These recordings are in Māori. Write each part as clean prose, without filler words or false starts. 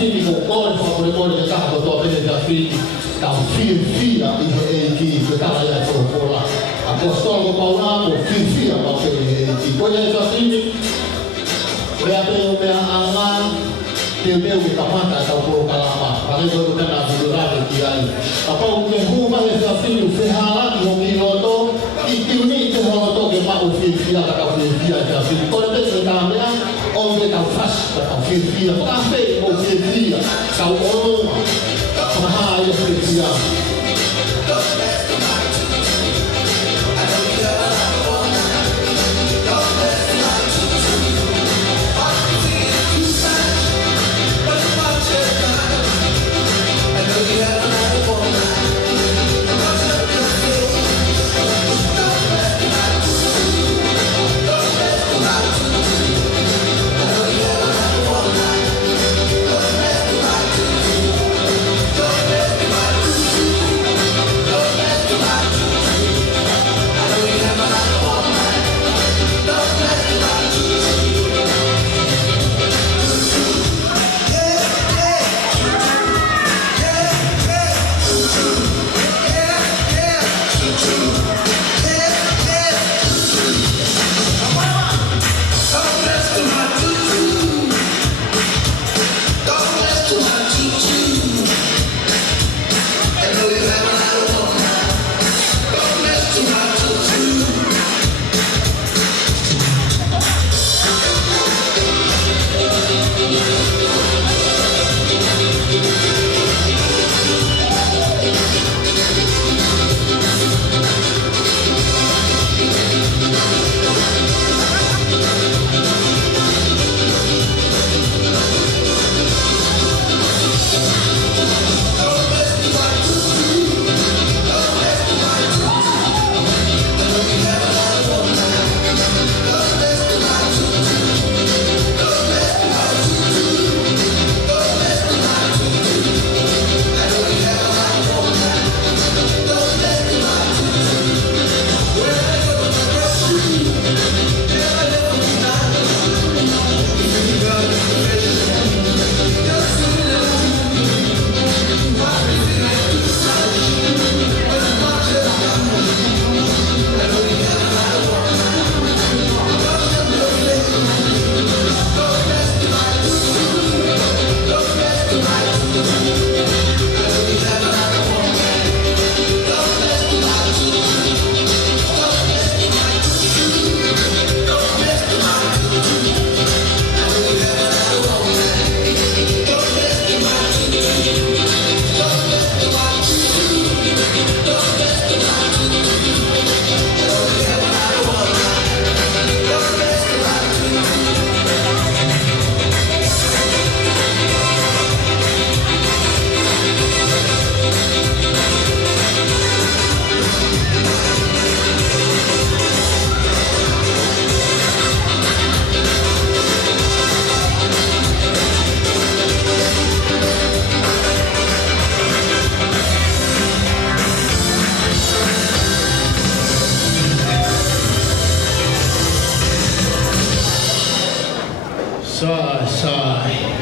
Fini con cuore favorevole che sta con tua bene da figli da fia e chi che sta là con la apostolo Paolo fia ma che poi è da fini le abbiamo per angan che meu che capanta sta con calama ma le do che na durare che hai apa che huma le da fini se hala di un minuto e unite ho che ma fia da fia da fini poi per cambia onde tau fasta tau fia tape o fia tau o maha ia fia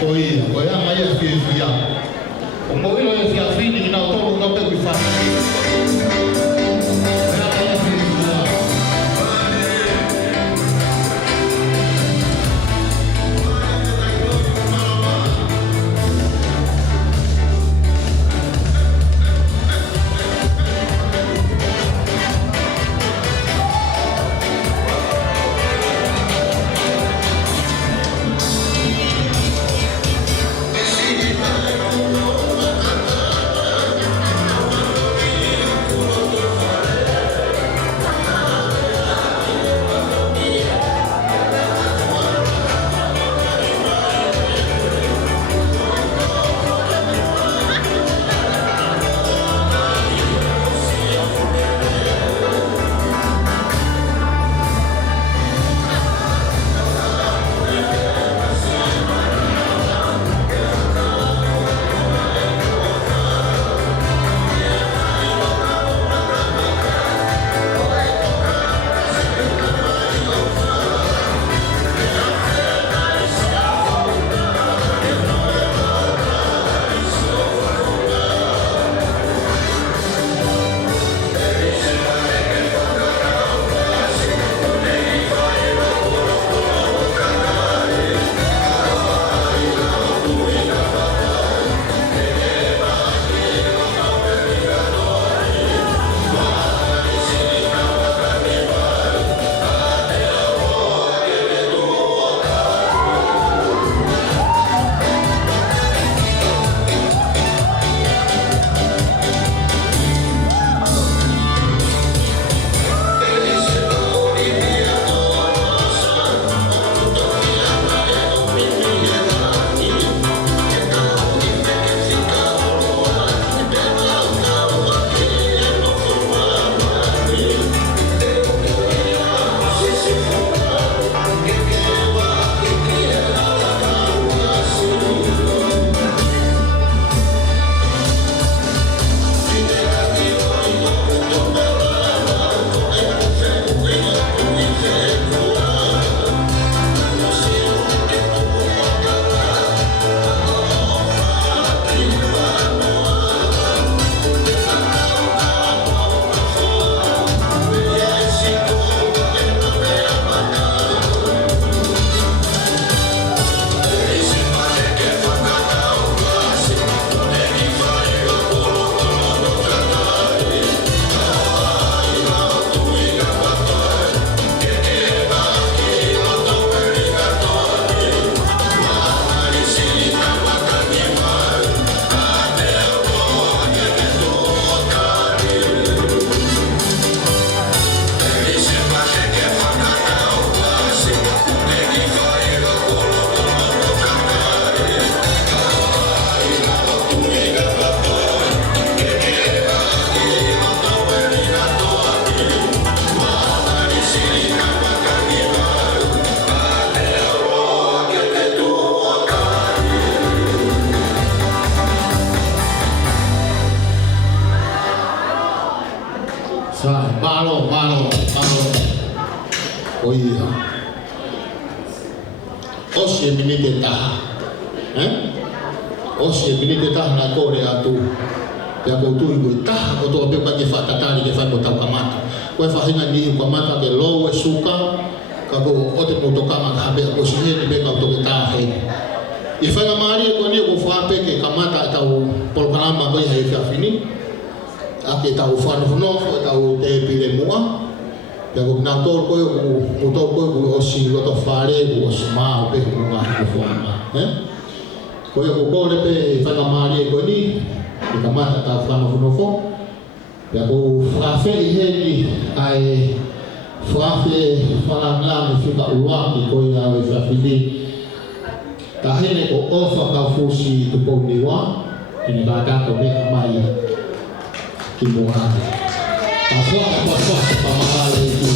Oi, a Maia fia. O moilo é fia fini que não todo mundo pega e faz. malo. O ia. Osi minite taha. Osi minite taha na kore atu. Pea koutu ibu taha o toa pepa ke whatatari ke whai mo tau kamata. Koe whahinga ni kamata ke lou e suka. Ka ko o te motokanga ka habe o sihe ni peka o toke taha hei. I whainga maari e koe ni o whape ke kamata e tau polkalama koe hei whiawhini. Ake tau whanwhanofo e tau te pire mua. Pea ko nā tōru koe o tōru koe o si loto whare o si maa o pehe o ngā hiko whanama. Koe o kore pe e whainga maari e koe ni. I kamata tau whanwhanofo. Pea ko whawhe i heni ai whawhe whanangā me whika uaki koe ngā we whiawhini. Ta hene ko ofa ka fusi tu pou ni wa, ini ka kako me mai ki mohane. Ta whaka pa mahale ki.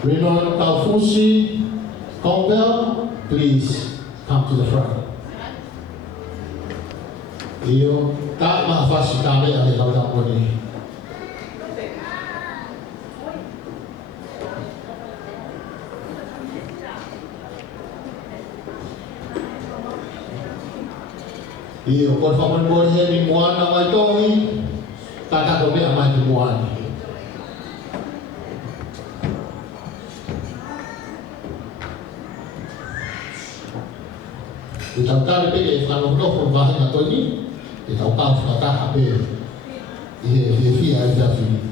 Renan Taufusi, Campbell, please come to the front. Iyo, tak mahfaz kami ang ikaw po ni. Iyo, por favor, por ni muan na may tohi, tatakomi ang may muan. Itang kali pili, kalau no por bahan atau ni, e tau pau whakataha pe i he fia e whiawhi.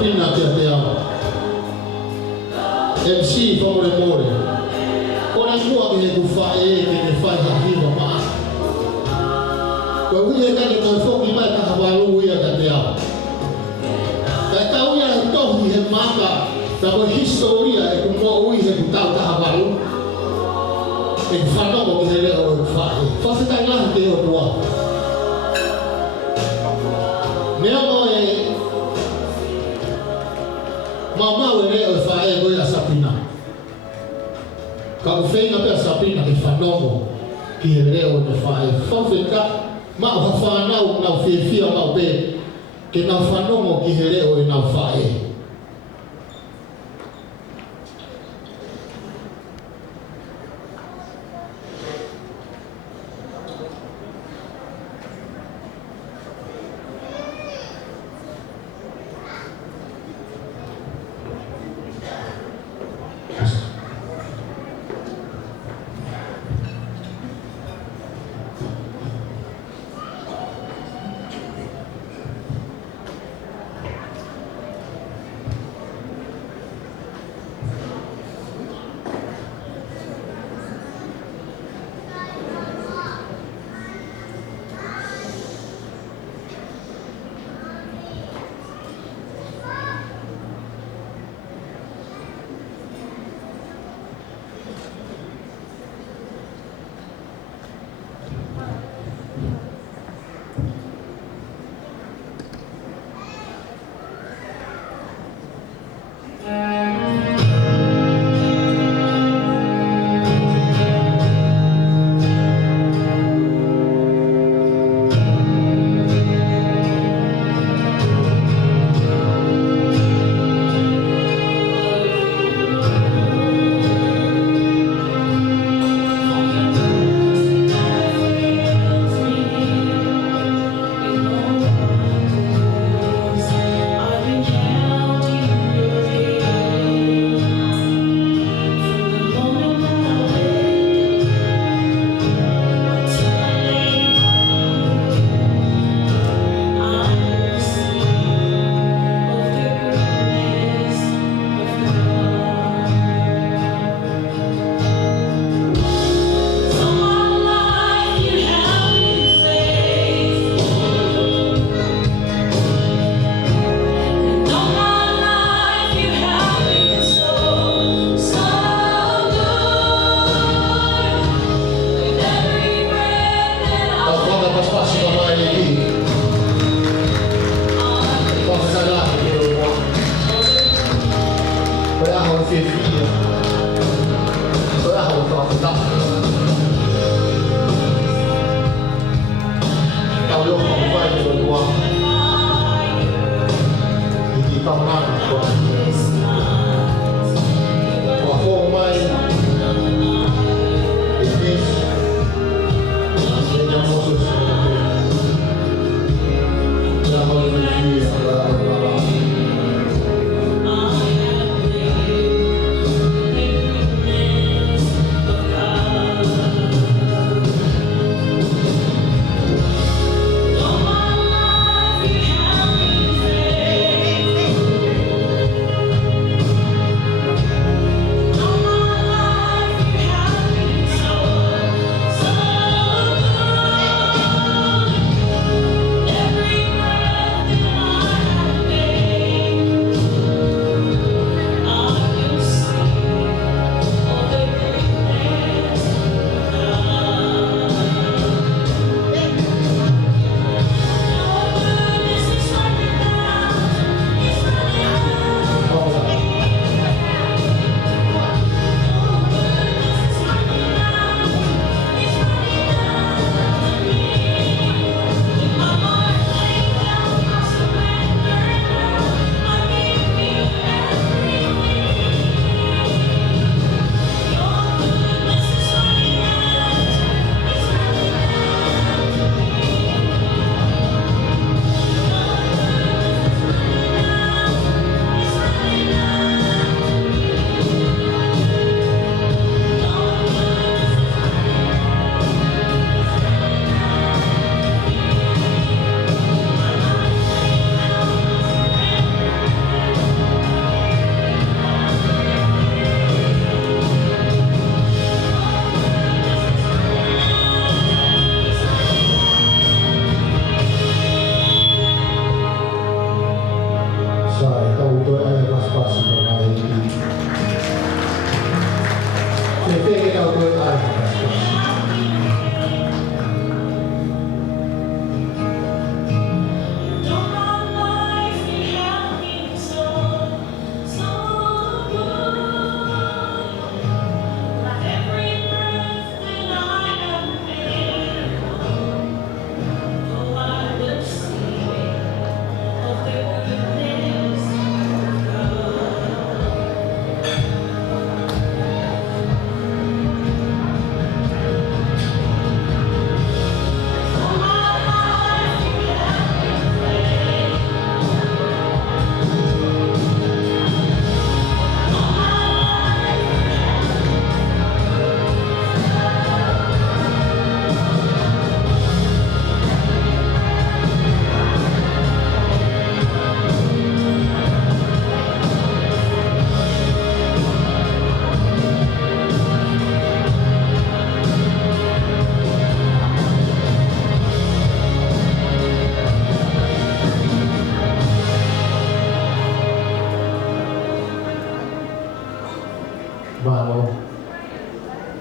sapina kia te ama. MC whamore more. Kona mua ki he ku whae e ke ne whae hakiwa maa. Koe hui e kane koe whoki mai ka hawaru ia ka te ama. Kai tau ia he tohi he maka ta koe historia e ku mo ui he ku tau ka hawaru. E ku whanoko ki he leo e ku whae. Whawhetai lahi te o tua. Nea mo e mamau e leo e whae koe a sapina. Ka uwhenga pe a sapina ke whanongo ki he leo e whae. Whawheka mau ha whanau nau whiawhia mau pe ke nau whanongo ki he leo e nau whae.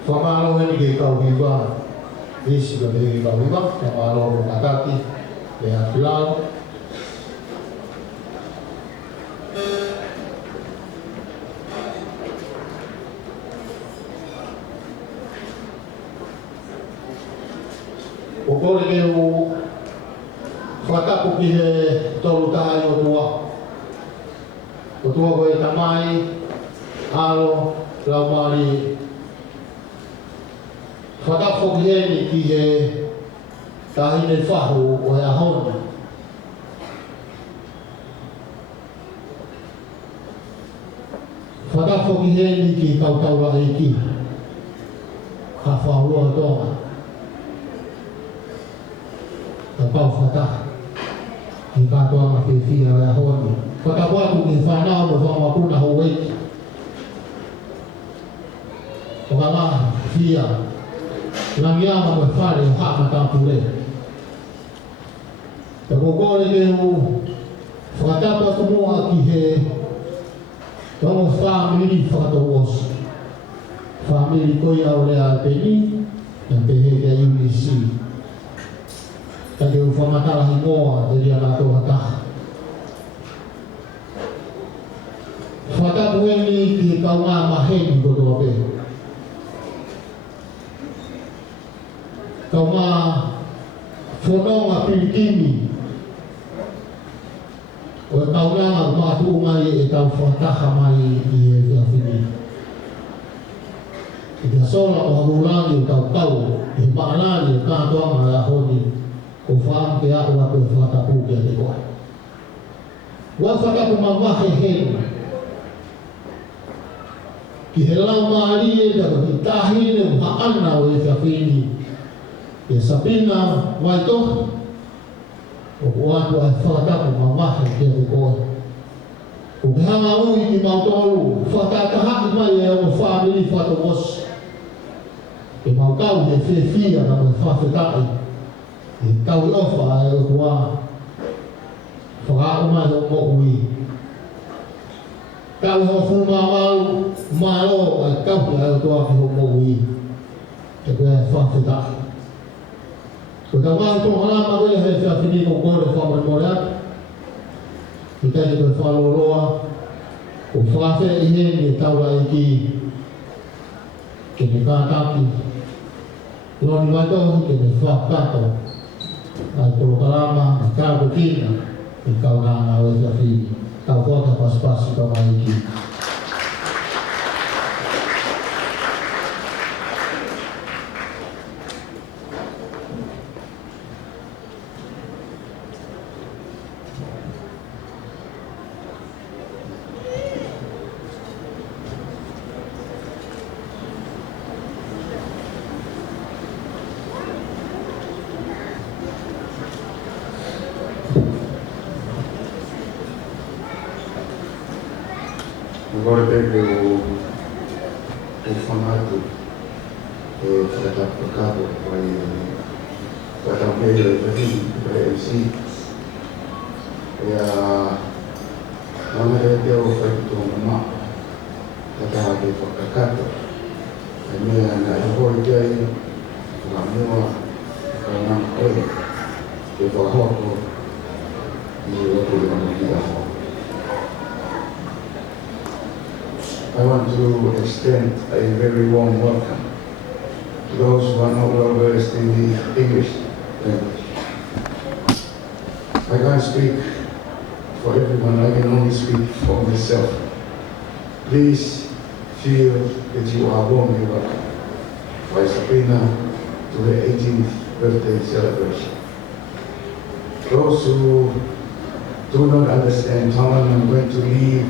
Whamalo heni ke kauhiwa, isi ka te kauhiwa, whamalo ko matati, le atilao. O kore ke o whakatapu ki he tolu tahi o tua. O tua koe tamai, alo, lau maari. Whakatapu ki he ni ki he tahi nei whahu o he ahoni. Whakatapu ki he ni ki kautaura e ki. Ka whahua tonga. Pau whata ki katoa ma ke whia rea honi. Whakawatu ki whanau mo whamapuna ho weiki. Whakama whia langiama mo whare o hama tāpure. Te kokore ke o whakatapa kumoa ki he tongo whamiri whakatawos. Whamiri koia o rea peni na pehe ke UBC. Tadi ufamatala himoa dari anak hata. Fata bueni ki kau ngama hen godo be. Kau ma fononga pilkini. O kau ngama matu mai e kau fata mai i e fini. Kita sola o habulangi kau e maalani ka toa ma honi. O whaam ke ako wa koe whatapu kia te koe. Wa whatapu ma wahe hen. Ki he lau maari e kako ki tahine o haana o e whiawhini. E sapina wai toh. O kuatu ai whatapu ma wahe kia te koe. O ke hanga ui ki mautolu. Whatatahaki mai e o whaamiri whatawos. E maukau he whiawhia na me whawhetai. Kau ofa e o tua whakao mai o mo ui. Kau ho fuma mau malo ai kau e o tua ki ho mo ui. Te koe whawhita. Ko ka mai tō harama koe he whiawhini ko kore whamare morea. I kai koe whaloroa. Ko whawhe i heni e taura i ki. Ke me kātaki. Loni mai tohi ke me whakato. Ai tō karama, i kāko tina, i kau nāna o e whiawhini. Kau whaka paspasi tō mai ki. Agora pego o formato para dar para cabo, para dar um meio para MC. E a maneira de eu fazer o mapa, para dar aqui para cabo. A minha na rua de aí, na minha, na minha coisa, eu vou roubar e eu vou dar I want to extend a very warm welcome to those who are not well versed in the English language. I can't speak for everyone, I can only speak for myself. Please feel that you are warmly welcome by Sabrina to her 18th birthday celebration. Those who do not understand Tongan, I'm going to leave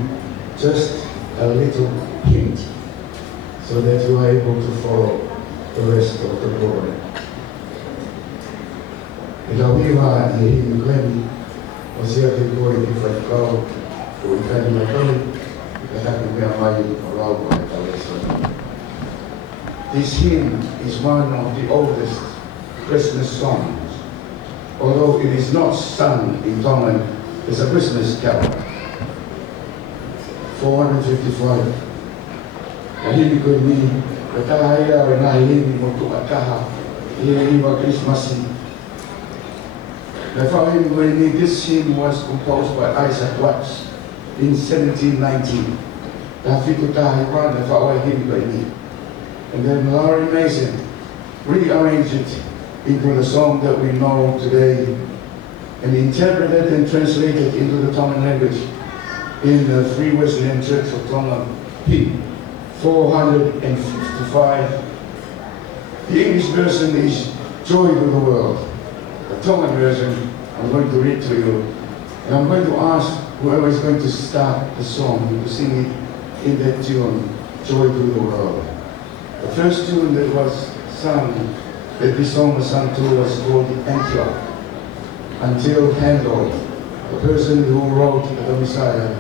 just a little hint so that you are able to follow the rest of the program. Itawiwa ni hii mkweli, wasia kikoi kifakao, kuikani makali, ikataki mea maji walau kwa itaweso. This hymn is one of the oldest Christmas songs, although it is not sung in Tongan as a Christmas carol. 455. And here you could be Katahaya na hini motu ataha iwa Christmasi. The following when this hymn was composed by Isaac Watts in 1719. Dafiku tahiwan the following hymn by me. And then Larry Mason rearranged it into the song that we know today and interpreted and translated into the Tongan language in the Free Wesleyan Church of Tonga, P. 455. The English version is Joy to the World. The Tongan version I'm going to read to you. And I'm going to ask whoever is going to start the song to sing it in that tune, Joy to the World. The first tune that was sung, that this song was sung to, was called Antioch. Until Handel, the person who wrote the Messiah,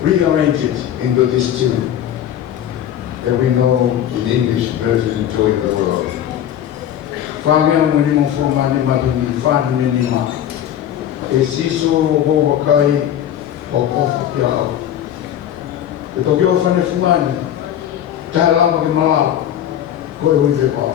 rearranged it into this tune that we know in English version, Joy to the World. Whāmea mo ni mo whomani mahini, whāni ni ma. E siso o wakai o kofa ki ao. E toki o whane whumani, taha lama ki malao, koe hui te pā.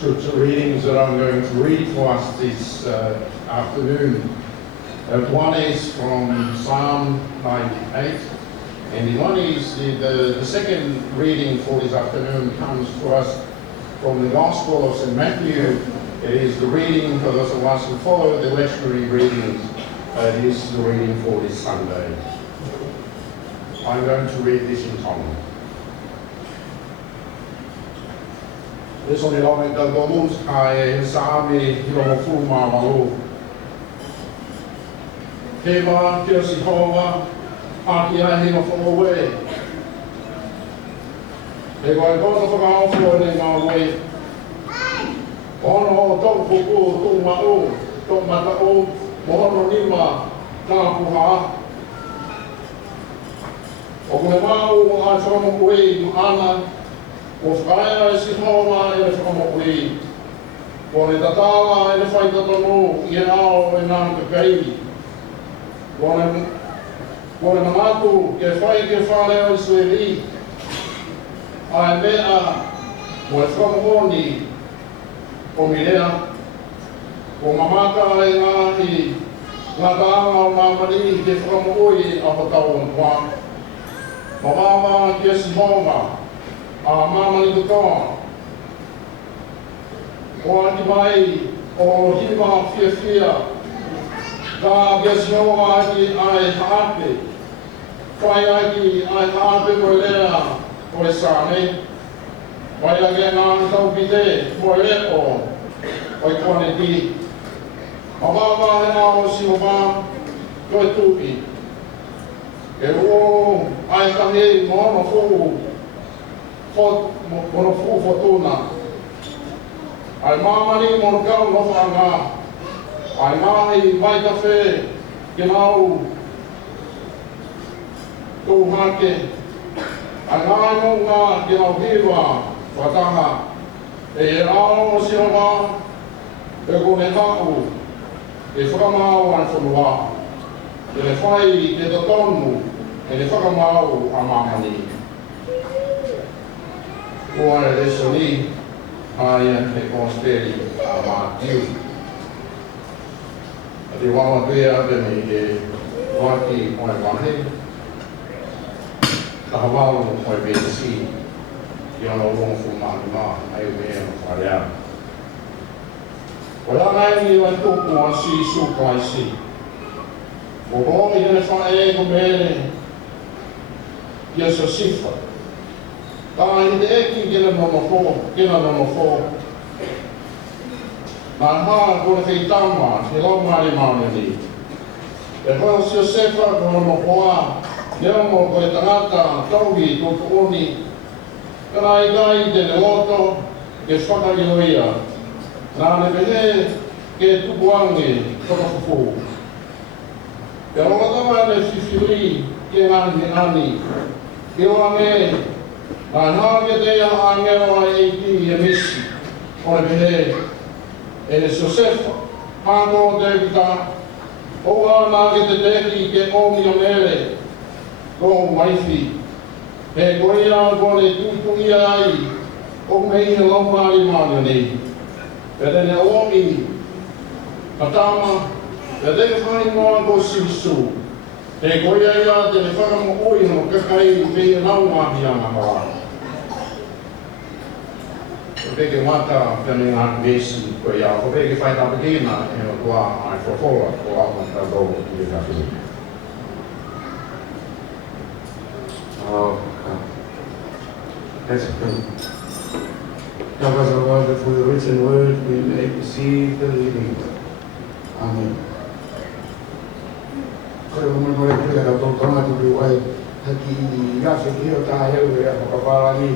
Scripture readings that I'm going to read for us this afternoon. One is from Psalm 98. And the one is the second reading for this afternoon comes to us from the Gospel of St. Matthew. It is the reading for those of us who follow the lectionary readings. It is the reading for this Sunday. I'm going to read this in tongue. This on the long the Gomus I Sami Hirofu Mamalu. Keva Kirsihova Akia Hino for away. They go to the house for in our way. Ono don't go to my own, don't matter old, Mono Nima, Napuha. Ogumau, I from away, Anna, of Aya Sihoma, and from away. For the Tatala, and if I don't know, and I'm the baby. One Matu, if I get far else with me, I met was from Horny, Omidea, o mamaka e ngahi, ngā tāma o mamari ke whakamooi a patau on kwa. Mamama kia si honga, a mamani katoa. O anti mai, o hima fia fia, ka kia si honga aki ai haape, whai aki ai haape mo lea o e sāne. Wai ake ngā tau pite mo leo, o e kone ti. Mamama he ngā o si o mā, koe tūpi. E o ai tangi mono fu fotuna. Ai mamani mono kau no whanga. Ai mahi mai kawhe ke nau tū hake. Ai ngai mo ngā ke nau hiwa whataha. E rao o si o mā, e kone hau. E whakamau an whanua, e le whai te tatonu, e le whakamau a mamani. Kua e le soni, aia te konsteri a mātiu. A te wawa pēa tēne e waki o e wahe, ka hawaru o e BC, i ana rongo fu māni mā, ai o mea o whareā. O la ngai ni wa tupu a si su kai si. O ho i ne fa e ko mele. Ia so sifa. Ta i te eki kena nono fo. Nā haa kore te tama, he lau maari maune ni. E hau si o sefa ko nono hoa, nea mo koe tangata, tauhi, tōku oni. Kana i gai te ne loto, ke whakaioia. Nā ne pehe ke tupuange whakafufu. Te rongatama ne whiwhiri ke ngani. Ke oa me, nā hāke te ia angeo a eiti e misi. O ne pehe, e ne sosefa, hāno te pita. Oa nā ke te teki ke omi o mere. Ko maifi. He koea kone tutungia ai. O mei he laumari māna nei. Pere ne omi, katama, pere ne whai noa ko sisu. Te koia ia te ne whakamo oi no kakai me nau ngāhi anga hawa. Ko peke mata pene ngā mesi ko ia, ko peke whai tapakina e no tua ai whakora ko au ta do i te kahi. Let's pray. Help us, O Lord, that for the written word we may receive the living. Amen. Koe mo mo e pia ka tōtanga tuku ai haki i ngase ki o tā heu e a whakawharani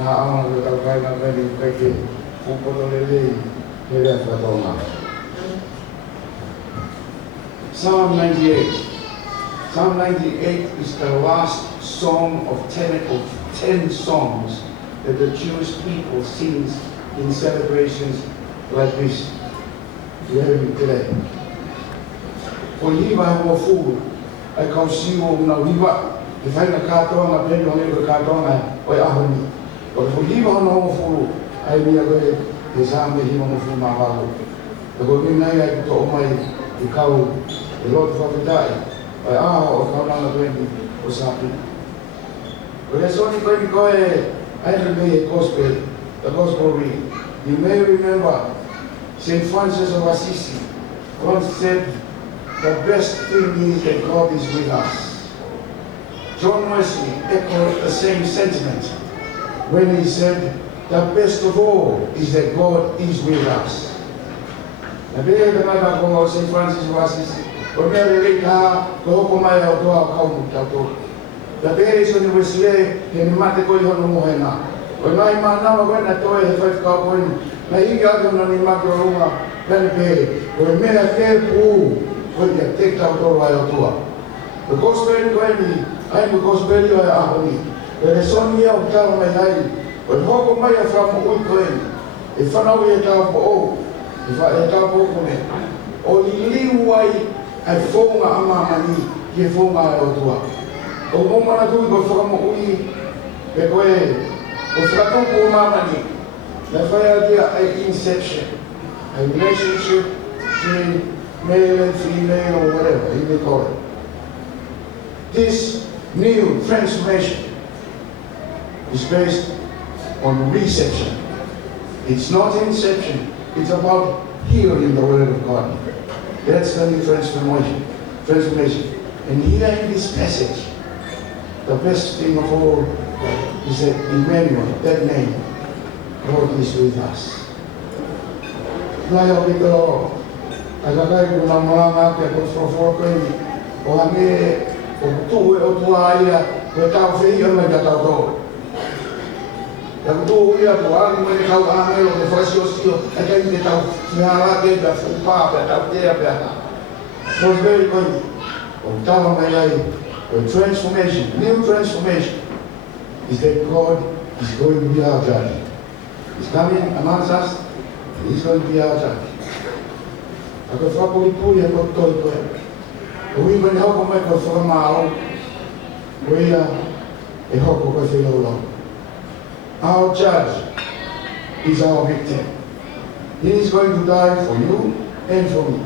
nā aona te tau kai ngā veni peke upoto lelei he rea whakatonga. Psalm 98. Psalm 98 is the last song of 10 songs that the Jewish people sings in celebrations like this. You hear me today. O hiwa o fu, ai kau siwo na hiwa, e whai na katoa na peni o nero katoa na oi ahoni. O hiwa o fu, ai mia koe e sāme hiwa o fu mā walo. E ko minai ai kuto o mai i kau e lotu whawhitai, ai aha o kau nana peni o sāpi. There's only going to go and read the gospel reading. You may remember St. Francis of Assisi once said, the best thing is that God is with us. John Wesley echoed the same sentiment when he said, the best of all is that God is with us. Na bea ka mata ko St. Francis of Assisi, o mea re ka ko ko mai o toa ka mu ta to. Na bea iso ni Wesley he ni mate ko i hono mo hena. O nai mana wa na to e fa ka ko ni. Na i ga no ni ma ko runga, na bea o mea ke pu ko ia te ta to wa o toa. The gospel ko ni, ai mo gospel yo a oni. Le son ia o ta mai ai. O hoko mai a fra mo ko ni. E fa na we ta o Ifa e tā pōku me, o li liu ai ai whonga ama mani ki e whonga ai o tua. O mōmana tui ko whakamo ui pe koe, o whakatōku o mamani, na whaiatia ai inception, a relationship between male and female or whatever you may call it. This new transformation is based on reception. It's not inception. It's about hearing the word of God. That's the new transformation. And here in this passage, the best thing of all is that Emmanuel, that name, God is with us. Naya pito, agakay ko ng mga ngake ko sofoko ni, o hangi, o tuwe o tuwaya, o tao fiyo may katao. Yang tu ia tu orang mereka kau amel oleh fasio-sio, ada yang tahu nyala ke dah fupa, dah dia dah. So very good. Tahu malai, transformation, new transformation is that God is going to be our judge. He's coming amongst us. He's going to be our judge. Aku faham pun yang betul tu. Kami berhak kami berfirman, kami berhak kami berfirman. Our judge is our victim. He is going to die for you and for me.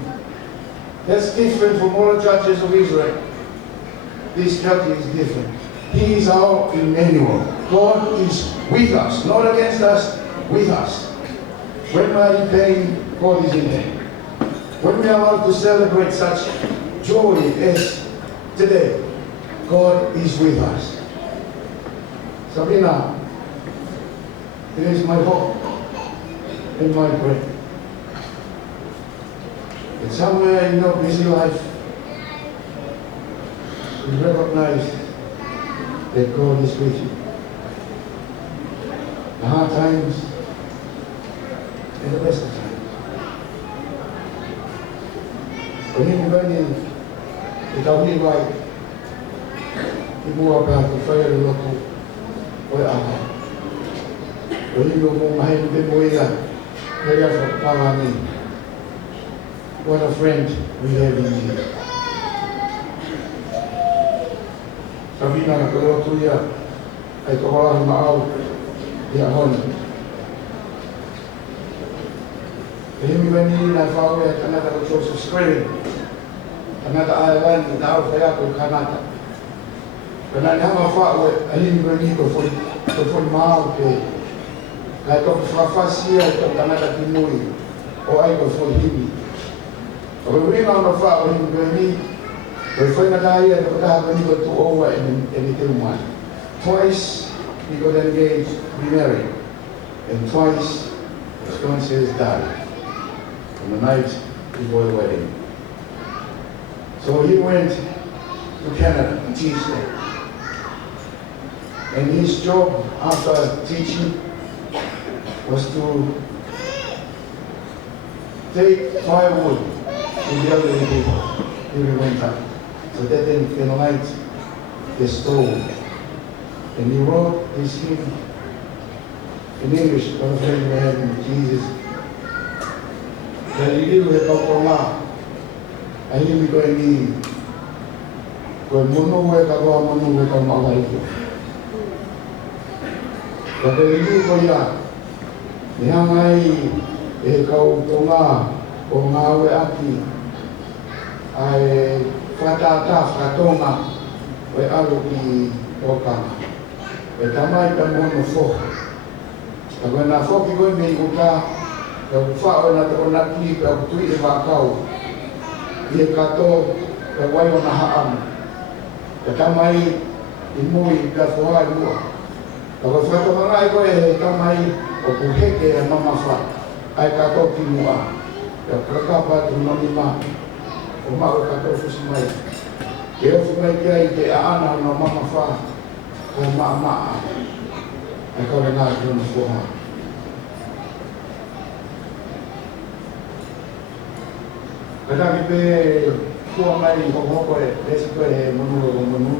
That's different from all the judges of Israel. This judge is different. He is our Emmanuel. God is with us, not against us, with us. When we are in pain, God is in pain. When we are about to celebrate such joy as today, God is with us. Sabrina, it is my hope and my prayer that somewhere in your busy life you recognize that God is with you. The hard times and the best of times. Kung hindi ba niya ikaw liway, ibuwa ba kung fire loko o ako? Boleh ngomong mahal din mo yan. Kaya sa panganin. What a friend we have in here. Sabi na kalau tu ya ay kawalan maaw ya hon. Kaya mi bani na fawo ya kanata ko Joseph Screen. Kanata ayan na kaya ko kanata. Kanata ma fawo alin bani ko for maaw ke. Kaya ito fafasia ito kanata timui o ay ko for himi. Kalau ini orang fa orang begini, berfirman daya kepada kami bertuawa ini temuan. Twice he got engaged, remarried, and twice his fiancée died on the night before the wedding. So he went to Canada to teach there, and his job after teaching was to take firewood to the elderly people every winter, so that they can light the stove. And he wrote this hymn in English, one friend we had in Jesus. Galileo he kautoma, ahimi ko ini, ko munu we kawa munu we kama itu. Galileo ko ya, nihangai kautoma o ngawe aki. Ai fatata fatonga we alu ki toka e tamai pe mono foka. Ta koe nā foki koe me i kuka, e o whao na te o na ki pe o tui e wākau. I e kato pe wai o na haam. E tamai i mui pe whoa i mua. Ta koe whakamanga i koe e tamai o kuheke e mama wha. Ai kato ki mua. E o kakapa tu noni maa. O mao kato fusi mai. Ke ofu mai kia i te aana no mama wha. Ko maa maa. Ai kawe ngā ki ona whoha. Kataki pe kua mai i hoko e lesi koe he monu o monu.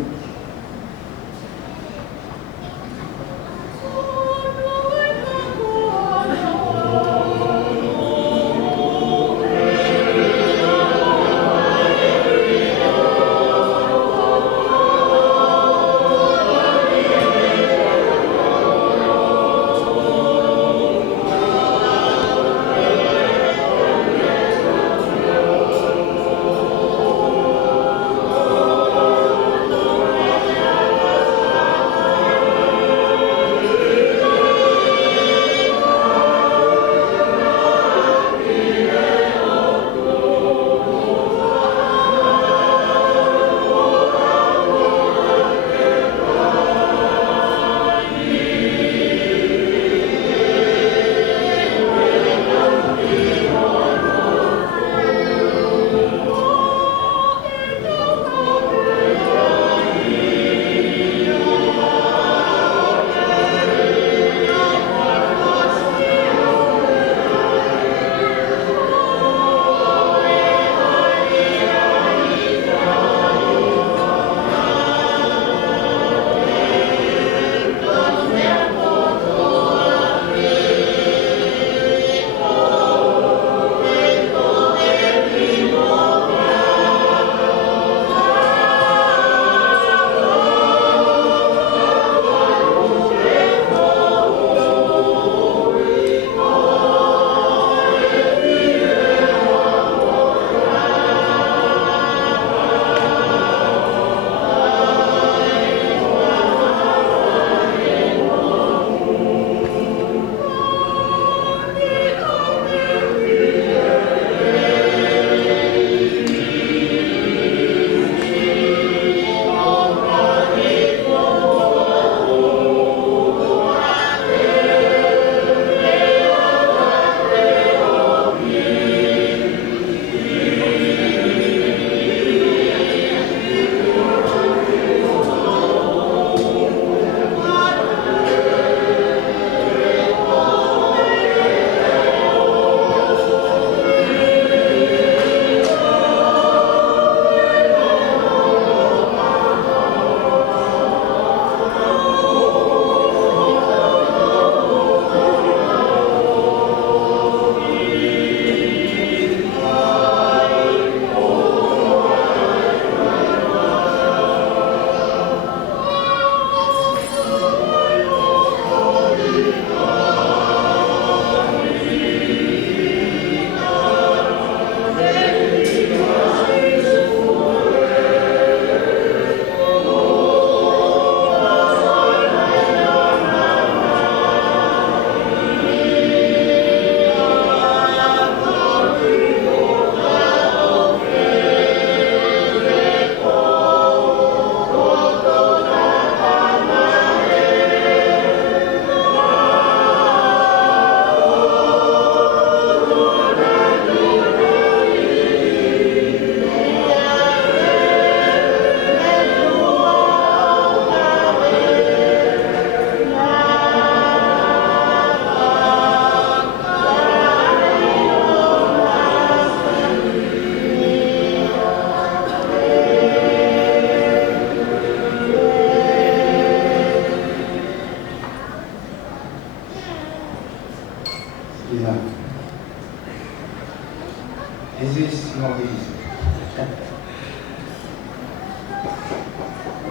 This is not easy.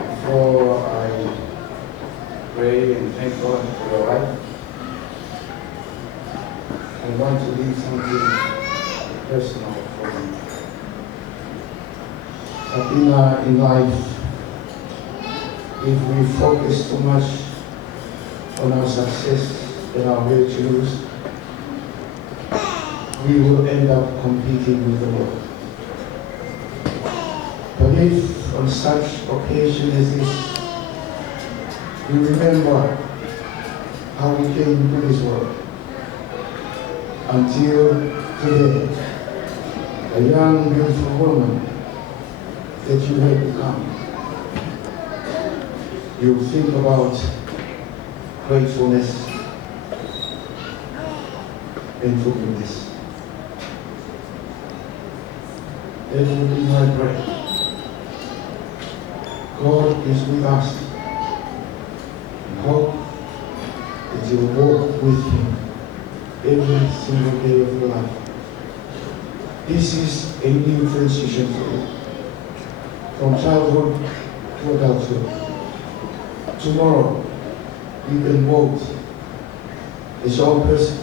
Before I pray and thank God for your life, I want to leave something personal for you. Sabina, in life, if we focus too much on our success and our virtues, we will end up competing with the world. But if on such occasion as this, we remember how we came into this world, until today, a young, beautiful woman that you have become, you think about gratefulness and forgiveness. That will be my prayer. God is with us. I hope that you will walk with Him every single day of your life. This is a new transition for you, from childhood to adulthood. Tomorrow, you can vote as your own person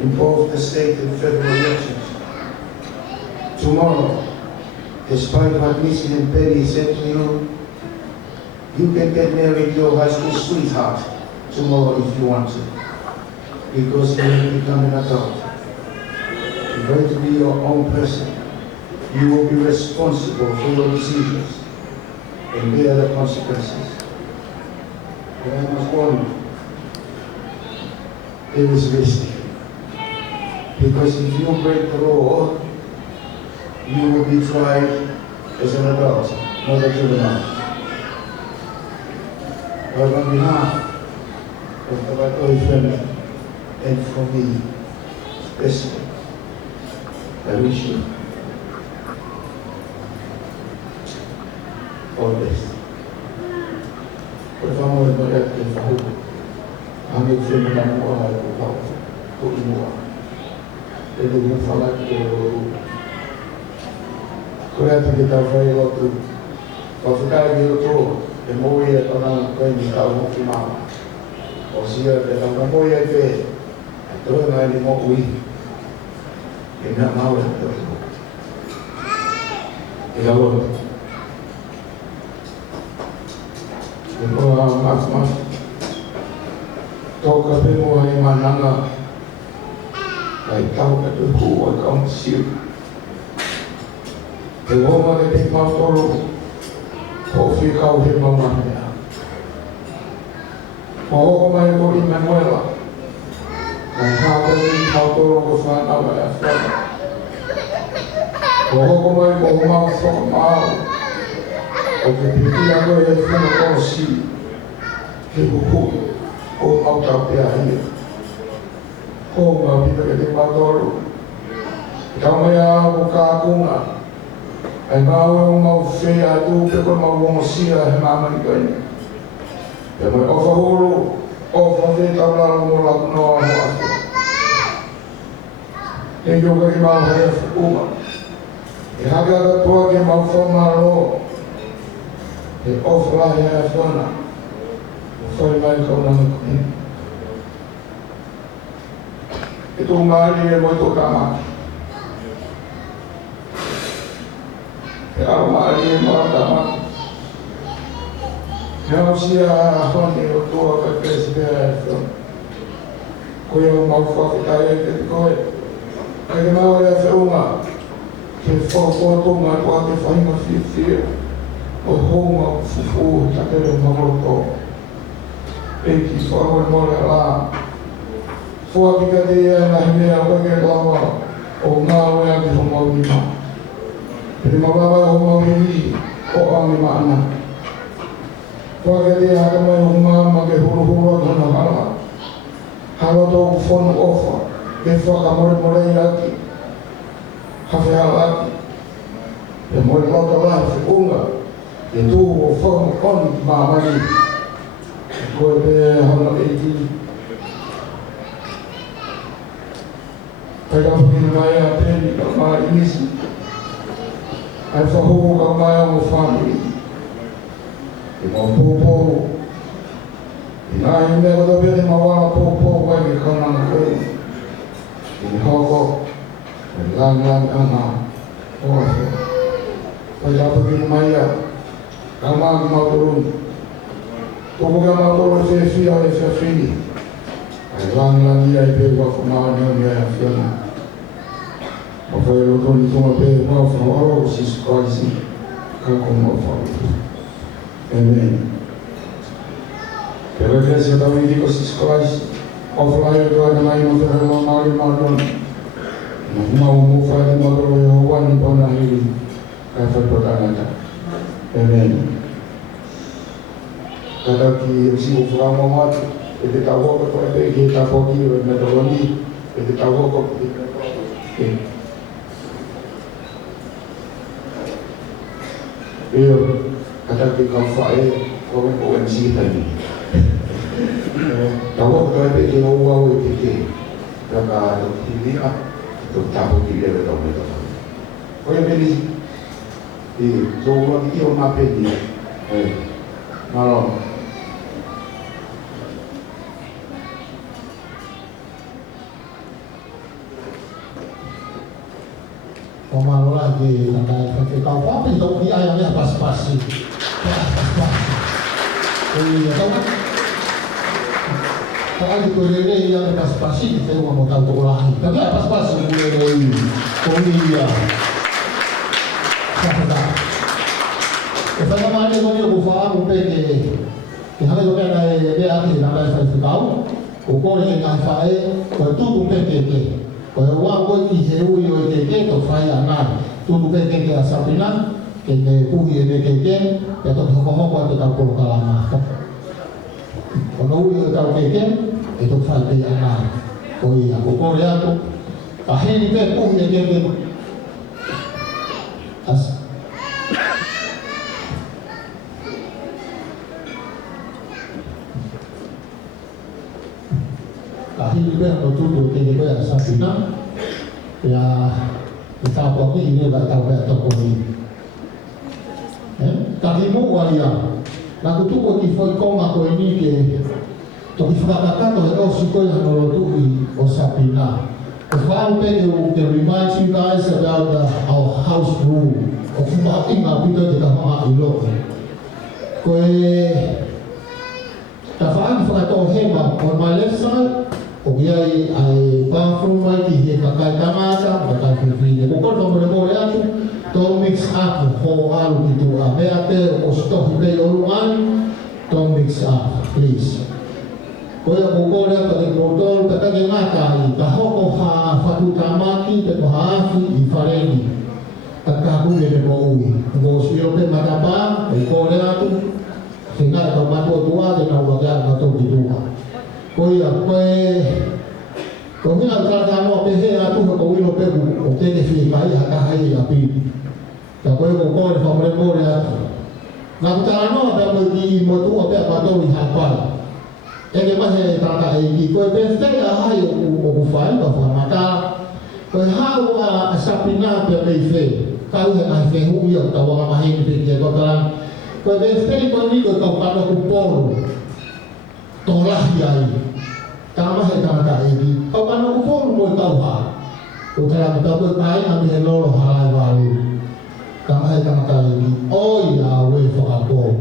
in both the state and federal elections. Tomorrow, despite what Miss and Penny said to you, you can get married to your high school sweetheart tomorrow if you want to, because you will become an adult. You're going to be your own person. You will be responsible for your decisions and bear the consequences. But I must warn you, it is risky. Because if you break the law, you will be tried as an adult, not a juvenile. But on behalf of the Batoi family and for me, especially, I wish you all the best. Por favor, mulher que falou, a minha filha da moa, o Imoa. Ele vai falar que eu correto que está fazendo outro, para ficar aqui outro, eu morri a tornar com ele está o que mal. Ou seja, eu não morri a ver, então não é de morrer. E não mal é todo. E a outra. Depois mas toca bem o aí mananga. Aí tal que tu rua como se eu vou mandar de motor ou ficar o irmão na minha. Ou como é que Manuela? Aí cada motor que faz na minha frente. Ou como é que o mal formal? O que pedir agora é que não consigo. Que o mal está piaria. Como a vida que tem motor. Então é algo caguna. Ai mau é uma feia tu que como uma sia mama ganha. É muito overrolo, overrolo tá lá no lado no lado. Tem jogo que mal é uma. E agora tu que mal forma lo. E offline é fona. Foi mais com não. E tu mari é muito cama. Almari mata eu se a fonte eu tô a perceber que eu mal faço que coi aí não é uma que for tomar pode fazer uma fifia o rumo fufu tá querendo uma volta e que só vai morar lá foi que cadeia na minha que lá o não é que vamos ouvir Terima baba rumah ini, orang di mana? Bagi dia kami rumah magi huru-huru dan nama. Kalau tu phone off, besok kamu mulai lagi, kafe lagi. Yang mulai lagi lah sekunga, itu phone on mama ni. Kau be hamil ini. Pada mungkin maya peni mama ini. Ai whahuru ka mai o whanui. E mō pōpō. I nā i mea kata pere ma wala pōpō wai ki kaunanga koe. I ni hoko. E lang ana. Oa whea. Pai rapa ki mai a. Ka maa ki mau turun. como que uma coisa é fia e fia. Aí lá no dia aí pegou a fumar no dia a fia. Mas foi o que eu não peguei mal, falou, oh, se escolhe assim, como eu falo. Amém. Pela igreja eu também digo se escolhe, ao falar eu estou na mãe, não foi uma mal e mal não. Mau mo faz uma coisa eu ando para na rede, aí foi para nada. Amém. Cada que eu sigo falar uma moto, ele está louco para pegar, está pouquinho, ele está ali, ele está louco para pegar. Eu, cada que eu falo, como eu MC também. Está louco para pegar o uau e pegar. Para o que dia, eu estava aqui dentro do meu trabalho. Foi feliz. E sou aqui uma pedida. Mas Omar lagi nanti kau apa itu dia yang pas-pasi. Iya tahu kan? Kalau di kuliah yang pas-pasi kita mau tahu lagi. Tapi pas-pasi kuliah. Siapa? Kalau mana yang dia buat mungkin yang ada juga dia akhir nanti saya tahu. Ukor yang ngasih itu mungkin Kalau orang buat hijau yang keke tu faya nak, tu bukan keke asapina, keke puhi yang keke, ya tu hokok tu tahu kalau Kalau yang tahu keke, itu faya nak. Oh iya, aku Korea tu, akhir ni puhi yang keke. Akhirnya waktu itu kita asapina, ya kita apa ini tak tahu apa ini. Tapi mau walia, lagu tu kita foi kong aku ini ke, tu kita kata tu kalau suka yang lalu tu asapina. Kalau kita to remind you guys about our house rule, of making our people kita mahu elok. Kau tafaan kita tahu hema on my left side. Ogiai ai bathroom mai ki he kakai tamasa, kakai fifine. Koko no mo tu, to mix up ho alu ki tu a. Beate o stohi be o luan, to mix up, please. Koya koko le pa de motor ta ka ngata i ka hoko ha fatu tamaki te ko hafi I fareni. Ta ka ku le mo ui. Ngo sio pe matapa, ko le tu. Singa ka mato tua de na waga na to ki tu. Koia koe hina tātānoa pehe atu ka kouino peku o tene whikai haka hai a pipi. Ka koe ko kore whamre kore atu. Nā kutānoa pia koe ki motu o pia patori hapai. Eke mahe tāta eiki koe pēwhei a hai o kuwhai ka whamata. Koe hau a sapina pia mei whei. Kau he ai whehu ia o tawanga maheni peki e kotarang. Koe pēwhei koe ni koe kau pano kuporo. Tolahi ai. Tama he tangata eiki. Kau pano kuporo mo tau ha. O kaya kita koe kai ami he lolo halai waru. Tama he tangata eiki. Oi a we whakapo.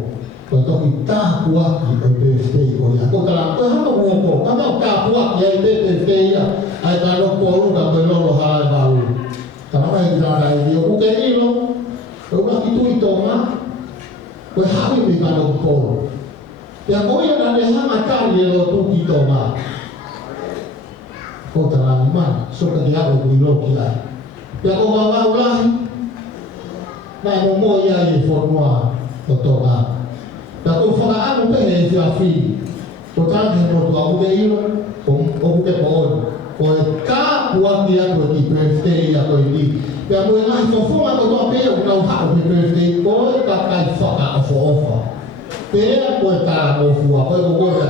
Koe toki tāpuaki o pēwhei o ia. Ko kala koe hama uoko. Kama tāpuaki ai pēwhei ia. Ai ka loko ka koe lolo halai waru. Tama he tangata eiki. O kuke ilo. Koe waki tui tonga. Koe hawi mi ka loko poro. Ya koe na ne hanga tari e lo tuki tonga. Ko tarang man, so ka dia o kuilo ki ai. Ya ko mama ulahi. Na mo mo ia e forma o tonga. Ya ko whaka anu pe he whia whii. Ko tang he mo tua uke ilo, o uke po oi. Ko e ka puaki a koe ki birthday a koe ni. Ya mo e ngahi whafunga ko toa pe o nau hao ki birthday. Ko e ka kai whaka a whaofa. Pea koe kara mo fua, koe ko koe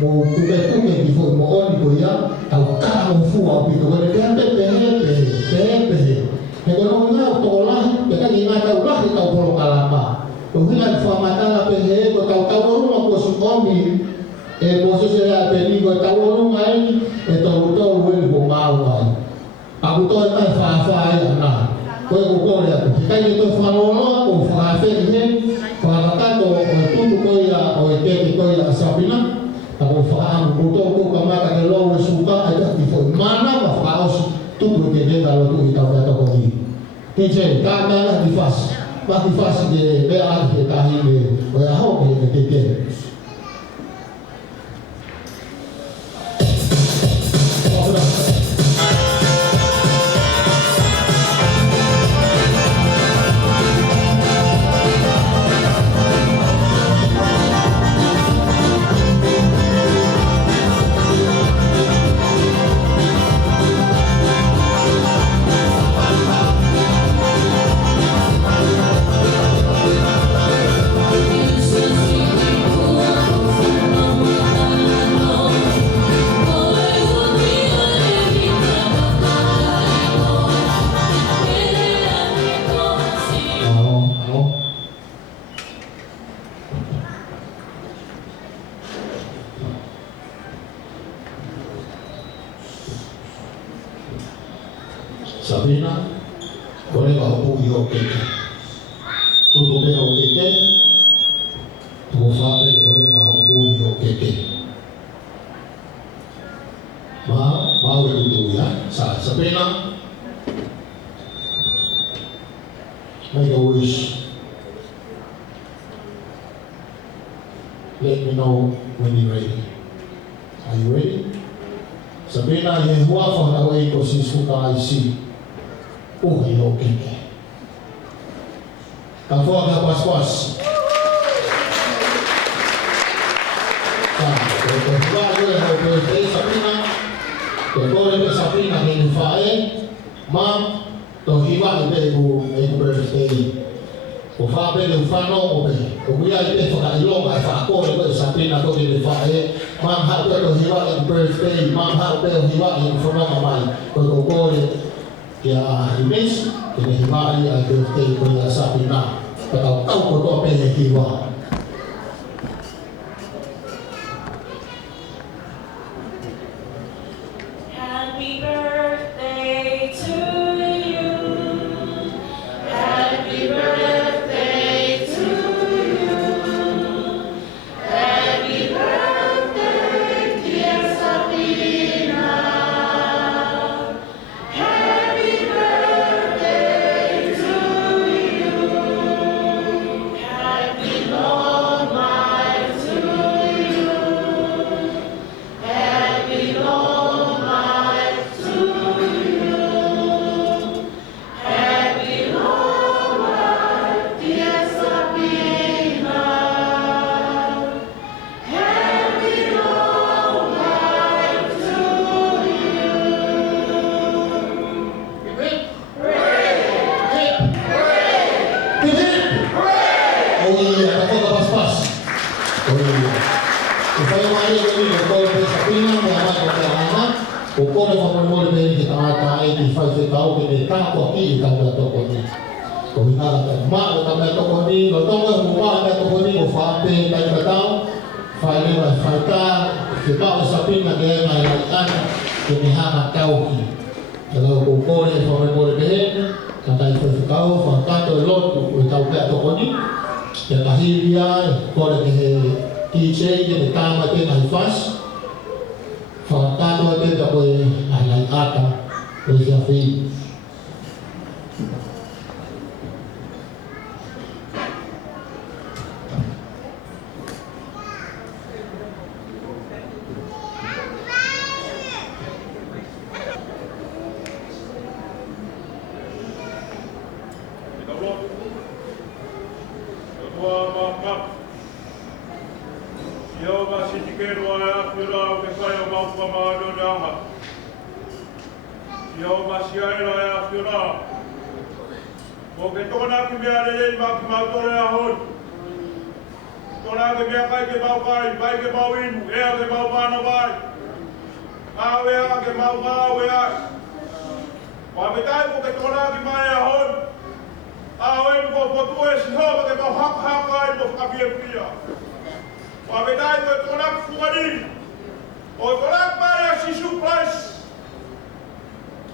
mo kuke ki fo mo oni ko ia, tau kara mo fua o pito koe pea pehe. He koe no ngā o tō lahi, pe kaki ngā tau lahi tau polo kalama. Ko hina ki whamatanga pehe, ko tau orunga ko su omi, e mo sose rea pe ni koe tau orunga e tau tau weli ko mau ai. Aku toi mai whaafai ana, koe ko kore a kai ni to whanoa o whakawheni whakatako o tutu koia o teki koia Sabina ako whaamu kuto ko kamata ke lo suka ada di mana wa whaaosi tutu ke ke kalau tu kita kata ko ni TJ kamera di fas pa di fas de be a ke tahi de o ya ho ke ke Sabina, kore ba ho yo keke. Tutu be ho keke. Tu fa be kore ba ho yo keke. Ma we tu ya. Sabina. Make a wish. Let me know when you're ready. Are you ready? Sabina, ye hua fa na we ko si suka isi. Oh, yo keke. Kafo ka pas-pas. Ko hua yo ko Sabina. Ko le Sabina ni fae. Mam to hiwa ibe ku birthday. Ko fa be le fano o be. Ko ya ibe fa ilo ka fa ko le Sabina ko le fae. Mam ha be to hiwa birthday. Mam ha be hiwa in front of my. Ko ya imes ke hiwa ai birthday ko ya Sabina. Patau ko to pe hiwa. Happy birthday to you. Happy birthday to you. Happy birthday, dear Sabina. Happy birthday to you. Happy long life to you. Happy long life to you. Happy long life, dear Sabina. Happy long life to you. Oh iya, ako ka pas-pas. Oh iya. Upaya mari ini ko pe Sabina mo ama ko ka ama. Ko ko le mo le kita ata ai di fa se tau ke ta ko ki ka ta to ko ni. Ko ina ka ma ko ta to ko ni, lo to ko mo ma ta to ko ni ko fa pe ta ka tau. Fa ni wa fa ta se ta Sabina de mai an ke ni ha ma tau ki. Kalau ko le mo le kata itu kau fakta lot tu tahu tak tu koni ya kahirnya kau ke TJ je tama ke nafas fakta tu ada tak boleh alai ata berjafi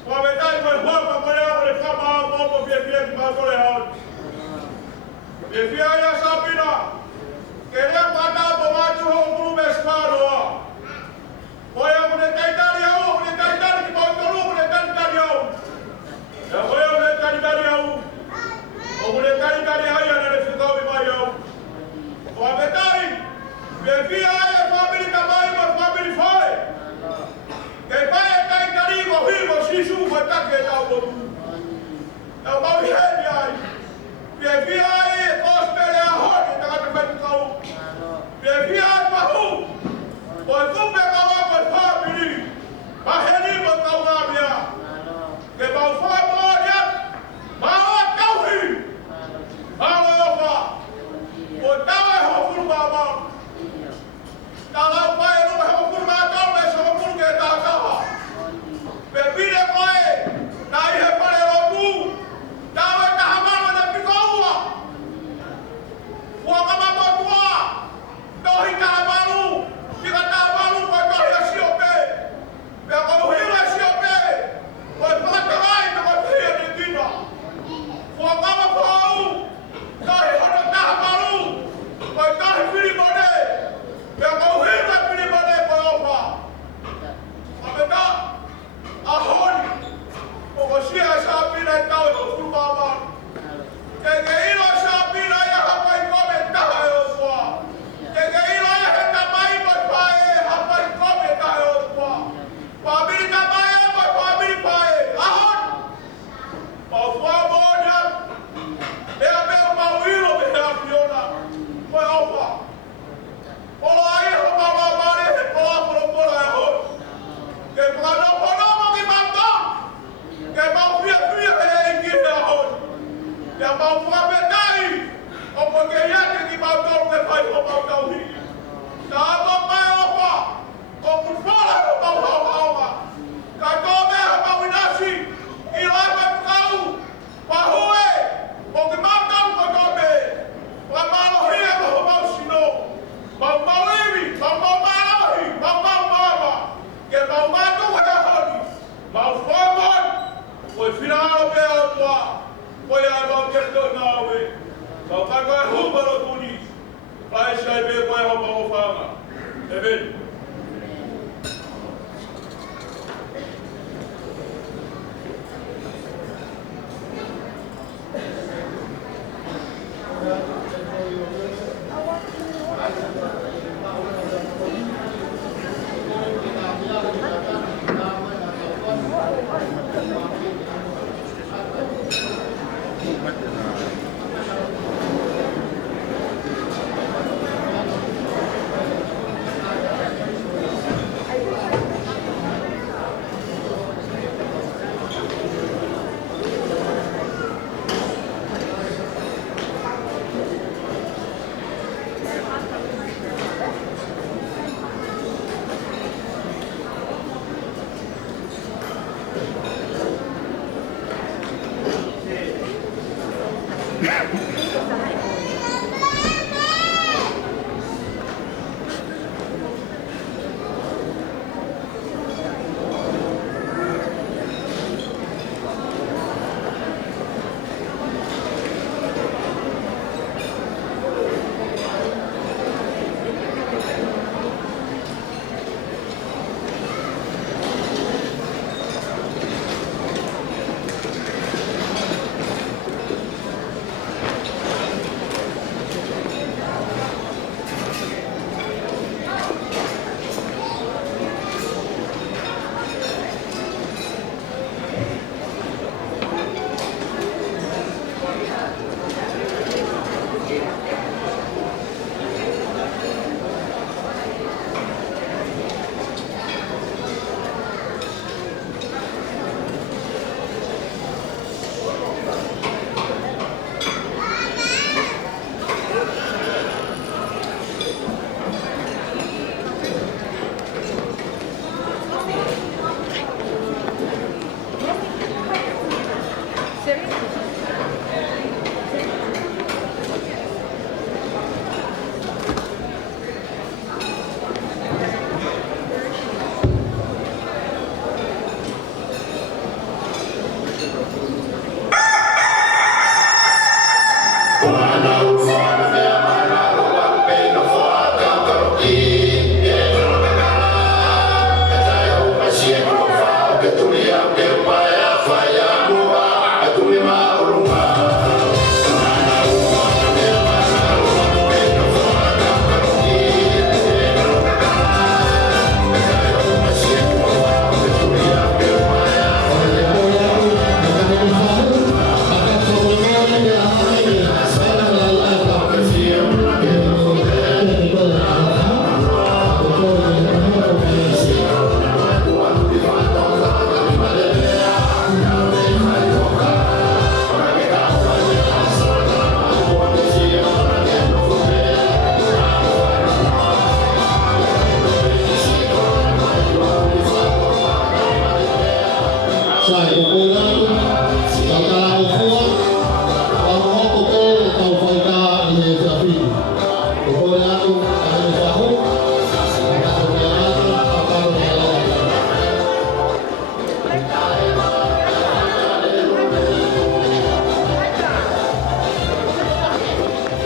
Wa me dai ko ho pa ko ya le ka ma mo pie pie ma ko le ha. E fia ya sapina. Queria matar o macho o clube escaro. Foi a mulher que está ali, a mulher que está ali, que vai todo mundo que está ali. Eu foi a mulher que está ali, a mulher que está ali, aí a gente ficou bem mais. O abetai, vivia aí a família também, mas a família foi. Quem vai é que está ali, o vivo, se chuva, está que dá o outro. É o mal gente aí. Vivia aí, cospele a roda, está que vai ficar. Vivia aí, mahu. Pois tu pegava com a família, mas ele botou na minha. Que mal foi morrer, mal é tão mal é opa. Botava a roupa no babão. Tá lá o pai, não vai roupa no babão, mas só roupa no que tá acaba. Bebida com ele, daí reparei logo. Tava mal da picoa. O acaba botou. Torre cavalu. Fica cavalu para torre a Siope. Pega o rio a Siope. Vai para trás, pega o rio de Guina. O acaba pau. Torre roda cavalu. Vai torre Filibone. Pega o rio da Filibone para opa. A pegar a role. O você a sapina e tal eu fui babá. Que ir a sapina e a rapaz comentar eu só. Que ir a reta mais pai, rapaz comentar eu só. Família também vai família pai. Ahon. Por favor, meu mauílo me dá piona. Foi opa. Olá aí, rouba babá, por aí. Que para não me matar. Que mal fia é que é ahon. Que mal fabetai. O porque já que mal dor que faz o mal da ui. Tá bom pai opa. O por fora o mal. Catou mesmo mal inasi. E lá vai ficar Parue. O que mal dá o cotobe. O mal rio o mal sino. Mal ibi, mal malahi, mal mama. Que mal matou é ahon. Mal fama. Foi final que eu tô. Foi a mão que estou na ue. Só para que eu rouba no tunis. Vai saber qual é o bom fama. É bem?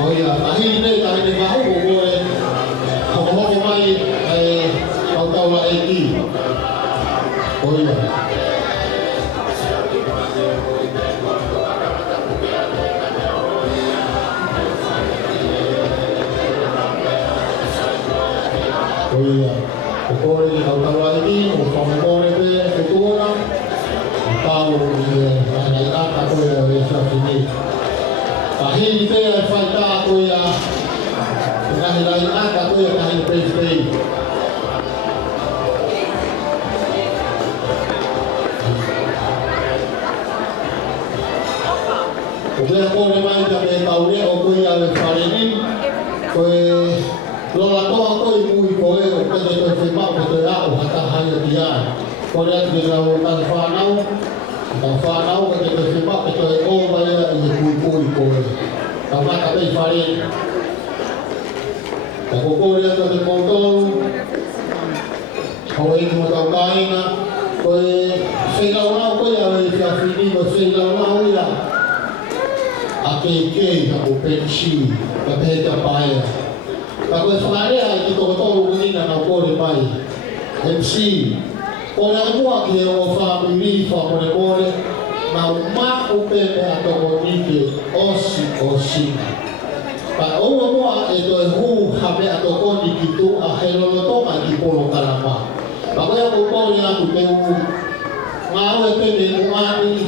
Oh iya, kahit ni bahu boleh hoko mai ay tau la eki. Oh iya. Oh iya. Pokoknya di tau la eki, pokoknya pe ketua tahu ni aku ya sini. Kahit pe falta aku ya lain aku ya kahit pre. Kemudian aku memang jangan tahu dia aku yang hari ini lola to aku ibu kowe ko de sepak betul aku hatta hanya dia korea dia lawan fanau ko de sepak betul oh bayar ibu kowe sama tapi hari aku korea to de motor kowe mo tahu kaina kowe selalu aku ya fini ko selalu ya Ake aku pensi, tapi tak payah. Kalau sebenarnya kita tahu ini nak boleh baik. MC, orang semua kita family, boleh. Mau mak upet atau konike, osi. Kalau semua itu habe atau konik itu akhirnya lo mati polo kalama. Kalau yang boleh aku tahu, mau upet mani,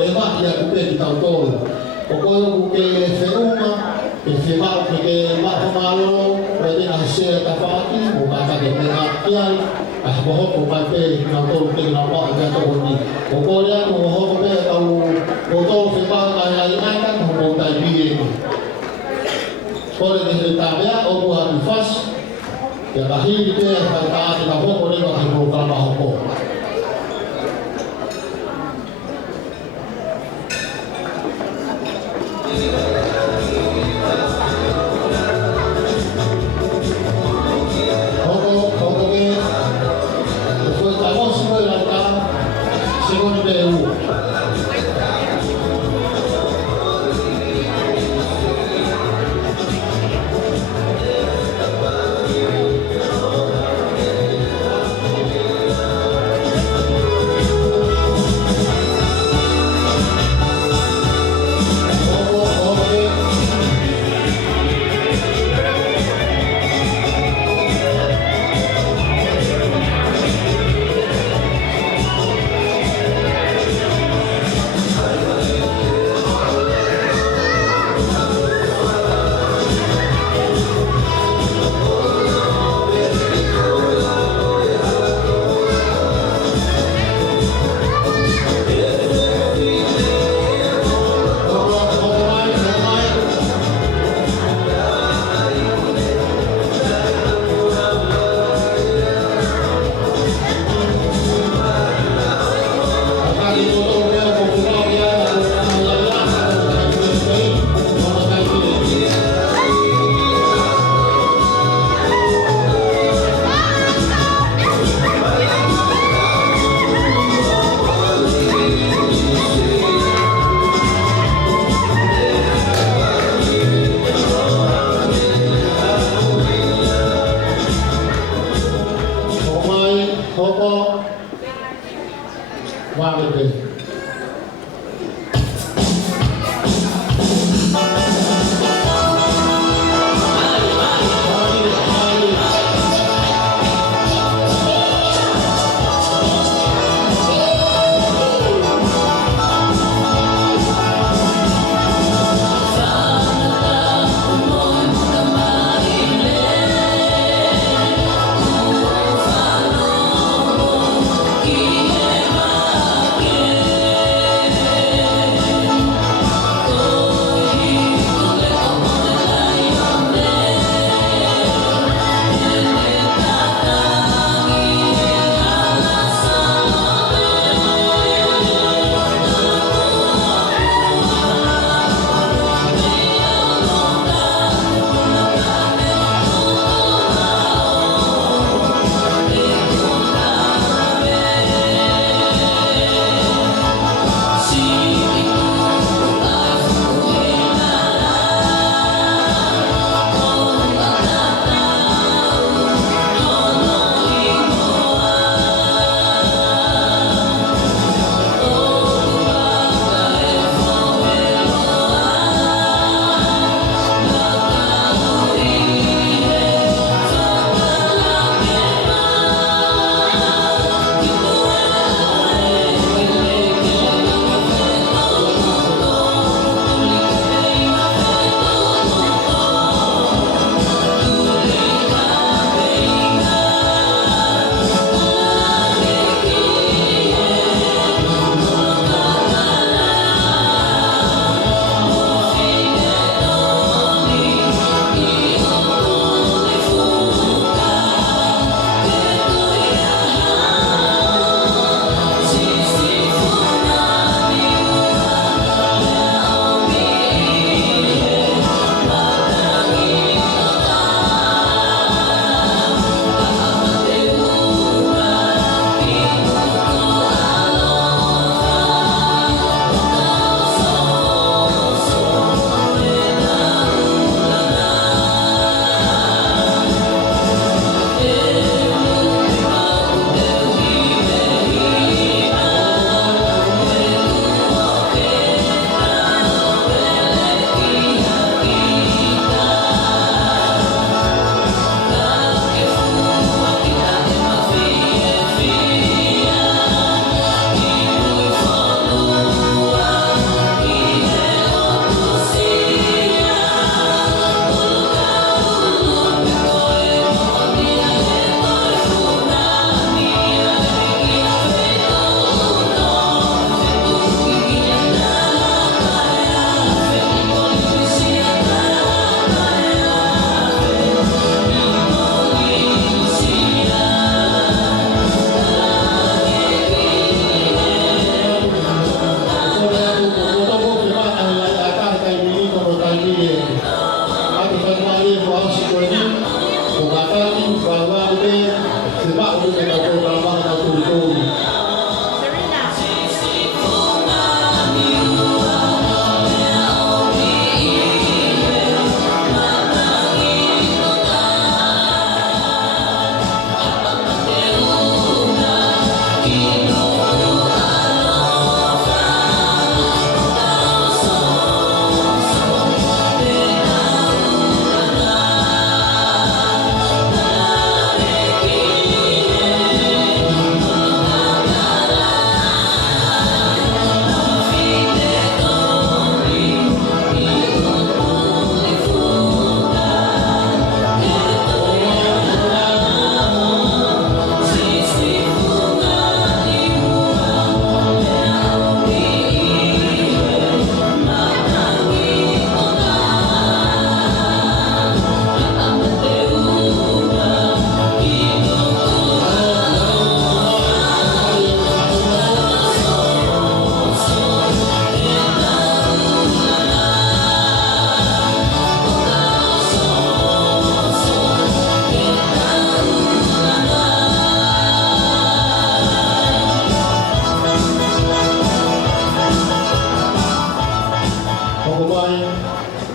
lewat dia upet tahu. Pokoknya bukan serumah, festival bukan malu, berarti hasil kapati, bukan ada pengertian, bahwa bukan penonton kenapa ada terjadi. Pokoknya bahwa tahu foto festival lain kan mau tadi. Kalau ditanya, buat nifas, ya kahit itu yang kata kita pokoknya bahkan bukan bahwa. sebab kita tahu kalau kita tahu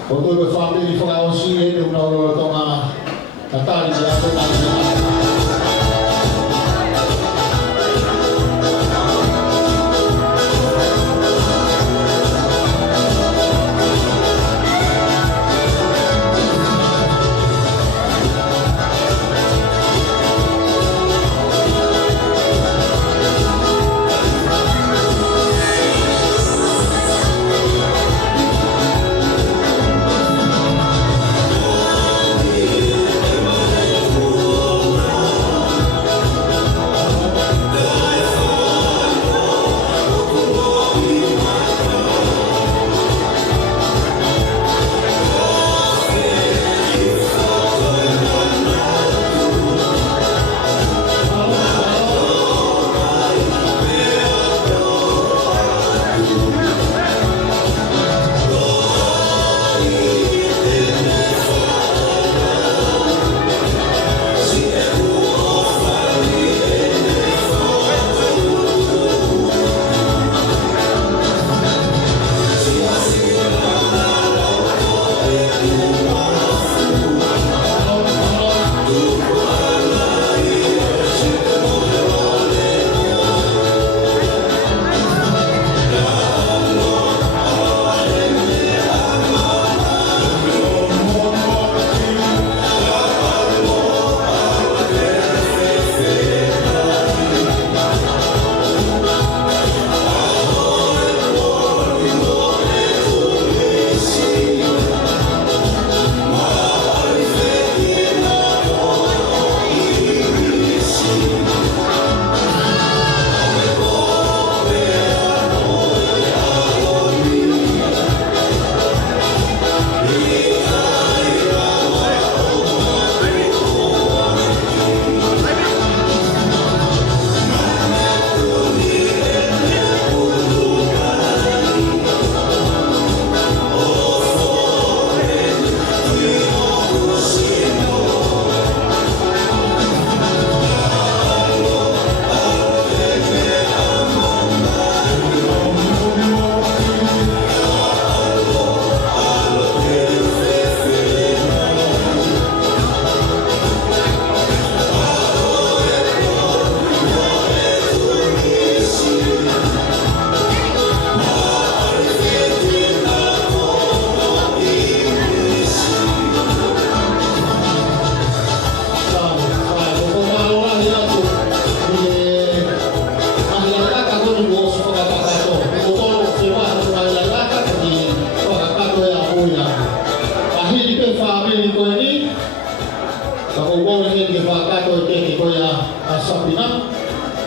Untuk berfamili fungsi ini menurut tengah kata di dalam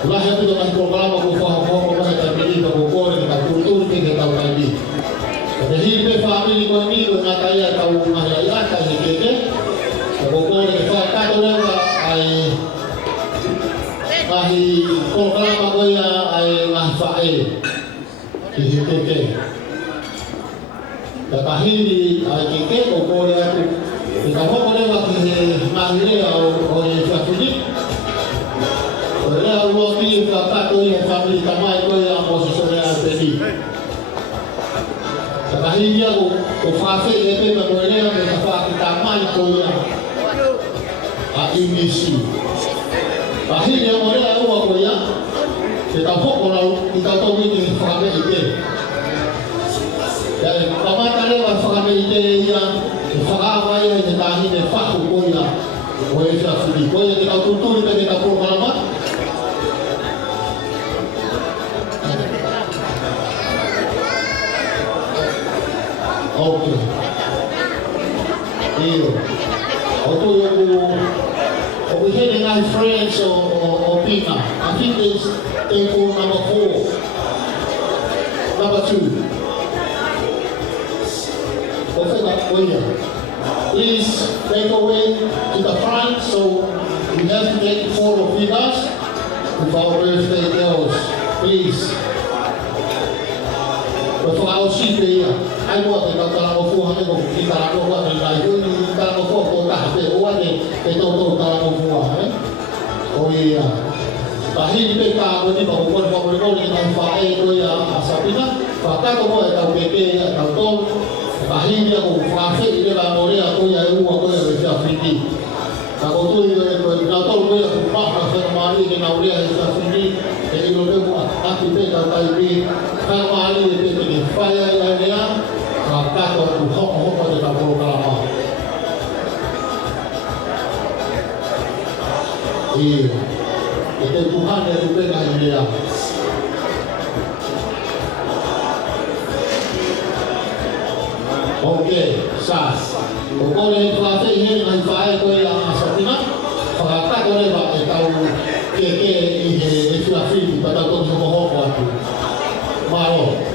Lahir itu dengan program aku faham apa yang terjadi di Bogor dengan kultur kita tahu lagi. Jadi hidup family ko ni ko nataya tahu mahaya ka ni kete. Bogor ni fa ka to ay ahi program ako ya ay mahfae. Kete. Tatahiri ay kete Bogor ya tu. Kita mo ko le wa ki mahire au o ye fa Kahini ako, o whakawhi e pe me moelea me ka whakita mai ko ia a inisi. Kahini e moelea ua ko ia, te tau hoko rau i tau tau i te whakame i te. Ia e kamata rewa whakame i te ia, e whakawa ia i te tahine whaku ko ia, o e whia whiri. Ko ia te tau tuturi te tau pōkalama. Okay. Are we hitting our friends or Pina? I think it's table number 4. Number 2. Please take away to the front so we have to take 4 of us with our birthday girls. Please. Before I was here, I want to go to the phone and go to the phone and I go to the phone and I go to the phone. Oh yeah. Tapi kita kalau ni bawa bawa ni dengan file tu ya asapina, fakta tu boleh tahu PP ya tahu tu. Tapi dia aku file ini lah boleh aku ya aku ya bisa free. Kalau tu itu tahu tu boleh aku pakai sama ni dengan boleh bisa free. Jadi boleh buat tapi kita tahu ini kalau hari itu ni file yang dia fakta tu aku hok pada tahu kalau iya. Itu Tuhan yang berikan dia. Okey, sas. Pokoknya kelas ini dengan saya tu yang asapina. Fakta tu ni bagai tahu ke ini free pada tu semua hok waktu. Malu.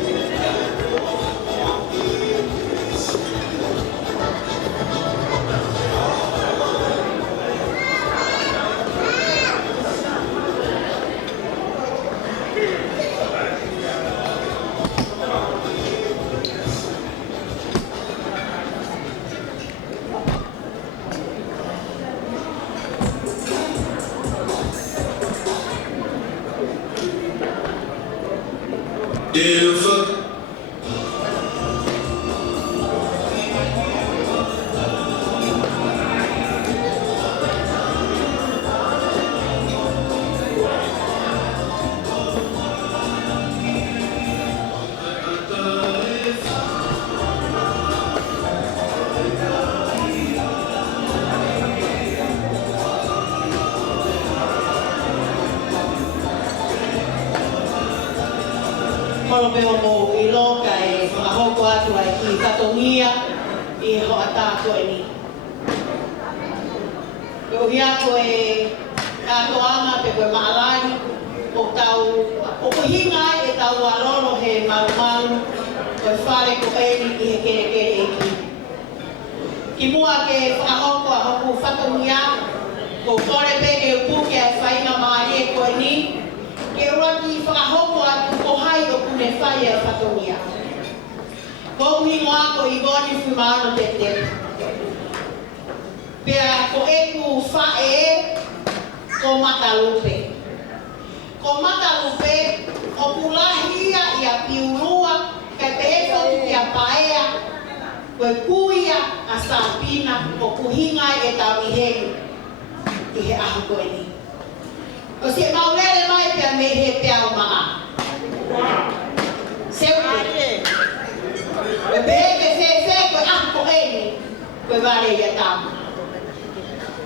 Kalau mau ilo kai mahoko atu ai ki katongia I ho ata ko ini. Ko hia ko e kato ama pe ko malai o tau o ko hinga e tau alolo he maumau ko fare ko ini I he kere ki. Ki mua ke mahoko a hoku fatongia ko kore pe ke upu ke faina mai ko ini. Ke uraki whakahoko atu ko hai o kune whai e whatongia. Ko uhingo ako I goni whimano te te. Pea ko eku whae ko matalupe. Ko matalupe o pulahia I a piurua kai peheto ki a paea koe kuia a sapina o kuhinga e tau I he ahu koe ni. O se maulele mai pia me he pia o maa. Seute. E bebe se koe ako eni. Koe vare ia tamu.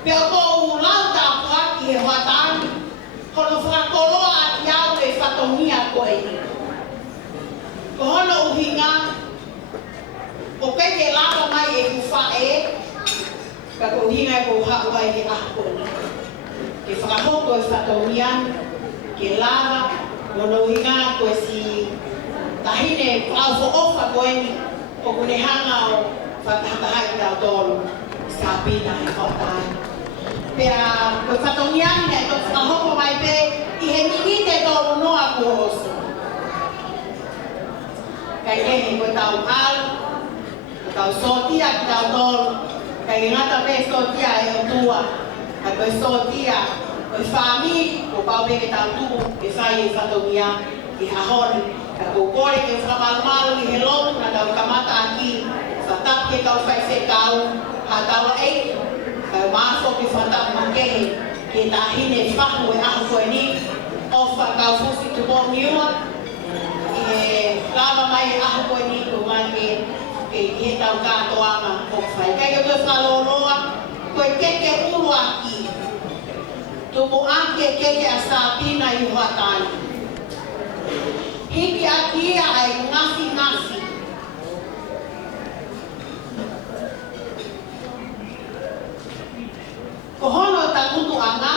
Pia o kou lauta ako aki he watani. Kono whakakoloa ati au e whatongia ko eni. Ko hono uhinga. O keke lava mai e kuwha e. Ka ko uhinga e kou haua e he ako eni. Ke whakahoko e whatongia, ke lava, mono hinga koe si tahine whaofa koe ni, o kune hanga o whakahai tau tolu, sapina e whatai. Pea koe whatongia ni e koe whakahoko mai pe, I he minite tolu noa ko oso. Kai kehe koe tau alu, tau sotia ki tau tolu, kai ngata pe sotia e o tua. Ai koe sotia, koe whami, ko pau peke tau tuku, e whai e whatongia, e hahori, Kukore ke whamalumalu i he lotu na tau kamata aki whatap ke kau whaise kau hatawa ei kau maso ke whatap makehe ke tahine whahu e ahu koe ni o whakau fusi tupo niua i he lava mai e ahu koe ni ko mai ke he tau kātoanga o whai kai ke koe whaloloa koe keke uru aki tupo ake keke a sāpina i huatani hiki akia ai ngasi. Ko hono ta kutu anga.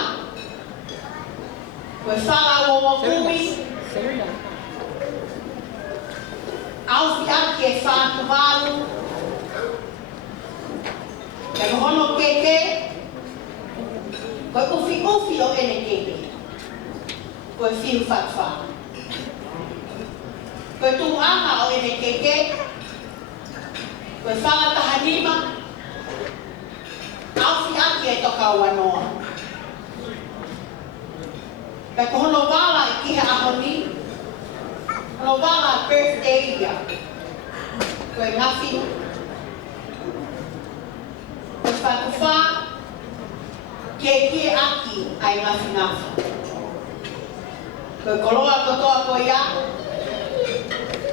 Ko sala wo kumi. Au fi akie fa tuvalu. Ko hono keke. Ko ufi o ene keke. Ko fi fa. Koe tuanga o ene keke, koe whanga tahanima, awhi aki e toka wanoa. Koe hono wala i kihe ahoni, hono wala birthday ia, koe ngafi, koe whatuwha, ke aki ai ngafi. Koe koloa kotoa koe ia,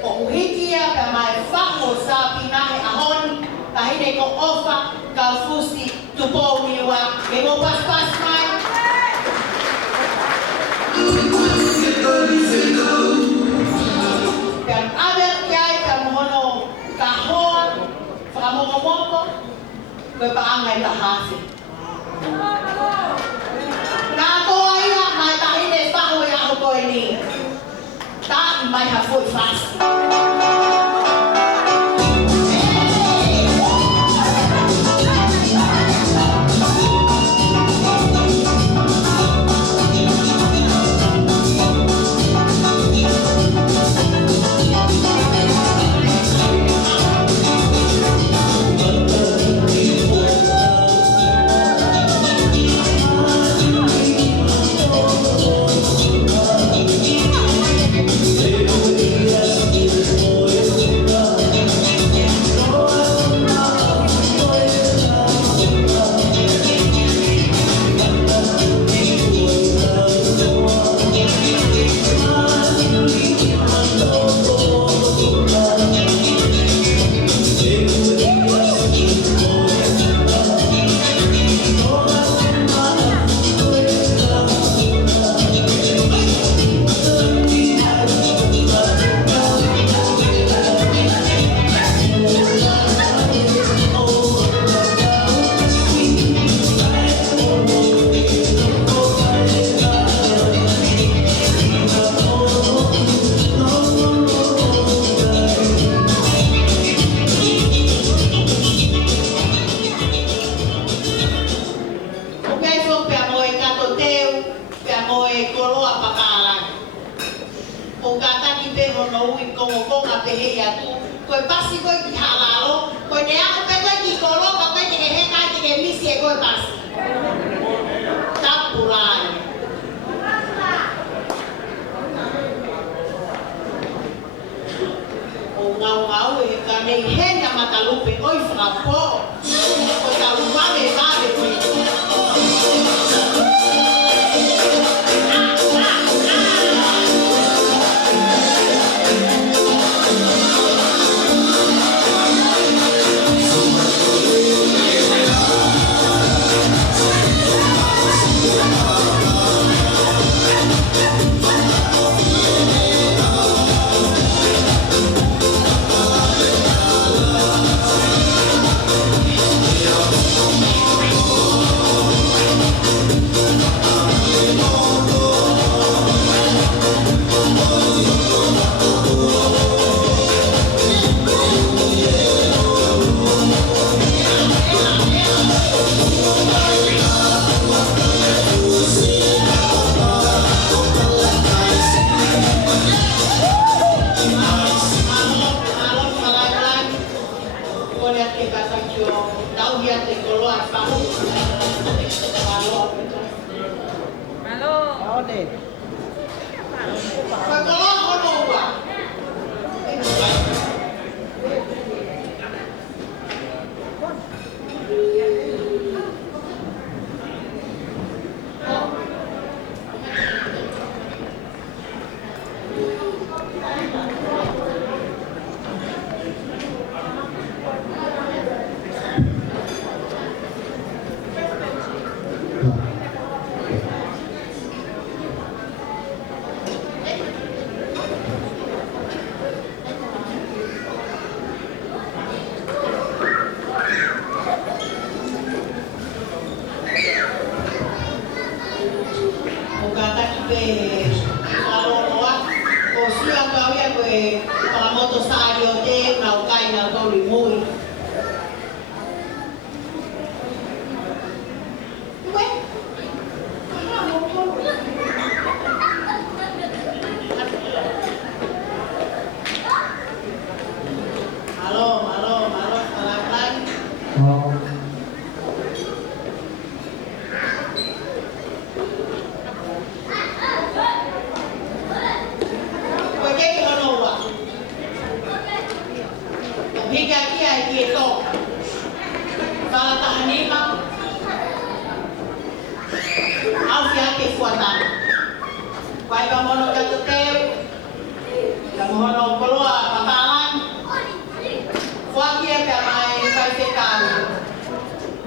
o uhitia ka mai whako sa pinahe ahoni, tahine ko ofa kau fusi tupo uniwa. Me mo pas mai. Kan ada kiai ka mohono kahoa, whakamomomoko, koe paangai tahasi. Nā toa ia mai tahine whako e aho koe ni. That might have food fast. Malo. Pagkala ko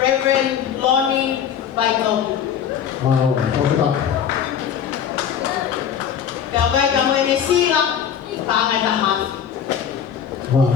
Reverend Lonnie Vital. Wow, okay. Kaya kamu ini sila, pangan nahan. Wow.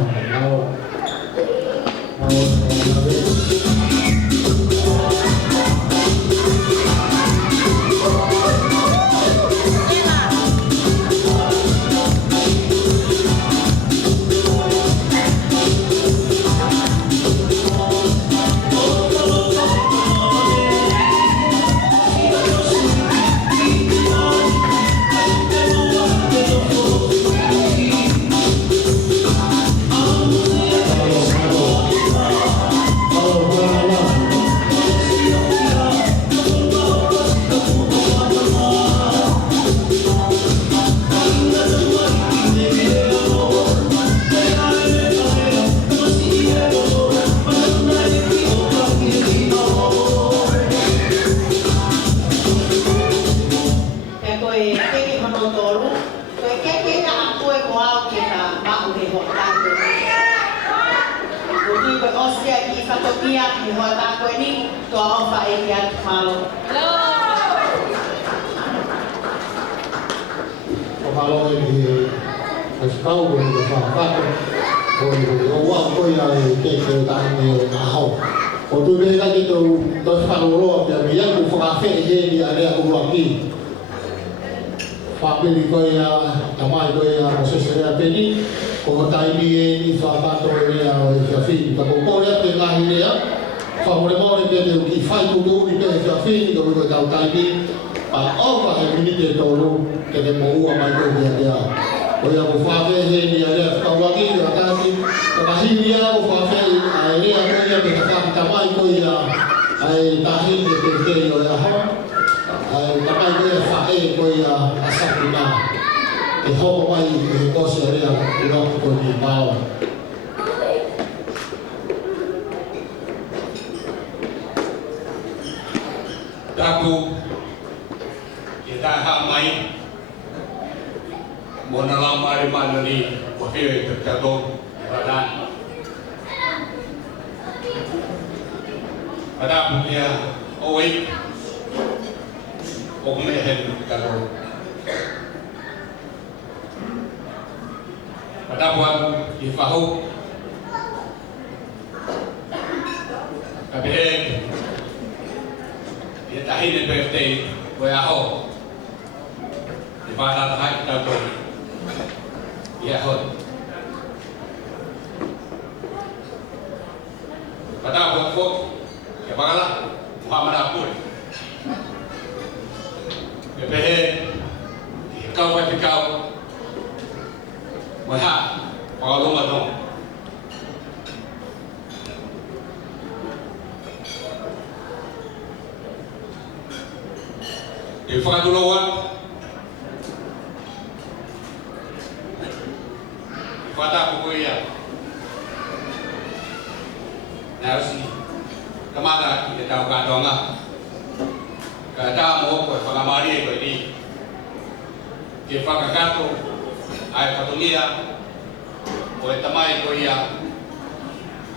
Kalau ini tahu ini apa orang kau yang kegiatan ini mahal. Waktu mereka itu terus kalau dia bukan ini ada uang ini. Family kau yang ramai kau yang sesuatu ini, kau tahu ini soal tu ini jadi kalau kau lihat tengah ini ya, family mau dia tu ifai tu dia jadi kau tahu ini. Apa yang ini terlalu kita mau apa dia. Oh ya, bukan ini ada kalau lagi kata ni, terakhir dia bukan ini apa yang kita kata itu ya, terakhir itu ya, tapi itu ya fae itu ya asal kita, hobi itu kosnya dia tidak boleh bawa. Aku kita hamai monalam mana ni wahai terjatuh pada punya awak omehen kalau pada buat ifahu tapi dia tahin birthday wahai di mana tak tahu ya hot pada buat ya bagalah Muhammad Abdul behe kau wah kalau mana ifah duluan pada na si kamada ki ta ka donga ka ta mo ko pa mari ko ni ke fa ka kato ai patolia o tamai ko ia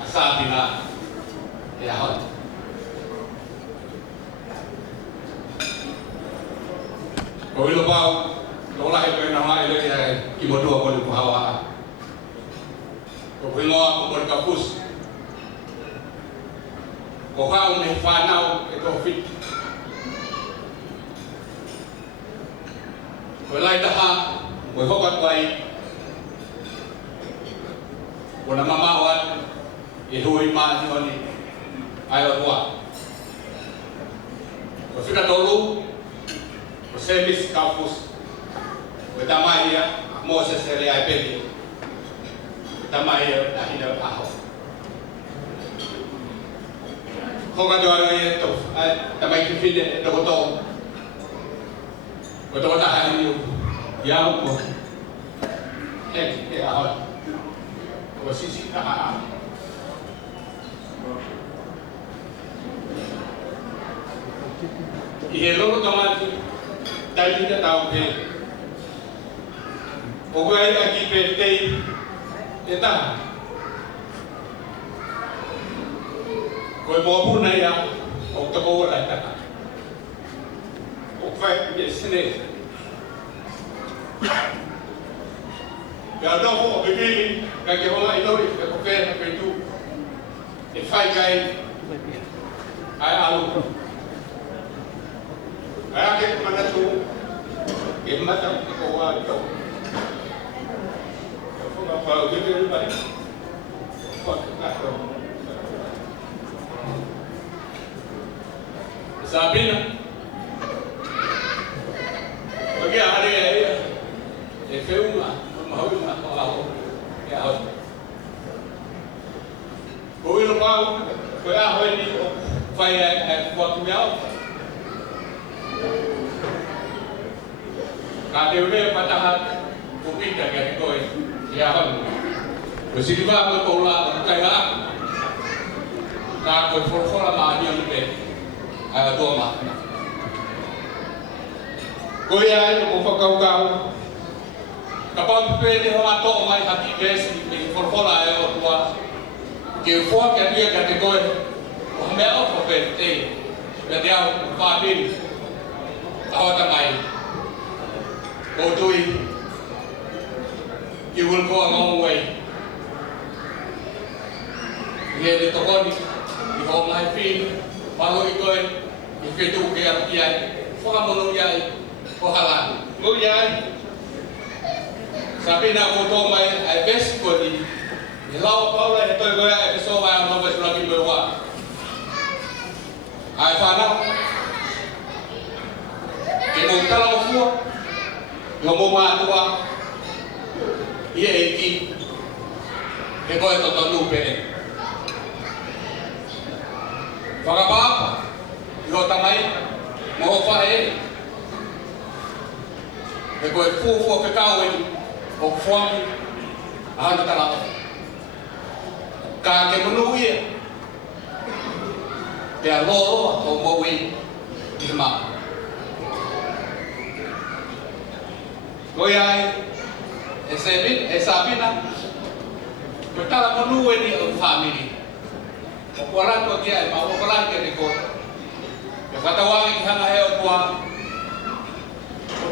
asabi na ya hot ko ilo pau lo la ko na mai le ki mo do ko lu hawa ko pingo ko ka pus ko ha un fanau e to fit ko lai da ha ko ho ka kwai ko na mama wa e hui ma ni oni ai la tua ko fika tolu ko service campus ko tamai ya Moses ele ai pedi tamai ya ina aho ko ka doa ye to tamai ki fide do to ta ha ni ya ko aho ko sisi ta ha y luego tomate dai da tau pe o ko ai aki pe tei eta ko mo bu na ya o to ko la ta o fa ye sene ya do ko be bi ka ke hola ino ko pe na pe tu e fai kai ai alu Ayah ke mana tu? Ke mana tu kau ada? Kau apa gitu ni baik? Kau tak tahu. Sabina, bagi hari ini, efeuma, mahuuma, mahu, ya. Kau ini lupa, kau apa ini? Fire, waktu yang Kadeude patahat kuping dari koi siapa? Besi ba ko la kaya na ko for ma ni on be a do ma ko ya ko fa kau kapag pwede ho ato mai hati bes ni for e o tua ke fo ke dia ka te koi o me o ko be te be dia fa bin awata mai go tui you will go a long way here the tokoni you hold my feet baru ikoi ifetu ke apiai foka mono yai ohala mo yai sabi na ko to mai ai best ko di lau paula to go ya so mai no bes lagi berwa ai fana ke mo tala mo ngomong tua ia iki ke koe to lupe waka papa yo tamai mo fa e ke koe fu ke kau ni o fo ana tala ka ke manu ia ya lo o mo wi ma Goyai, esebit, esabina, betala manu ni family. Okuaran ko kia, mau okuaran ke deko. Yang kata wangi kihana heo tua,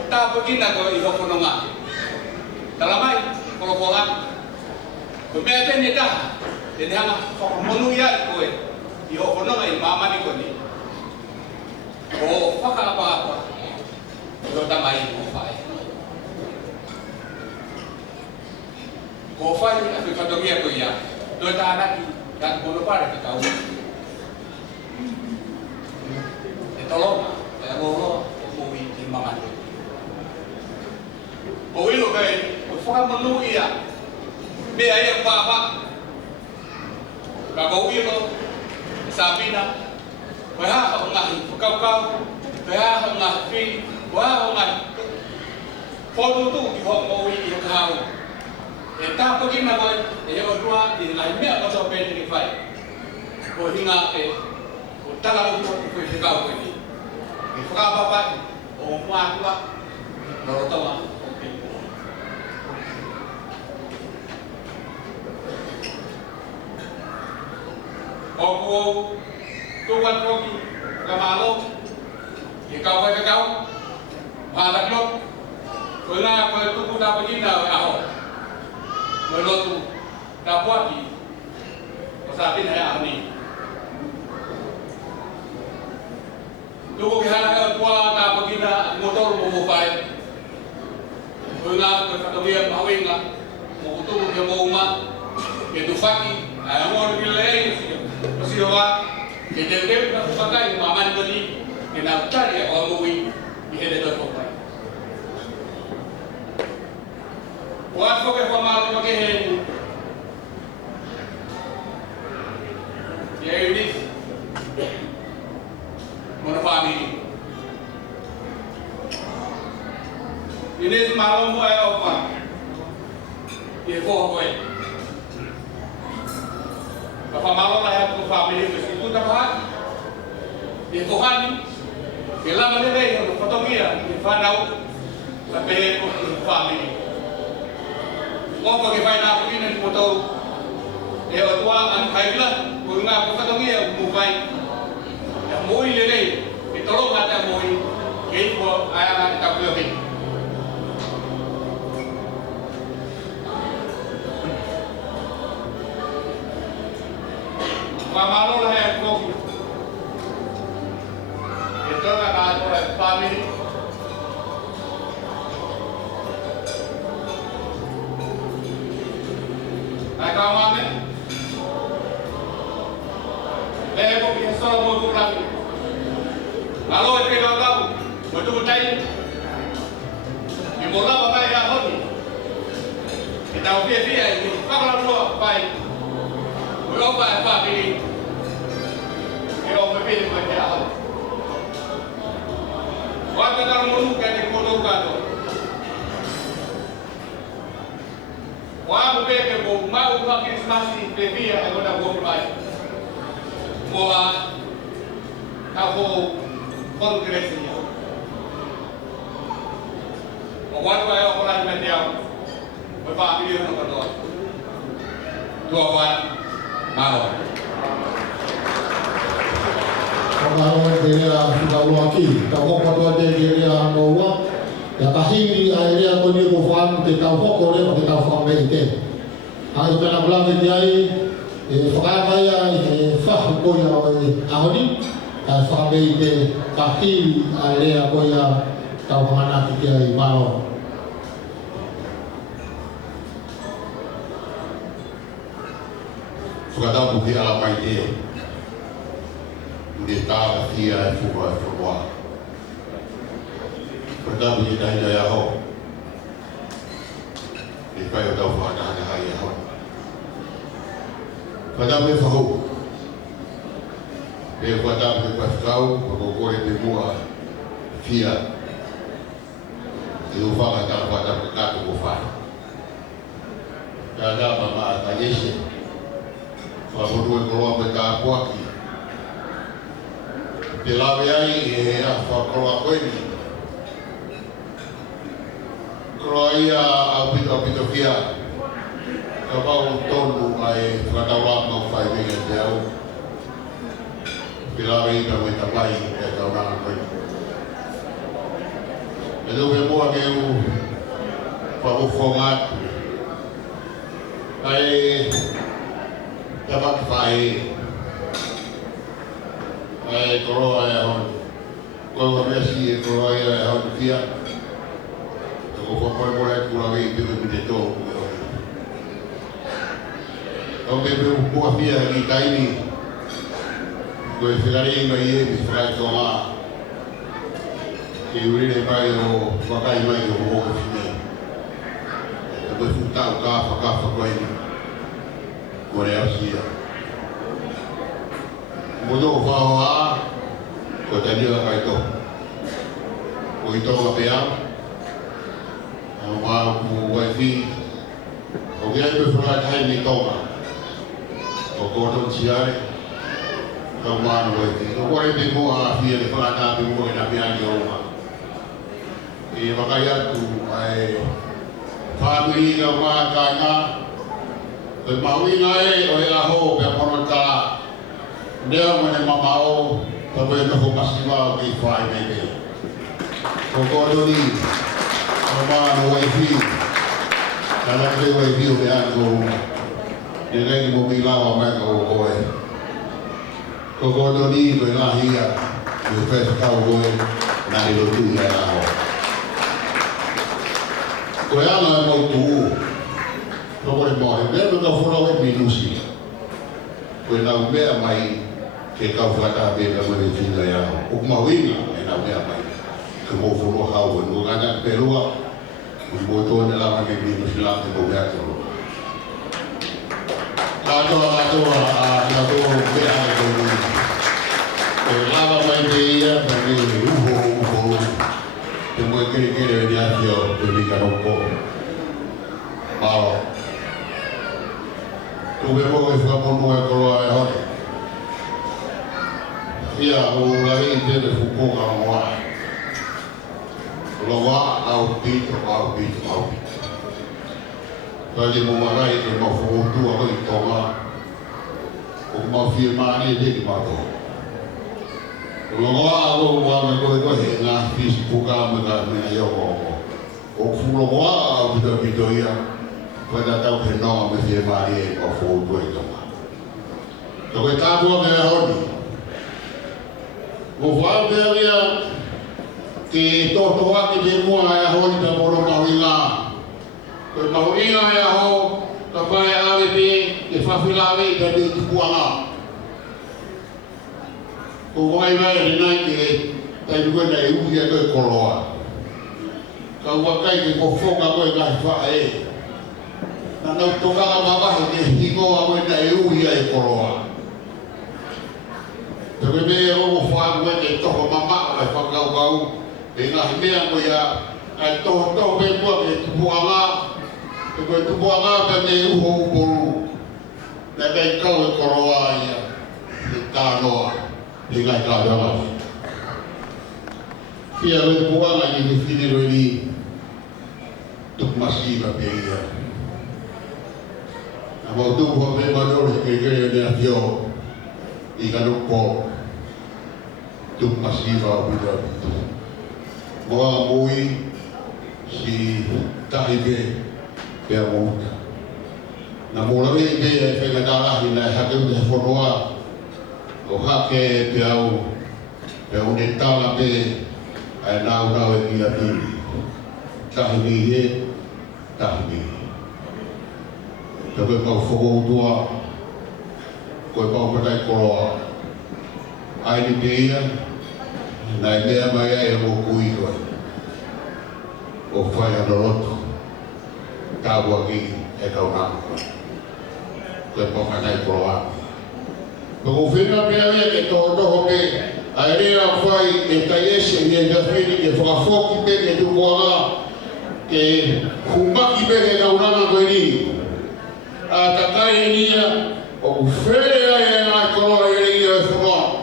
tak begina ko iho kononga. Dalamai kalau kolam, bemete ni dah, jadi hanga manu ya koe, iho kononga mama ni ko ni. Oh, pakai apa? Iho tamai ko fai. Ko fai na fi katomia ko ya do ta na ki kan ko no pare ka u e tolo e lo mo wi ti mama o wi lo kai o fa ma lu ia be ai pa pa ka ko wi lo sabina wa ha ko ngai ko kau kau wa ha ko ngai fi wa ko ngai fo tu ki ho mo wi ki ka eta ko kina boy e yo tua di lai me ko so pe ni fai ko hinga e o tala o ko te kau ko ni e whakapapa o muatua no rotawa o pe o ko tuan koki kamalo e kau ka kau ala klok ko na ko tu ku da pagina a ho mo lotu da puati o sa tin ha ani Tuko kihana ka tua ta pagina motor mo pai. Una ko katomia mawinga mo kutu ke mo uma ke tufaki ay mo ni lei si wa ke te na fukai maman ko ni ke na tari o mo wi ni hede to ko pai. Wa ko ke fama ko ke he ye ni Mana family. Ini semalam mo ay apa? Ye ko ko eh. Bapa malam lah ya family itu dapat. Ye ko hani. Kela mana deh untuk fotogia di fanau sampai ko family. Mo ko ke fai na ko ni foto. Ye tua an kai lah, ko nga ko fotogia mo fai. Mui lele, itolong ada mui, kiko ayah kita beli. Mamalo lah yang kopi. Itu kan ada family. Nak kawan ni? Kopi asal mau pulang. Lalu itu kita tahu, betul-betul di bola apa yang hobi. Kita via ini, kalau lu baik, lu apa ini, kita pilih macam. Waktu kalau mau kita foto kado, wah bukan mau Christmas ini via aku dah buat baik. Mau aku kongresnya. Orang tua orang mendiam, bapak beliau nak berdoa. Dua wan, malu. Pengalaman dia sudah luaki, tahu pada dia bawa, ya kahiri akhirnya kau ni kufan kita tahu kau kita faham betul. Aku nak bilang dia sekarang saya faham kau yang ahli. Sampai ke kaki area apa yang tahu mana kita mau. Suka tahu bukti apa itu? Bukti tahu dia semua. Pertama kita hanya yaho. Kita yang tahu mana yaho. Pertama tahu. Dia kata berpasau, berkori semua via. Itu faham tak pada berkat kufan. Ada mama tayese. Kalau dua keluar berkat kuaki. Dilawai apa keluar ini. Keluar ia apit via. Kalau tonu ai kata orang mau fai dengan jauh. Pilari kami terbaik dari orang lain. Itu memang kau pakai format, dapat file, kalau ayah kalau biasa kalau ayah dia, kalau boleh kurang itu begitu. Kalau memang buat dia kita ini. Kau filari mai filari toma, kiuri le mai o pakai mai o mo fini. Kau futa kafa kau ini, kau reasia. Mudo fawa, kau tadi apa itu? Kau itu apa ya? Mau wifi, kau dia itu filari hai ni toma, kau tu siapa? kau mana boleh tu. Kau boleh temu afia de pelata temu boleh nak biar dia rumah. Makanya tu, family kau makanya, maui ngai oi aho berkomentar. Dia mana mamau, tapi nak masih mau di fly maybe. Kau doni, mana wifi, kalau ada wifi dia aku, dia lagi mobil lawa mereka kau. Kau doni kau lahir, kau first kau kau nak dilutu dia aho. Kau yang mau tu. Kau boleh mahu, dia bukan follow minusi. Kau nak bea mai, kau kata bea mai fina ya. Kau mahu ini, nak bea mai. Kau mau follow kau, kau ada perua, kau tu ni lama ke minusi lama kau bea tu. Kau bea tu. Kau lama mai dia, bagi uho. Kau kira dia dia, bagi kau. Wow. Tu bebo que fue por nueve colores de hoy. Ya, o la gente de Foucault a lo va. Lo va a un pito. Kalau mau marah itu mau foto atau ditoma, mau firman ini dia gimana? Lo va a lo hendak Facebook mereka mengayo. O lo va a video ya. Pada tahu kenal mesti mari ke foto itu. Kalau kita buat ni, buat dia ke toa ke semua ayah honi tak boleh mawinga. Kalau mawinga ayah ho, kapai awet ke fafilawi jadi buanga. Bukan ini naik ke, tapi juga naik uji ke kolor. Kau pakai ke kofok apa yang kau na toka mabah ni hiko amo na eu ia koroa. Tapi me o fa mo ke to mama ai fa kau e na hime amo ia ai to be mo ke tu buanga ka me u ho bolu. Na be kau koroa ia. Ta no. Ni ngai ka dama. Fia le buanga ni fini roi tu masih ba be. Kalau tu buat berdor, kira-kira dia jauh, ikan lupa, tu masih bawa berdor itu. Bawa mui si tahibe dia muda. Namun lagi dia pegang darah ini, hakim dia forwa, hakim dia unita lagi, nau ini lagi, tahibe. Tapi kau fokus dua, kau pakai kolor, air dia, naik dia maya yang mau kui tu, fire dorot, tahu lagi, kau nak, kau pakai kolor. Kau fikir dia kita hobi, air dia fire, kayes yang jadi ni, fokok kita itu buat, humak kita kau nak kau ini. Takai ini ya, ufere yang kalau ini ya semua.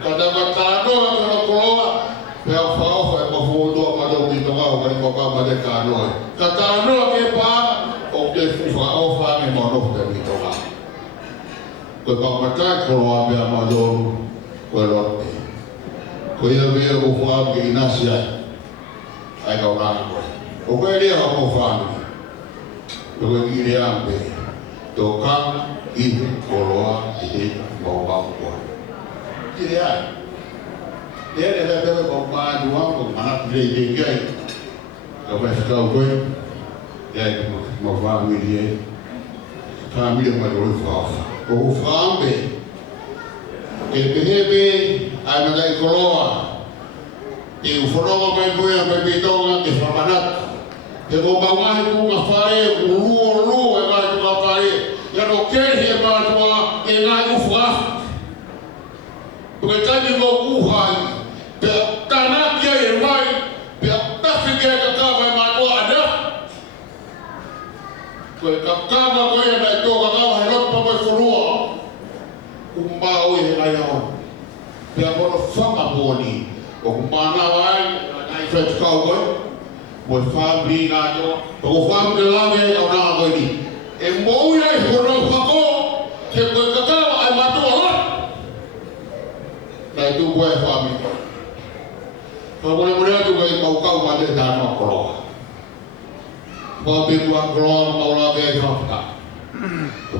Kalau bertano kalau keluar, fau foto pada kita mau kalau pada kano. Kano ke pa, objek fau ni mau dari kita. Kalau macam keluar biar major keluar. Kaya biar ufam ke Inasia, ay kau nak. Okey dia mau faham. Kalau dia ambil. Toka ibu koloa ini bawa bawa. Dia dah bawa dua mana dia gay. Kalau sekarang dia mau faham dia malu faham. Kau faham be? Hebe ada lagi koloa. Ibu koloa main punya berbeda ke famanat. Dia bawa itu ngafare ulu yang ngafare. Yang okey dia bawa engai ufah. Bukan ni mau uhai. Tanah dia yang mai. Tak fikir kakak mahu ada. Kau kakak kau yang nak tu kakak help pakai semua. Umpau yang ai au. Pea kono whakaponi. O kumana wai, nai whet kaukoi. Mo whamri ngā toa. O whamri lawe ai au nā koi ni. E mou ai kono whako. Ke koe kakao ai matua lot. Nai tu koe whamri. Whamri mure atu kai kaukau mate tāna koroa. Whamri kua koroa maula vei whamka.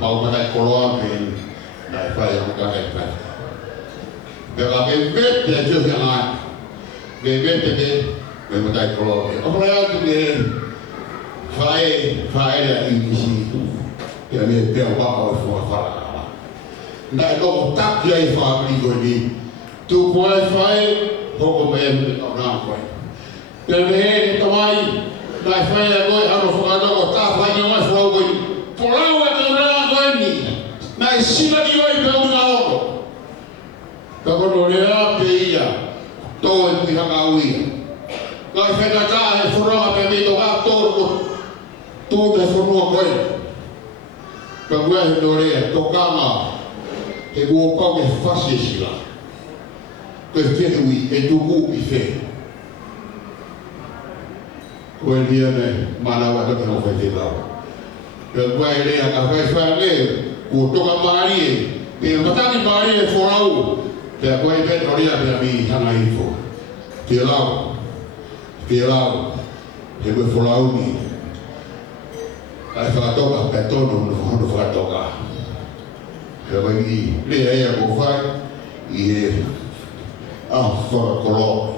Mau matai koroa me nai whai au kai whai. Pela me vete a Deus lá, me vete me matai koroa. O mea atu me whae a inisi. Pea me pea waka o fua whara. Nai loko taki ai whaapiri koe ni. Tu koe whae, hoko me e o nā koe. Pea me he tamai, nai whae a koe, hano whakatoko, tā whae ni mai whau koe ni. Porau e te nā koe ni. Nai sina ki oi pea una oko. Ka kono rea pe ia, tō e pihanga uia. Ngai whenata he whuranga pe mito ka tō te whunua koe. Ka wehe no rea, tō kanga, he mua pau e whasi e sila. Koe whenui e tuku i whe. Koe lia ne, mana wata te no whai te lawa. Ka wehe rea, ka whai whange, kua toka maari e, pe mataki maari e whorau. Pea koe pet oria pea mi hanga info. Pea lau, he koe wholau ni. Ai whakatoka, pea tono hono whakatoka. Pea koe i lea ea ko whai, i he whakakolo.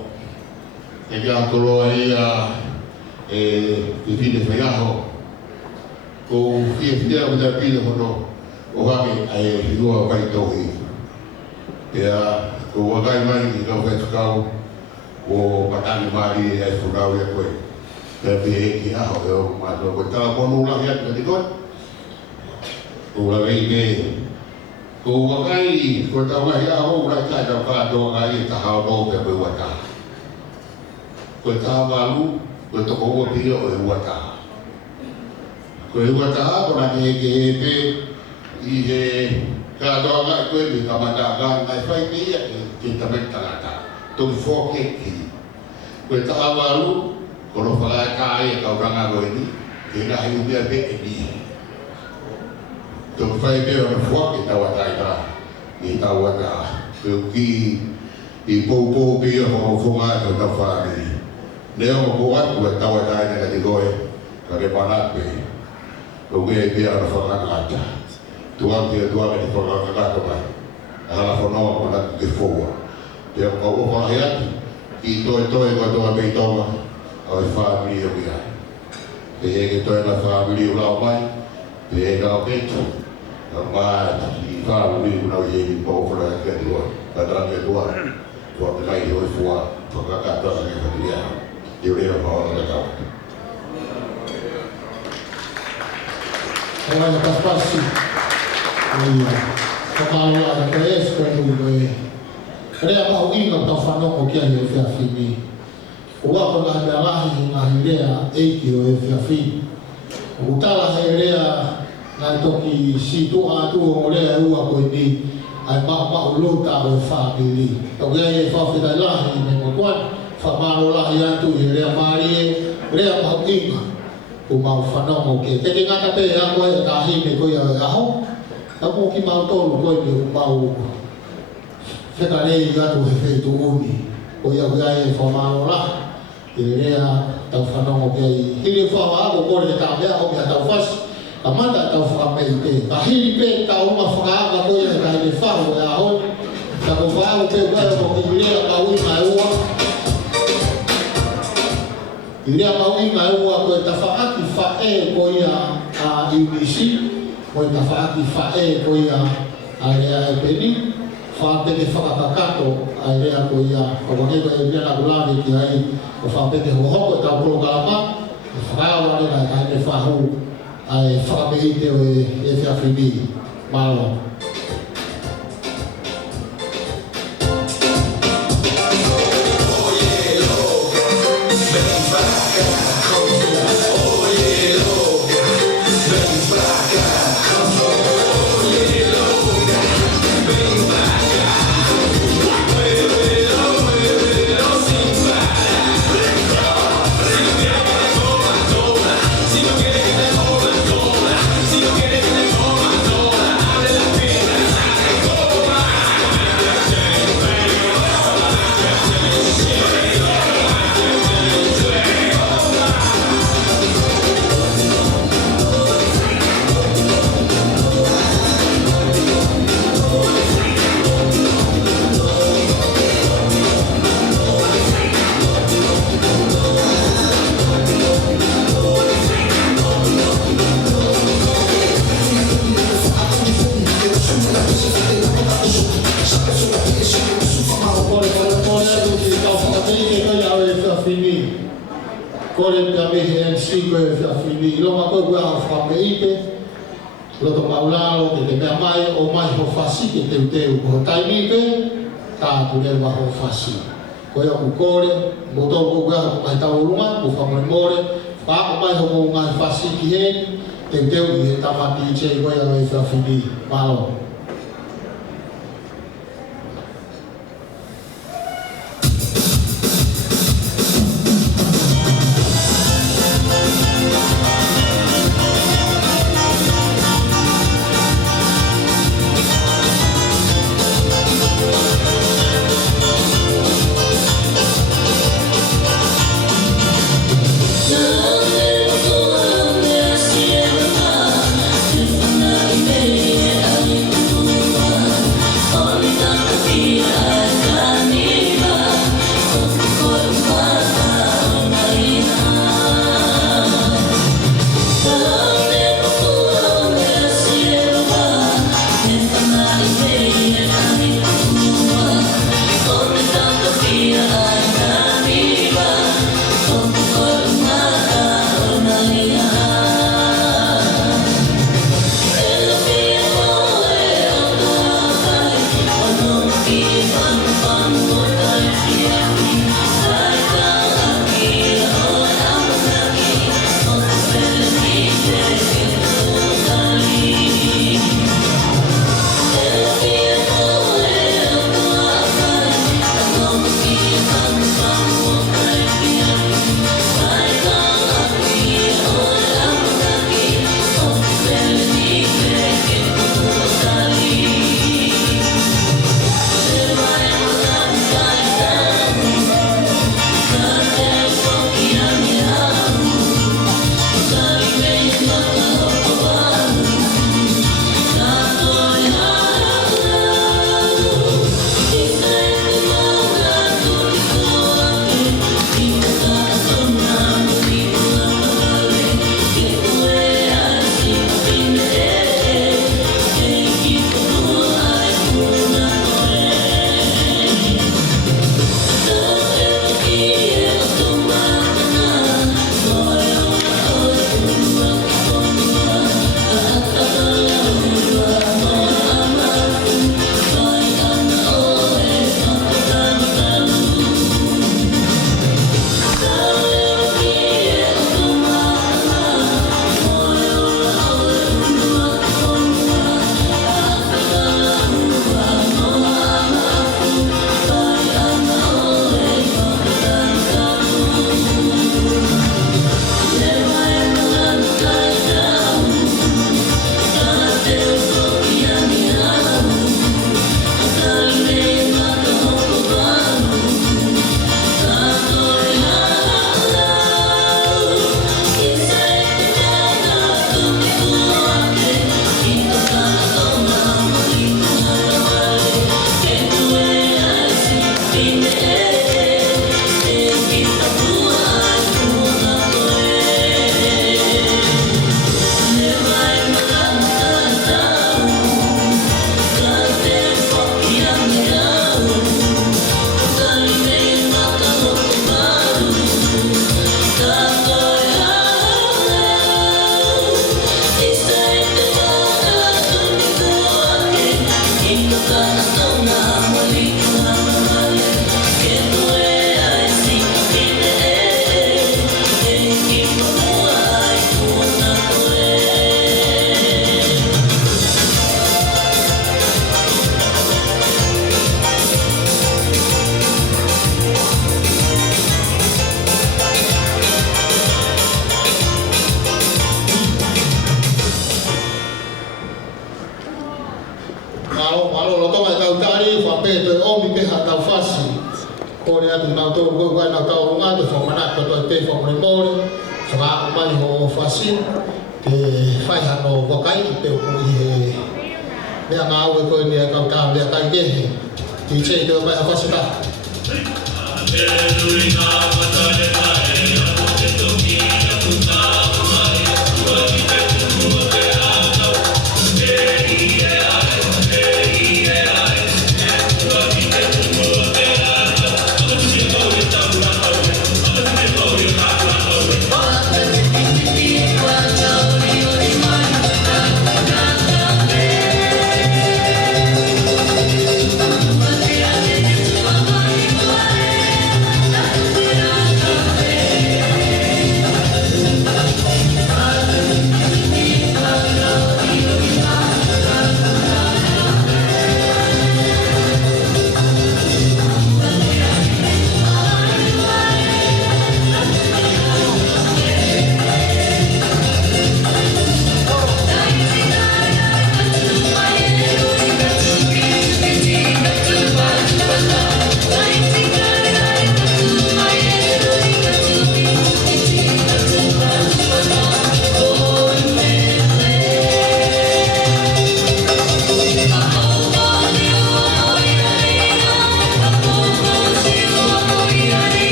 E kia koloa ia e whine whaiaho. Ko whia o te pina hono, o hake ai hingua whai tohi. Pea, ko wakai mai ki kau whai tukau, o patani maari e whunau e koe. Pea pehe ki aho e o mātua koe. Tala ponu ulahi atu kati koe. Ko ulahi me. Ko wakai, ko tau ngahi aho ulai tai tau kātoa ngai e taha o nō pea koe wata. Koe taha malu, koe toko ua pia o e wata. Koe wata, kona ke he pe, i he kātoa ngai koe mi kamata ngai ngai whai me ia ke tamai tangata. Tōki whōke ki. Koe taha malu, kono whakai kāi e kauranga koe ni, ke nahi umea pe e ni. Tōki whai me o na whōke tawa taita, i tawa ta. Koe ki, i pou pe o hono whonga koe na whāmi. Neo mo ko atu e tawa taita kati koe, ka ke panape. Koe e pe o na whakakata. Tuang dia tuang di kolong kakak mai, alah kono kono ke fowa. Dia kau orang hayat, itu kau doa beitoma, kau family yang dia. Dia itu adalah family ulau mai, dia kau betul, amma di family ulau yang kau pernah kedua, kadang kedua, dua kali dua fowa, kakak doa dengan dia, dia kau orang kau. Olha, pas-pasi. Whakalo ana ka e whakanu e. Rea mahu inga tau whanongo kia he whiawhini. O wako ngā mea lahi ngā hirea eiki o e whiawhini. O utala he rea ngā toki si toa atua o rea ua koe ni ai mao lota o e whāpili. Tau ea e whawhitai lahi me motuan, whamaro lahi atu he rea maari e, rea mahu inga o mau whanongo kia. Kete ngata pe a koe e tahi me koe a aho. Tau mo ki mau tolu koe me o mau whekarei atu he wheitu uni. O ia hui ai e whamaro la. E rea tau whanongo kia i hiri whawa ako kore e tā mea o mea tau whasi. Ka mata tau whakamei te. Ka hiri pe tau unga whakaaka koe e kai me whaho e aho. Ka ko whaho te ukai o ki rea ka ui mai ua. I rea ka ui mai ua koe ta whaaki whae koe a iunisi. Koe ta whaaki whae koe a rea e peni, whapete whakakakato a rea koe a whakaneko e pia na kulane ki ai o whapete hohoko e tau kolo kalama, e whakawa rena e kaine whahu a e whakapeite o e whiawhini malo. Bem pra cá, fini. Kore te amihi MC koe whia fini. Longa koe koe a whameite. Loto maulalo te te mea mai o mai ho whasi ke te uteu ko taimi ke. Tā tu ne waho whasi. Koe aku kore, mo tau koe koe a mai tau runga, ko whamore more. Wha o mai ho mo ngai whasi ki he. Te uteu i he tama DJ koe a whia fini. Malo.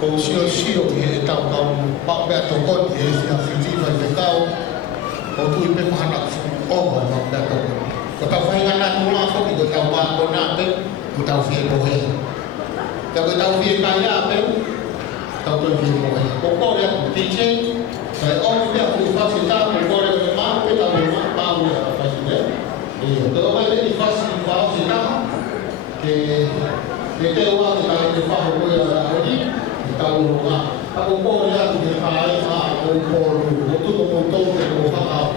ko sio e tau kau pa pe to kon e sia fiti vai pe kau o tu pe mahana o ma pe to ko tau fai ngana tu la ko ko tau ba ko na pe ko tau fi ko he ka ko tau fi ka ya pe tau ko fi ko he ko ya ti che sai o pe ku fa si ta ko re ma pe tau ma pa u ya fa si de e to ba ni fa si fa si ta ke te wa ka te fa ko ya ri tahu rumah, aku boleh aku dikai aku boleh, itu kemudian aku faham,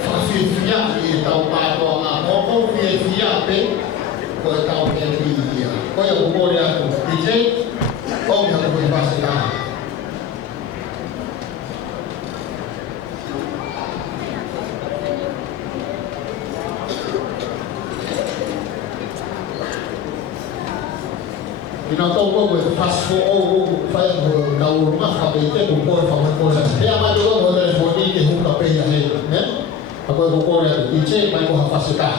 fasihnya di tahu pada orang, aku fasihnya pe, kau tahu dia, kau yang boleh aku, dijek, kau yang boleh fasihnya. Ina tau ko ko fast for o fai ho tau ma ka pe te ko ko fa ko la te ama do ko le mo ni te hu ka pe ya he ne ako ko ko le i che mai ko ha fasita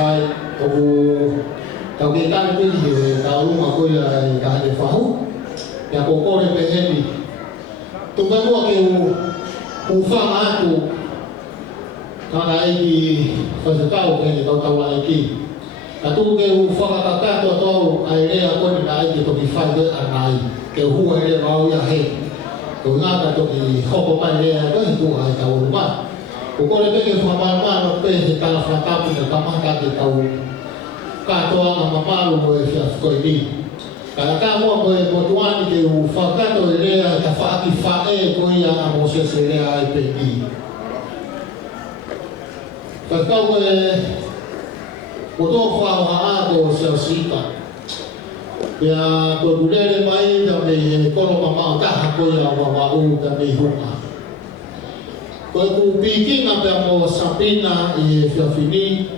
sai o tau ke tane pe he tau ma ko ya ka le fahu ya ko ko le pe he tu ba mo ke u fa ma tu ka ai ki fa se tau ke tau la ki ka tu ke u fa ka ka to to ai le a ko ni ai ki to ki fa de anai ke hu ai le ma ya he ko nga ka to ki ho ko ma le a ko tu ai tau ma ko ko le pe ke fa ma ma no pe he ta fa ta pu ka ma ka ki tau ka to nga ma ma lu mo e fa ko ni ka ka mo mo tuani ke u fa ka to le ta fa ki fa e ko ya a mo se se le ai pe ni ka ka o do fa a do se sita ya ko bulele mai da me ko lo mama ta ha ko ya wa u da me huma ko ku piki na pe mo sapina e fiafini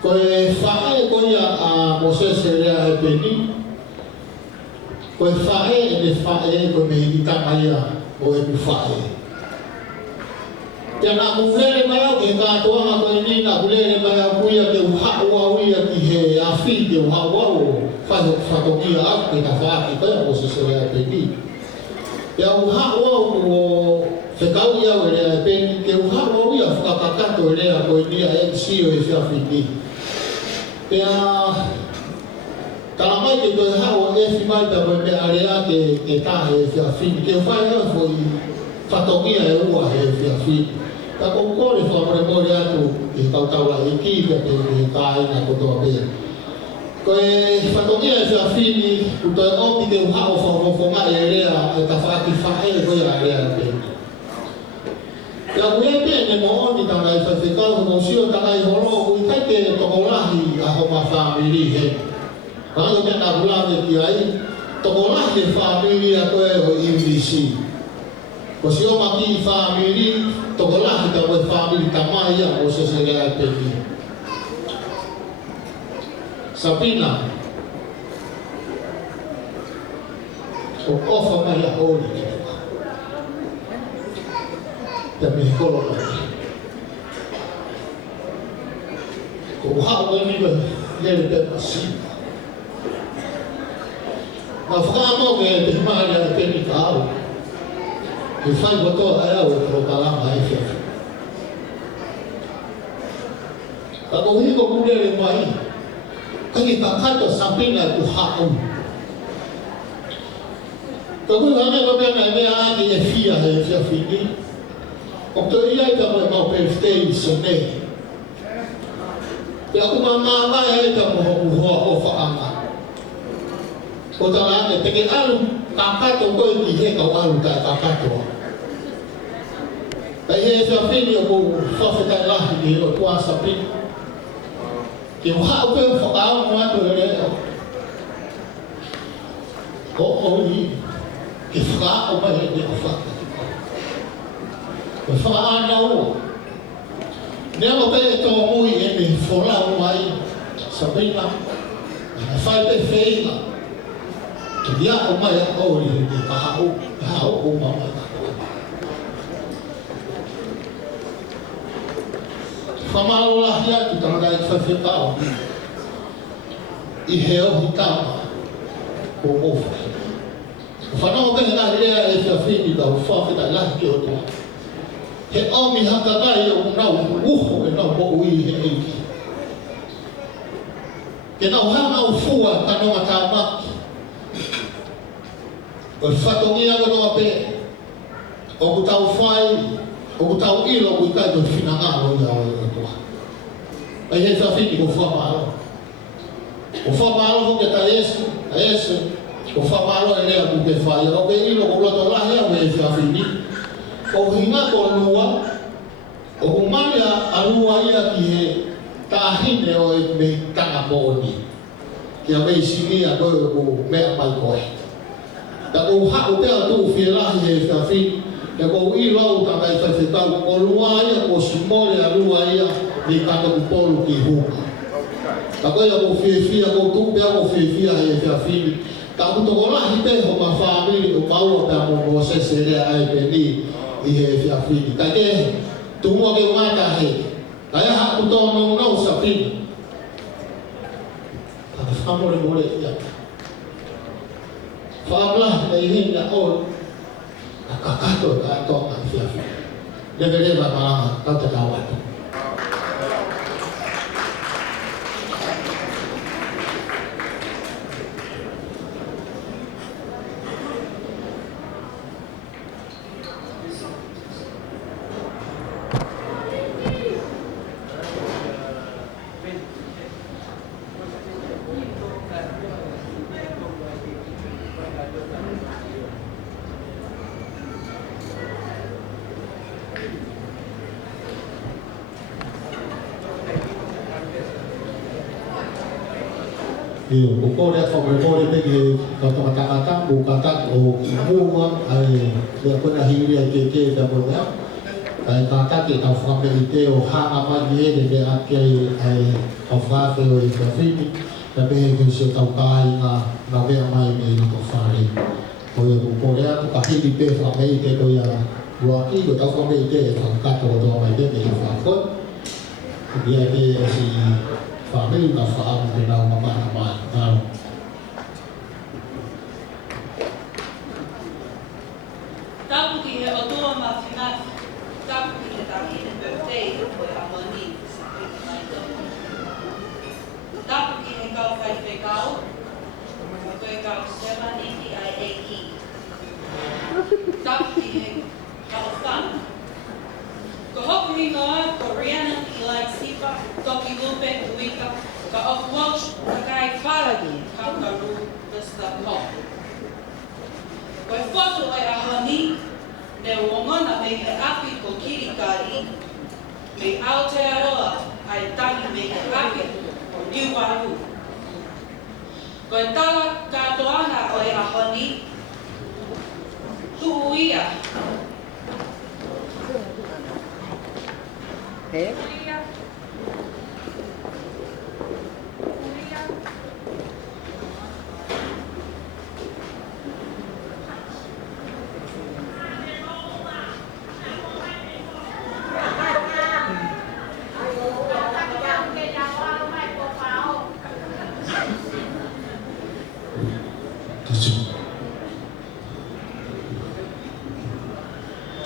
ko e fa e ko ya a mo se se le ai pe ni ko e fa e ko me di ta mai ya o e fa e ya na mulele mai o ke ka to ma ko ni na mulele mai o ya ke ha wa wi ya ki he a fi ke ha wa o fa to ki a ke ta fa ki ko o se se ya pe ni ya u ha wa o se ka u ya o le pe ni ke u ha wa wi ya fa ka ka to le a ko ni a e si o e fa fi ni ya kala mai ke to ha o e fi mai ta me area ke ta e fa fi ke fa ya fo fa to ki a e wa e fa fi ka ko ko le fa mo le atu e ka ta la e ki ke ka ina ko to be ko e fa to ni e fa fini u to o ki te ha o fo ma e le a ta fa ki fa e ko ya le a pe ya we pe ne mo ni ta la fa se ka mo si o ta la i holo u ka ke to ko la hi a ho ma family he ka no ke na bula de ki ai to ko la hi family a ko e o English ko si o ma ki family to ko la hi ta ko family ta mai ya o se se le a pe ni Sapina o ofa mai a hori te me kolo ko hao ni ba le te pasi na fa mo ke te mai a te ni ka e fai boto a o pro kala mai fe ka ko hi ko mure mai kaki kakato Sapina ku hao ka ku hane ko me me a ki e fia he fia fini o to ia ta mo ma pe stay sone ya ku mama ma e ta mo ho o fa anga o ta la te ke alu kakato ko ki he ka alu ta kakato ai he fia fini ko fa fa ta la ni o tua Sapina ke ha pe fa ka mo to le o ni ke fa o ba le fa ko fa ana o ne mo pe to mo i e me fo la o mai Sapina na fa pe feina ke dia o mai o ni ke ha o ma ma Famalo la hia tu tanga dai fa fe pa i he o hitama o o fa no be na le e fa fi ni da fa fe da la ke o to he o mi ha ka dai o na u ho e na bo ui he e ki ke na ha na u fu a ka no mata ma o fa to ni a no pe o ku tau fai o ku tau i lo ku ka do fina nga o ya o ai he fa fini ko fa malo o fa malo ko ke ta yesu o fa malo ele a ku ke fa yo ke i lo ko lo to la he o fa fini o hinga ko lua o humania a lua ia ki he ta hine o e me tanga mo ni ya me sini a ko me mai ko da ko ha o pe a tu fi la he fa fini da ko i lo ta kai fa se ta ko lua ia ko simole a lua ia ni ka ko polu ki hu ta ko ya ko fi ko tu pe ko fi ai fa fi ta ko to la hi pe ho ma family o ma o ta mo se se le ai pe ni i he fa fi ta ke tu mo ke ma ta he ta ya ha ku to no no sa fi Amore mole ya. Fala na ini na o akakato ka to ang siya. Lebele ba para tatawat. Buko dia favorit bagi kata kata bukan tak o bunga ai dia pun akhirnya keke dah boleh ai kata kita favorit o hang apa dia dia akai ai favorit o favorit tapi kita tahu kai na nabe mai ni ko fari o buko dia tu kahit di pe favorit ko ya dua ki ko tahu favorit dia kata tu mai dia ni favorit dia dia si family na faam din ang mama. Tapu ki he otua mawhinati, tapu ki he tahine birthday koe amoni sa piki mai tau. Tapu ki he kau whai whekau, koe kau semaniki ai eiki. Tapu ki he kau whana. Ko hoku hi noa, ko Rihanna ki lai sipa, toki lupe kuika, ka of Welsh, ka kai wharagi, ka karu Mr. Pop. Koe whatu ai ahoni, ne wongona me he api ko kirikari, me Aotearoa ai tangi me he api ko Niuaru. Koe tala katoanga o e ahoni, tuu ia.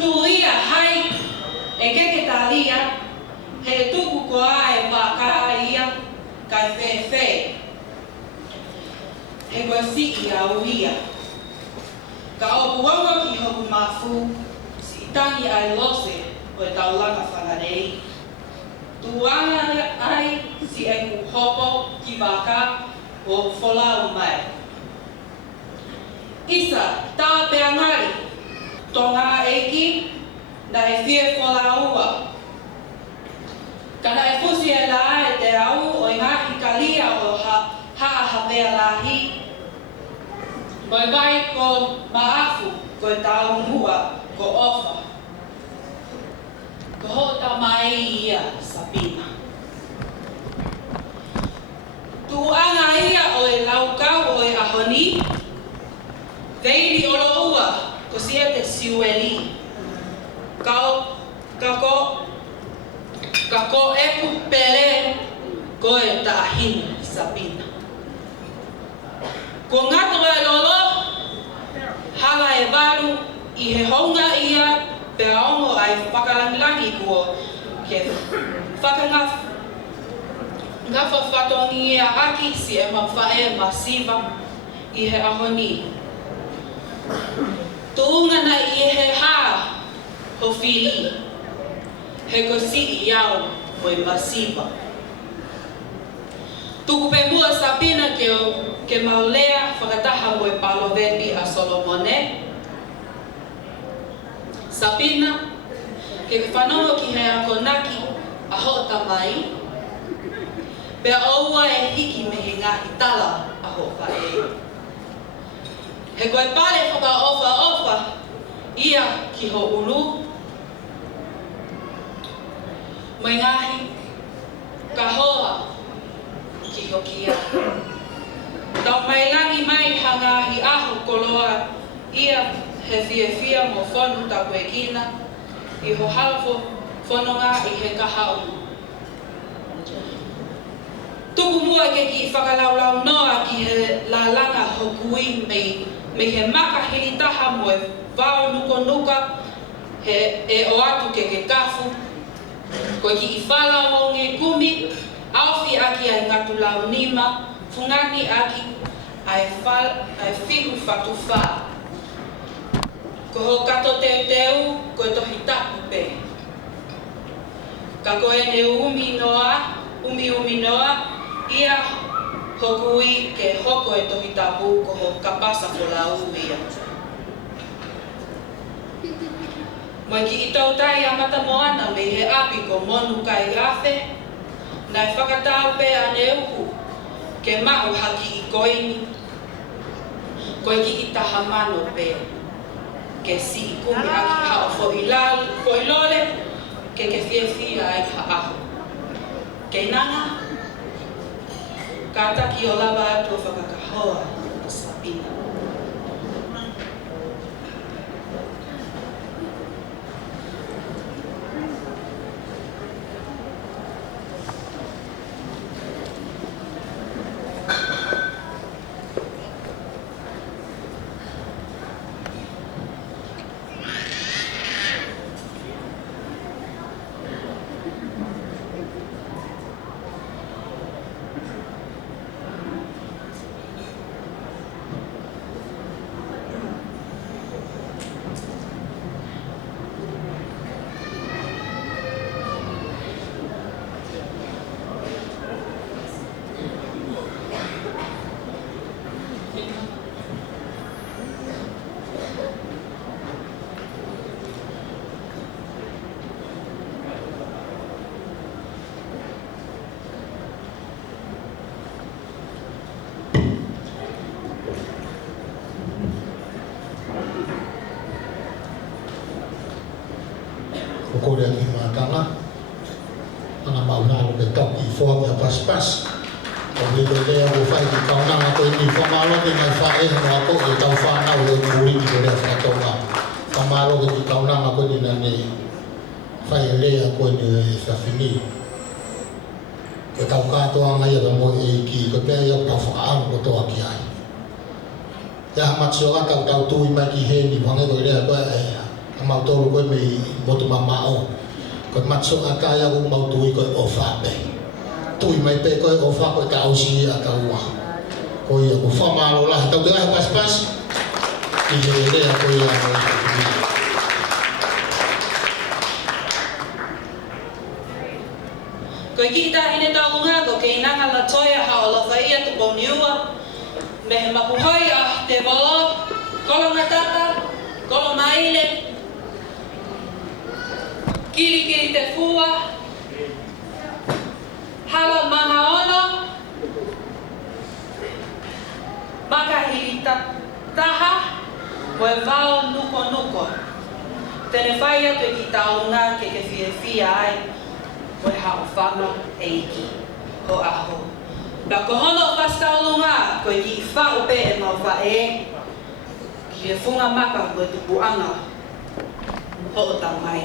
Tuia hai e keke talia he tuku koa e waka ia kai whewhe. He koe siki au ia. Ka opu wanga ki hoku mafu si tangi ai lose o e taulanga whangarei. Tuanga ai si e ku hopo ki waka o wholau mai. Isa, tā peangari, tonga eiki, na e whie wholaua. Kana e fusi e la e te au o i ngahi kalia o hapea lahi. Koe vai ko maafu, koe tau mua, ko ofa. Ko hota mai ia Sabina. Tuanga ia o e laukau o e ahoni, veili olo ua, ko sia te siueli. Kako epu pele ko e tahini Sabina. Ko ngato e lolo, hala e varu i he honga ia pe aongo ai whakalangilangi kua ke ngafa whatongi ia aki si e mawhae masiva i he ahoni. Tuunga na i he hā ho whiri, he ko si i au o i masiva. Tuku pe mua Sabina ke maulea whakataha mo e Palovepi a Solomone. Sabina, ke whanoho ki he akonaki a hota mai, pe aua e hiki me he ngahi tala a hoka e. He koe pare whaka ofa ia ki ho ulu. Mai ngahi ka hoa ki ho kia. Tau mai langi mai hangahi aho koloa ia he fia mo whonu ta koe kina i ho halafo whanonga i he kahau. Tuku mua ke ki whakalaulau noa ki he la langa hokui me he maka hiri taha mo e wao nuka he o atu ke kafu. Ko ki I whala o nge kumi, awhi aki ai ngatu lau nima, fungani aki ai whihu whatu wha. Ko ho kato teu ko e tohi tapu pe. Ka koe ne umi noa, ia hokui ke hoko e tohi tapu ko ho kapasa ko la uia. Moi ki I tau tai amata moana me he api ko monu kai rafe, nai whakatau pe ane uhu, ke mahu haki I koini, koe ki I taha mano pe, ke si kumi aki hao fo ilole, ke fia ai ha aho. Ke nanga, ka taki o lava atu whakakahoa Sabina. Ko le ni matanga ana mauna lo ke toki fo ya pas o le o fai ki kauna ko ni fo malo ke mai fa no ko e tau fa na o muri ki le fa to ma fa malo ke ki kauna ko ni na ni fai le ko ni sa fini ko tau ka to nga ya mo e ki ko te ya pa fa an ko to aki ai ya matso ka tau tu I mai ki he ni fa ko le ko mau tolu ko me motu mama o ko matso aka ya ko mau tu ko ofa pe tu mai pe ko ofa ko ka ausi aka wa ko ya ko fa malo la tau de pas I le ko ya Ko kita ine taunga ko ke nanga la toia ha o la faia tu boniua me he mapuhoi a te volo kolonga tata kolo maile Kiri te fua, hala mahaono, makahirita taha, moe vao nuko. Tene whai atu ki taunga ke fia ai, moe hao whanga e iki, ho aho. Na ko hono whastaulunga, koe ki whao pe e mau whae, ki e funga maka koe tupu anga, ho o tau mai.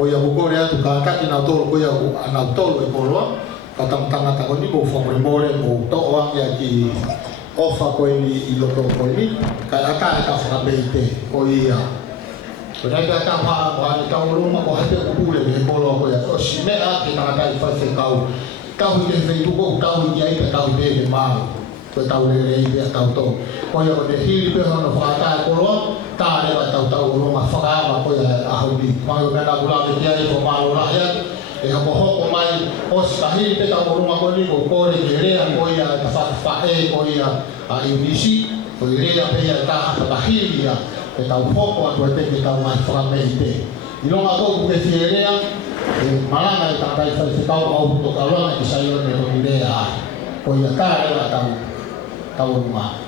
ko ia ko re atu ka ka na to ko ia ana to e bolo ka tam tanga ta ko ni mo fo mo mo to wa ya ki ofa ko ni I lo to ko ni ka aka ka fa be te ko ia ko na ka ta ma ni ka mo ma ko ha te ko pule e bolo ko ia o si me a ki na ka I fa se ka u le fe tu ko ka u ia ka u be ma ko ta u le ia ka to ko ia ko de hili pe hono fa ta ko lo ta le ba tau lo ma fa ma ko ya a ho di ma yo na gula ke ya ko ma lo ya e ha ko ho mai o sa hi te ta lo ma ko ni ko re ke re ko ya ta fa e ko ya a inisi ko re ya pe ya ta ta hi ya e ta ho ko to te ke ta ma fa me te I no ma ko ke si re ya e malanga ta ta fa se ta o to ka lo na ki sa yo ne ko ni ya ko ya ta le ta ma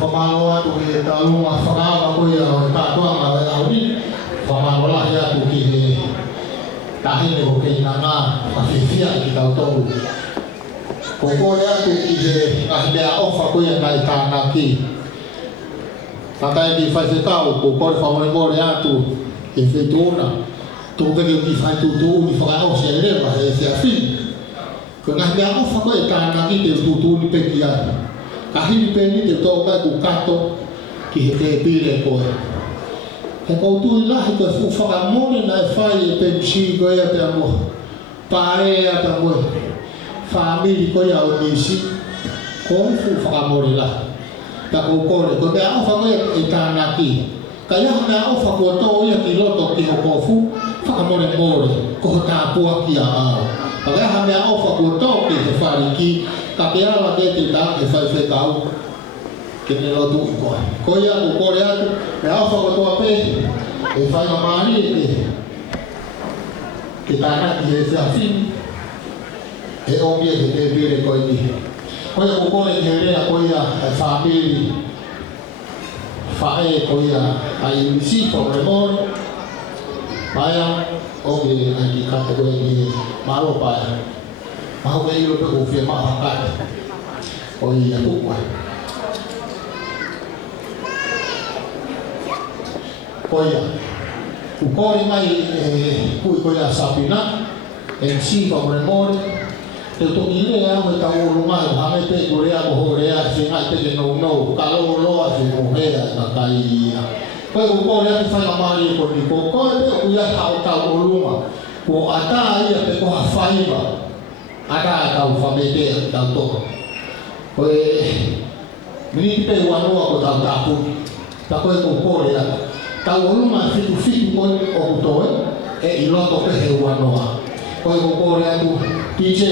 whamanoa tu he ta lunga whakaama koe au e kātua ngā au ni whamanoa hea tu ki he tahine o kei nā ngā whawhiwhia ki tau tōru. Ko kore atu ki he ngahi mea ofa koe ngai tāna ki. Takai ki whaiwhekau ko kore whamore more atu e whetūna. Tō keke ki whaitūtū ni whakao se rewa he se a whini. Ko ngahi mea ofa koe tāna ki te tūtū ni peki atu. Ka hini pēni te tō kai ku kato ki he te pire koe. He koutu i lahi koe fu whakamone na e whai e pensi koe a te amoa. Pae a te amoa. Whamiri koe au nisi. Ko fu whakamone lahi. Ta kou kore, ko mea ofa koe e tāna ki. Ka iaha mea ofa koe tō ia ki loto ki ho kofu. Whakamone more, ko ho tāpua ki a ao. Ka iaha mea ofa koe tō ki he whari ki. Ka te ala te te tā e whaiwhekau ke ne lotu i koe. Ko ia ko kore atu, me awha ko toa pē, e whaingamani ke tānaki e whiawhini, e ongia ke te pire koe ni. Ko ia ko kore ke rea ko ia e whāpiri, whae ko ia a inisi whakore mōre, paia ongi a ki kata koe ni maro paia. Mahu me ilo pe ko fia maha kate. O ia kukwa. Ko ia. Ukori mai kui ko ia sapina. MC whamore more. Te toki rea me ka uru mai. Hame te kurea ko horea. Se ngai te ke nou nou. Ka loo loa se mohea ka kai ia. Koe ukori ati whainga maari ko ni. Ko koe te kuia tau tau urunga. Ko ata ia pe ko hawhaiva. Ada tau whamete tau tō. Koe, miniti pe wanoa ko tau tāpu. Ta koe ko kore ata. Tau olunga whitu koe o kutoe, e i loto pe he wanoa. Koe ko kore atu, DJ,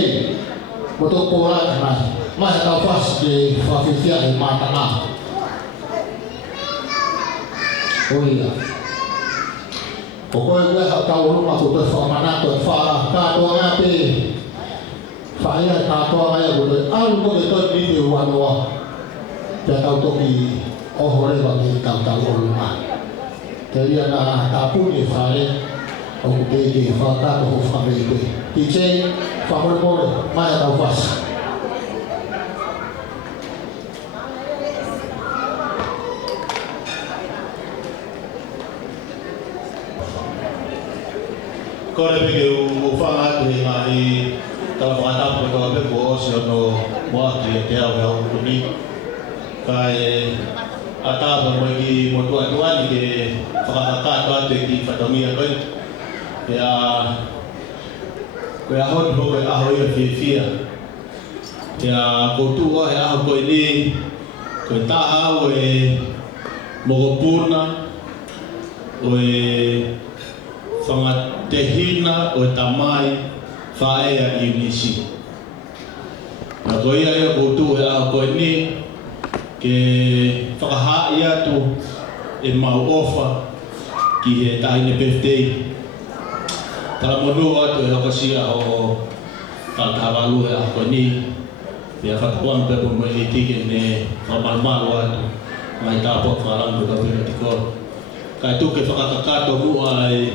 ko tō kōra e nai. Mahe tau whasi ke whawhiwhia e mātanga. Koe ia. Ko koe koe hau tau olunga ko tō whamanato e whaa kātoa ngā pe. Whaia e tātoa ngai a koe, alu koe toi ni te wanoa. Te tau toki oho rewa ki tau olunga. Te ria nā tāpuni e whare, au te ke whakato ho whamei koe. DJ, whamore more, mai a tau whasi. Kore peke u whangatu he ngāhi tau whakatapu ko ape ko o se ono moaki e te au hea ukuni. Ka e atapa mo ki motua tuani ke whakatakato ate ki whatamia koe. Koe ahoni ho koe aho ia whiwhia. Koutu o he aho koe ni, koe taha o e mogopuna, o e whangatehina o e tamai, whae a iunisi. Nā koe ia koutu he aho koe ni, ke whakahai atu e mau ofa ki he tahine birthday. Tala monua atu e hakasia o tātaralu he aho koe ni. Pia whakapuang pepo mo e tike ne whamalmalo atu. Mai tāpok wharangu ka pira tikoro. Kai tuke whakakakato mua e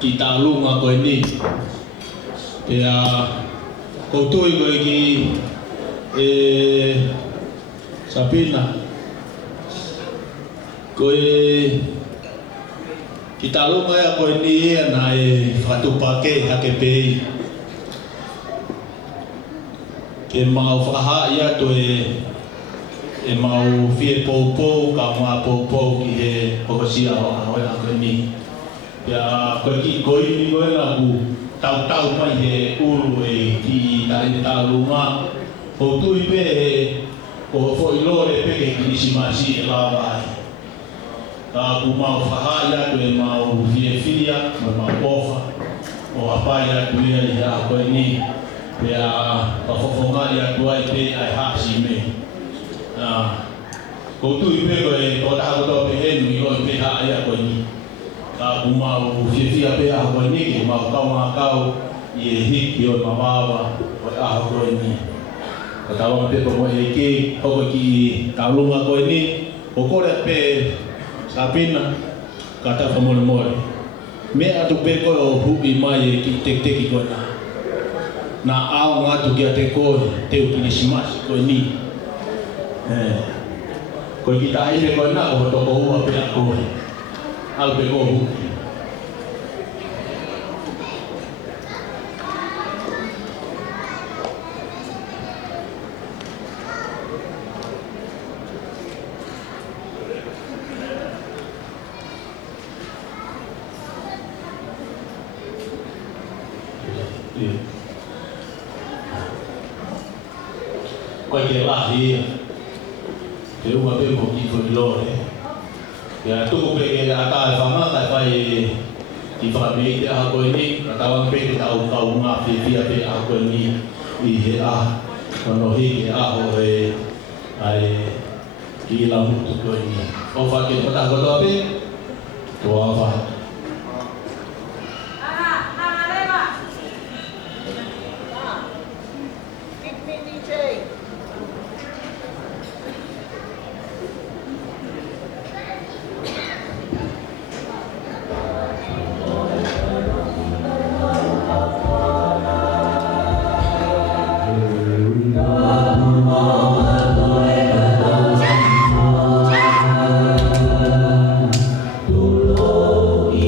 ki tālunga koe ni. Pia koutui koe ki Sabina. Koe ki tālunga ea koe ni ea na e whatupake hake pei. Ke mau whakahai atu e mau whie poupou, ka ngā poupou ki he hokosia o ahoe a koe ni. Pia koe ki koe ni koe na ku tau mai he uru e ki tāine tālunga. Koutui pe ko whoilore peke ki nisi masi e lawa ai. Ka ku mau whakahai atu e mau whie whia, mau ofa, o hapai atu ia i a koe ni. Pea whawhongari atu ai pe ai hasi me. Koutui pe koe o taha kotoa pe henu i oi pe hae a koe ni. Ka ku mau whiwhia pe aho koe ni, ke mau kau ngā kau i e hiki o mamawa o aho koe ni. Katawa pe ko mo iki hoko ki kaulunga ko ini kokore pe sapina kata famole mole me atu pe ko hubi mai ki tek tek ko na au ngatu ki ate ko te ukilisimas ko ni ko kita ile ko na ko to ko pe ko al pe ko quay về lại thì nếu mà bên một kỳ phần lô đấy thì tôi cũng về là tại phòng tại phải thì phải bị để học coi đi là tao ăn bên tao tao ngã thì phía bên học coi đi thì hệ còn nó hi cái hồi ai kỳ làm một chút coi đi không phải cái mà tao có đó biết tua phải Tulo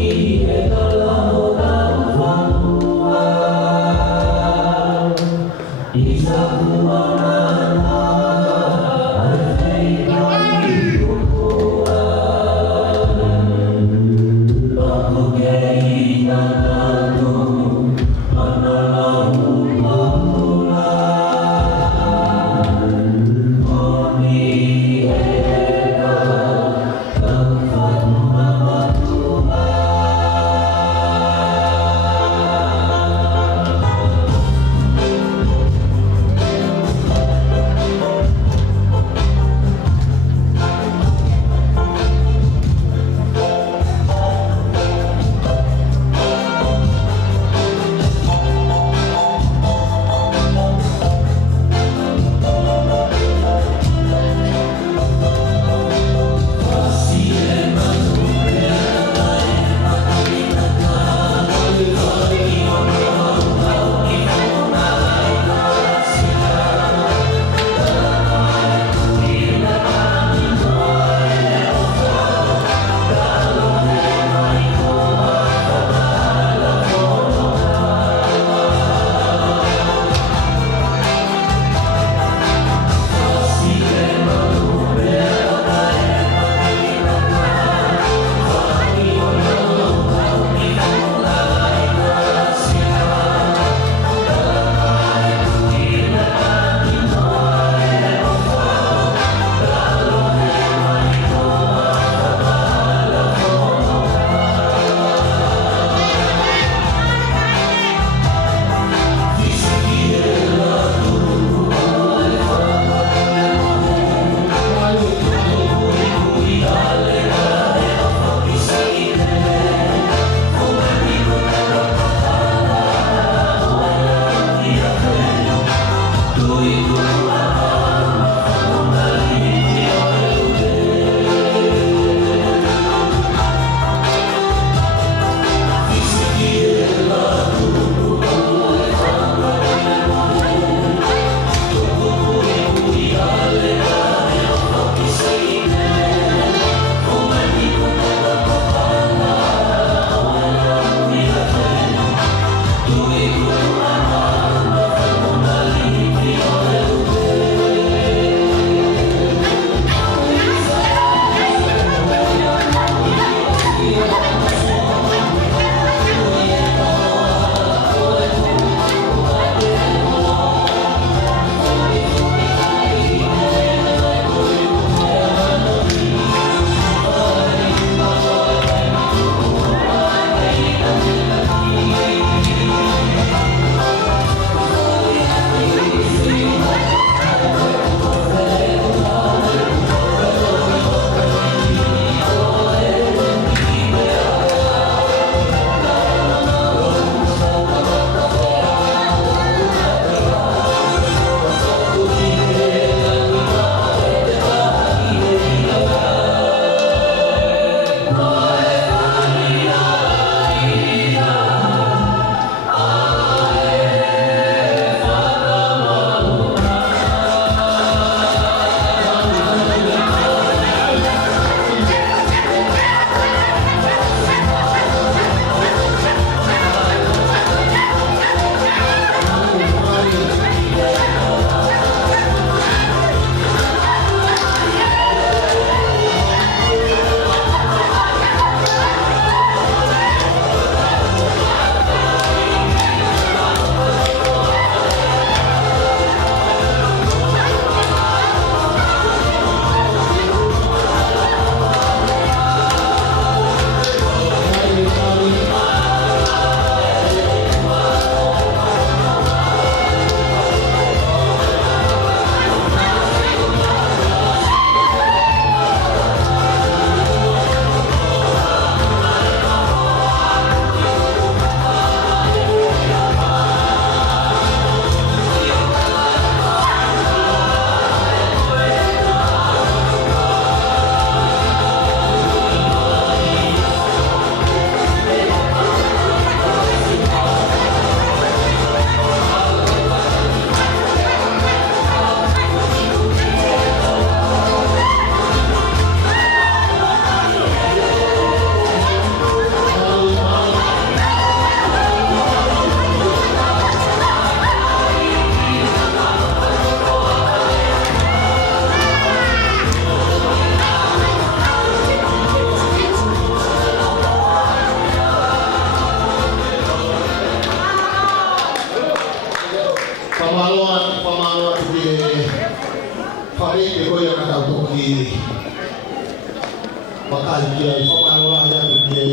Makai kia I whamaroa ia ke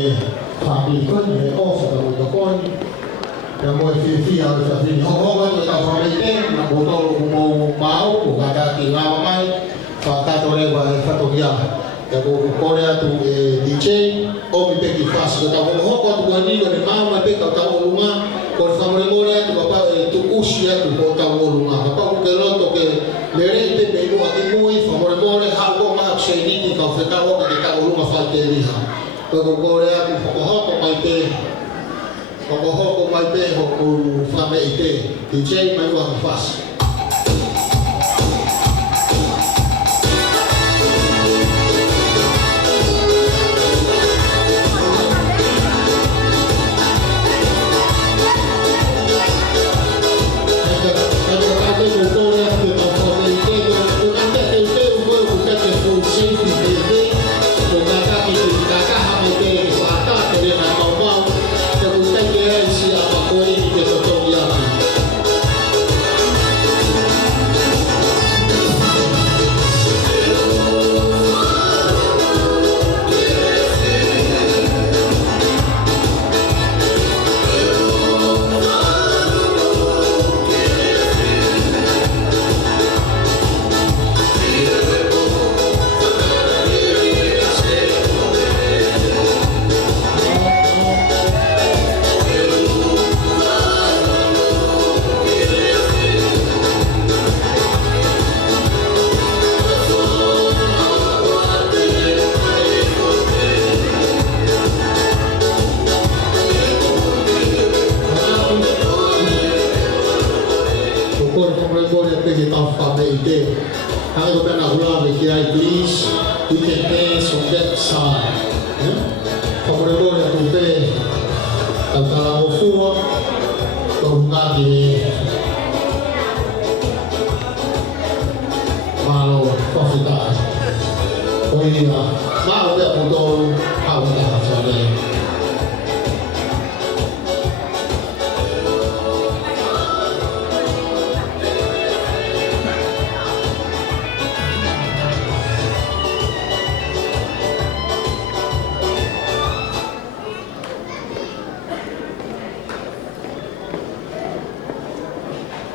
whapikoni e ofa ka mo tokoni. Ia mo e whiwhia o te whiwhi. Hohoga te tau whamete, na kotoro mo mau, ko kakaki ngā mamai, whakato rewa e whatohia. Ia ko kore atu e DJ, o mi peki whasi. Ia tau hohoko atu kua ni, o ne mau mai peka o tau olunga, ko le whamoremore atu kapa e tu usi atu ko tau olunga. Kapa ku ke loto ke le reite me inua ki mui, whamoremore, hau ko maha kusei niti kau whekao ke tau olunga whai te riha. Ko kore atu hokohoko mai te, hokohoko mai te hoko whame i te, DJ mai ua ki whasi. We can dance on that side. Favorevole a tutte, cantavamo fuori, tornati malo profitare. Poi malo per motor, pauta,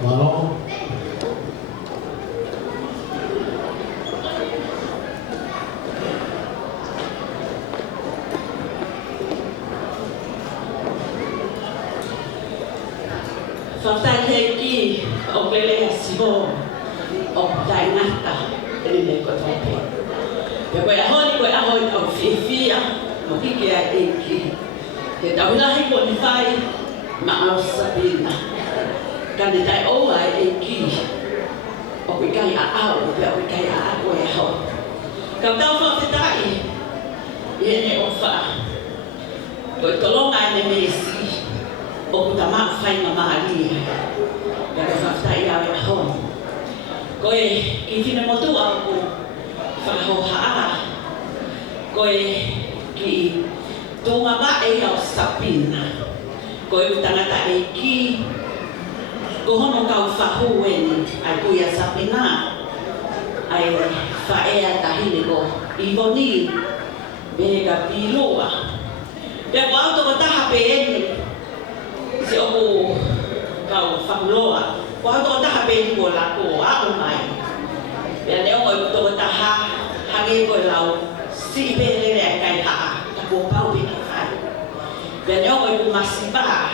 Malo. Whakateki o pele asimo o tainata ele ko tope. Pe ko ahoi o fifia mo kike a eki. Ke tawila ko ni fai ma au sabina. Kan dai o ai eki. O ko kai a au pe o kai a ko e ho. Ka tau whakatai ene o fa. Ko tolonga ne mesi. O kuta maa whai ma maari ia ka whaktai au e hon. Koe ki whina motu au ko whakaho haa. Koe ki tōnga wae au sapina. Koe utangata e ki ko hono kau whahu eni ai kuia sapina. Ai whaea tahine ko Ivoni Bega Piloa. Pea ko auto ko taha pe eni se oku kau whakuloa. Ko hau taha pēni ko lako a o mai. Pea neo ngoi tō taha hange ko lau si pēne rea kai haa. Ta ko pau pēki whai. Pea neo ngoi ku masipa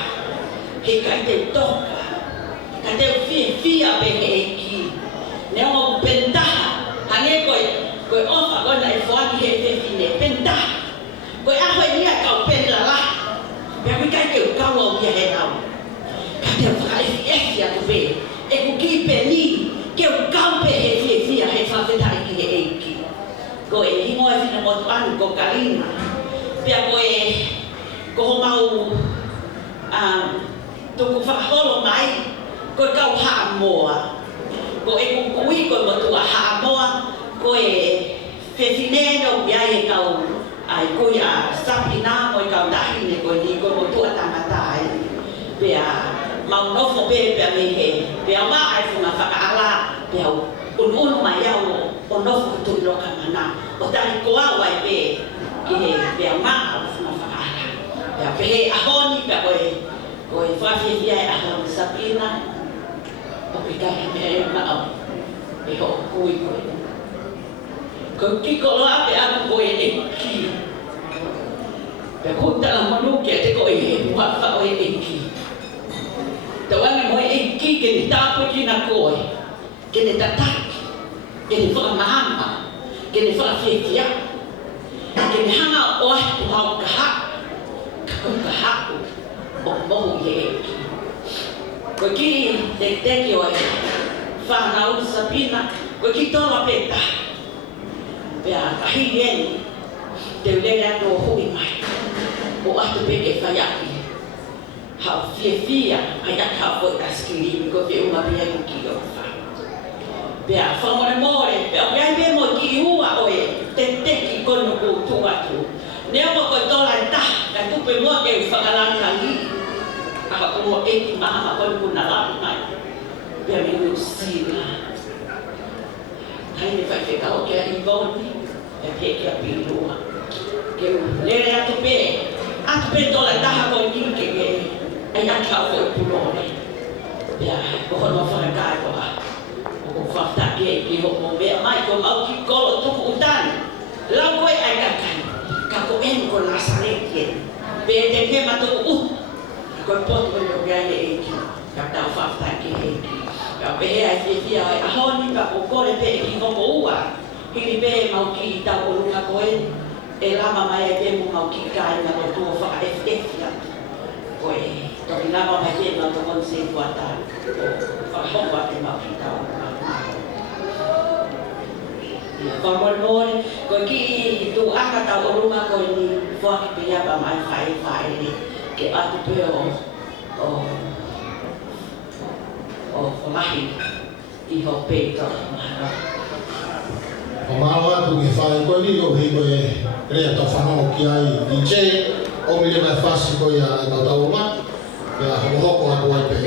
he kai te toka. Ka te fia pēne e ki. Neo ngoi ku pentaha hange koe ofa koe nai whaki he whewhine. Pentaha. Koe ahoi nia kau penlala. Pea kui kai keu kau au kia he nau. Ka te whakaefi atu pe. E ku ki pe ni. Keu kau pe he fia he whawhetai ki he eiki. Ko e hingo e whina motu anu ko Karina. Pea ko ho mau tuku whakaholo mai. Ko kau haa moa. Ko e ku kui ko motu a haa moa. Ko e whewhine no biai e kau ai ko ia sapina mo ka dahine ko ni ko mo tu atamatai pea mau no fo pe pea me he pea ma ai fu na ala pea un mai au o no fo tu lo kamana o tai ko ai pe he pia maa na whakaara. Pia pehe ahoni pia koe whawhiawhia e ahoni Sabina. O ki kahi mea mao e ho kui koe. Ko kiko loa pe aku koe e ki. Pia kutala manu kia te koe e muhafa o e ki. Te wangi moe e ki ke ni tāpu ki na koe. Ke ni tataki. Ke ni whakamahama. Ke ni whakawhiawhia. Ke ni hanga o ahi hau kahaku. Kau kahaku. O mohu e ki. Ko ki te teki o e whanau Sabina. Ko ki tōma peta. Pea kahiri eni. Te ulere ato o hui mai. O atu peke whaiaki. Hau whiawhia. Ai aka hau askiri. Ko te uma pia i ki o wha. Pea whamore more. Pea pea me mo ki hua o e. Te teki kono ko tu atu. Nea mo koe tola e taha. Ka tupe mo ke whakalanga li. Aha kono eki mahama kono kuna lapi mai. Pea me ui sila. Haine whai whekao ke a Ivoni. E peke a pilua. Ke lere atu pe. Atu pe tola taha koe kinke ke. Ai aka o koe pulore. Pea kohono whakakai koha. Ko whakatake e ki hoko mea mai ko mau ki kolo tuku utani. Lau koe ai kakai. Ka ko enu ko Nasareti e. Pe te kema tuku koe potu koe o gane e ki. Ka tau whakatake e ki. Ka pehe ai whiawhia ai ahoni ka o kore pe e ki hoko ua. Hiri pe mau ki tau o lunga koe. E lama mai e temu mau ki kai na ko tuo whakaefefia. Koe toki lama mai te mau to konse tuata. Whakahoko ate mau ki tau o lunga. Kormon ko ki tu aka ta o ruma ko ni fo ki pia ba mai fai ni ke atu pe o mahi I ho pe to mara O malo atu ki whae koe ni o hei koe rea tau whanau ki ai I che o mi le mai whasi koe a tau tau ma pia hoko atu ai pe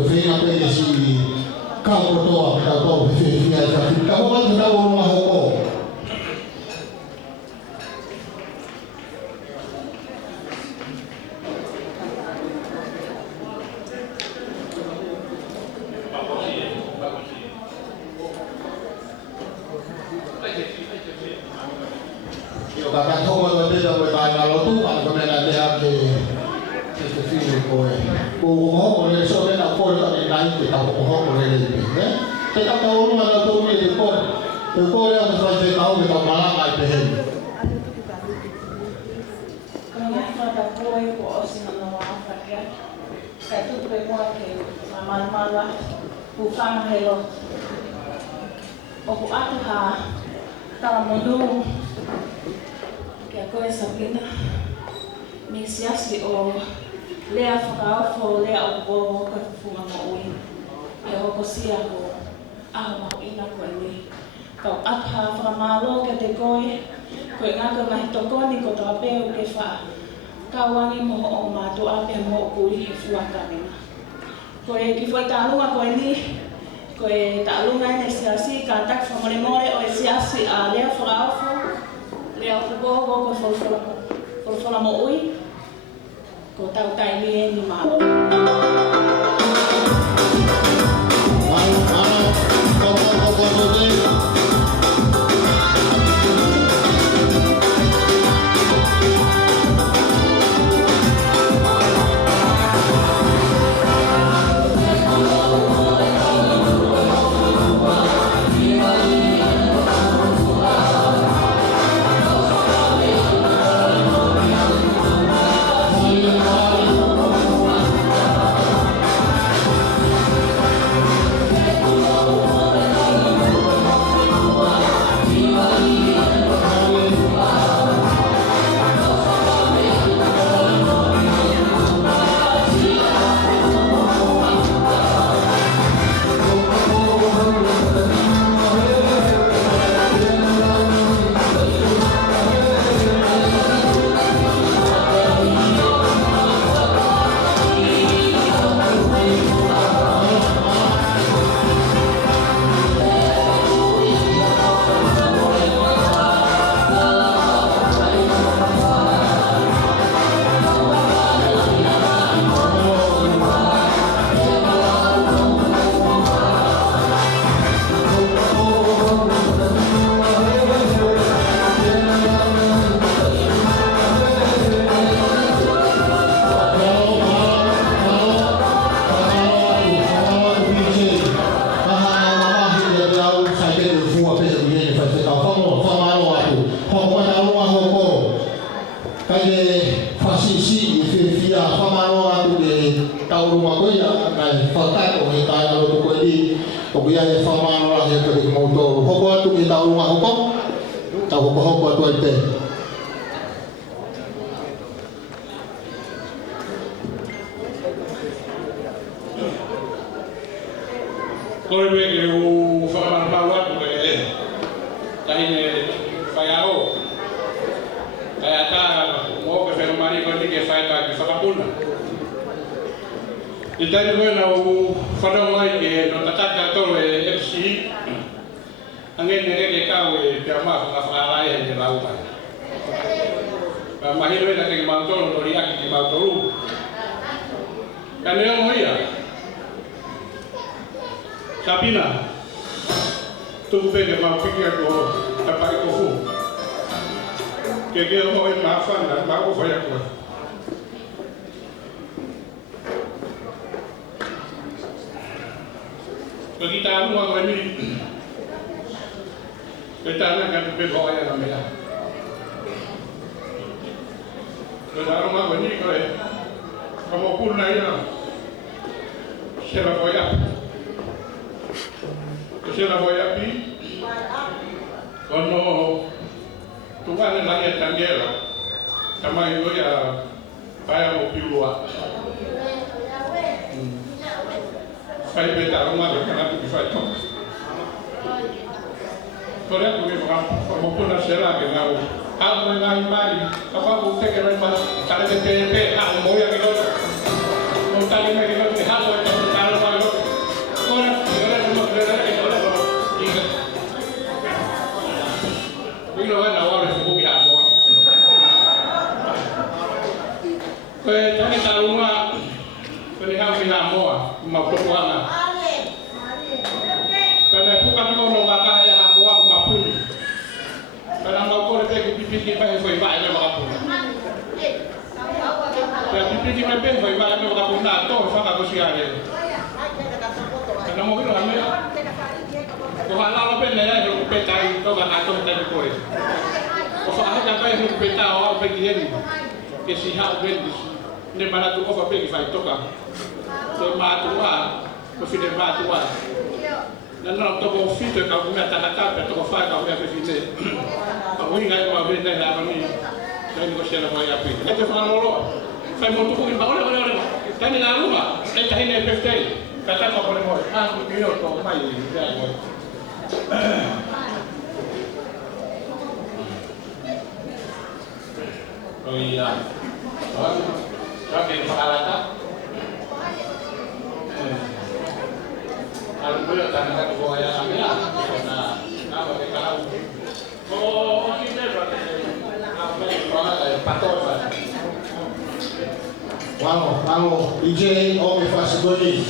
Ke whenga koe e si kau kotoa, kau tau whiwhia e whaki. Ka hoa te tau o ngā hoko. Kakak thong ở đây là người bài nào nó tu bằng cái này là để làm gì cái phim này coi cô có một cái số cái nào coi là để đánh thì tao cũng có một cái gì đấy cái tao đâu mà nó tu như thế coi từ coi ra mình phải tao thì tao mà lại thế hình Kami ada kue ko sinanawa fakya kaya tu kue mo ke mamala bufang hello o ku atu ha tala modu kaya koe Sabina misiasi o lea whakaawho lea o bobo ka fufunga mo ui e hoko sia ko aho mahu ina koe ni kau atha whakamalo ke te koe koe ngako mahi tokoni ko toa peo ke wha kawangi mo o mātu ape mo o kuri e fuakamina koe ki fwai tālunga koe ni koe tālunga ene siasi ka tak whamore more o e siasi a lea whakaawho lea o kuboho ko wholwhala mo ui ko tau taimi e ni mālo. Sabina, tu pede mau pikir ko tapai ko fu. Kege mo en mafan na mau ko ya ko. Kita mau ngani. Kita nak kan pe ko ya na mela. Kita mau ngani ko e. Kamu pun na ya. Siapa ko ya? Você la voy a pi cuando tú vas en la también también voy a vaya a pilua fai betar uma do canal que faz tom por eso que vamos por la cera que na algo en la mari apa usted que no más sale de PNP a moya que no está ni me que no te jalo en el Karena bukan kono maka ya aku mapun. Karena mau kau letak pipi kita yang baik baik memang aku. Dan pipi kita baik baik memang aku nak tahu sangat aku siapa. Karena mau bilang kami. Kau halal apa ni? Aku petai kau kan atau petai kau. Kau aku tak payah aku petai awak pergi ni. Kesihau bendis. Ni mana tu kau pergi fight toka. Tema tua, kau sudah tua. Dan kalau toko fitur kau punya tanda-tanda toko file kau punya fitur, kau ingat kau beri dah apa ni? Saya ni kau share apa yang apa? Itu soal lolo. Saya mau tukar ni, oleh. Tadi lalu mah, saya cari ni FFT. Kata kau boleh boleh. Video kau mai ni, saya boleh. Oh iya. Kau peralatan. Kalau boleh tanyakan ke saya kami lah. Nah, apa kita tahu? Oh, kita berarti apa yang patut lah. Wow, DJ Omi Fasigoni.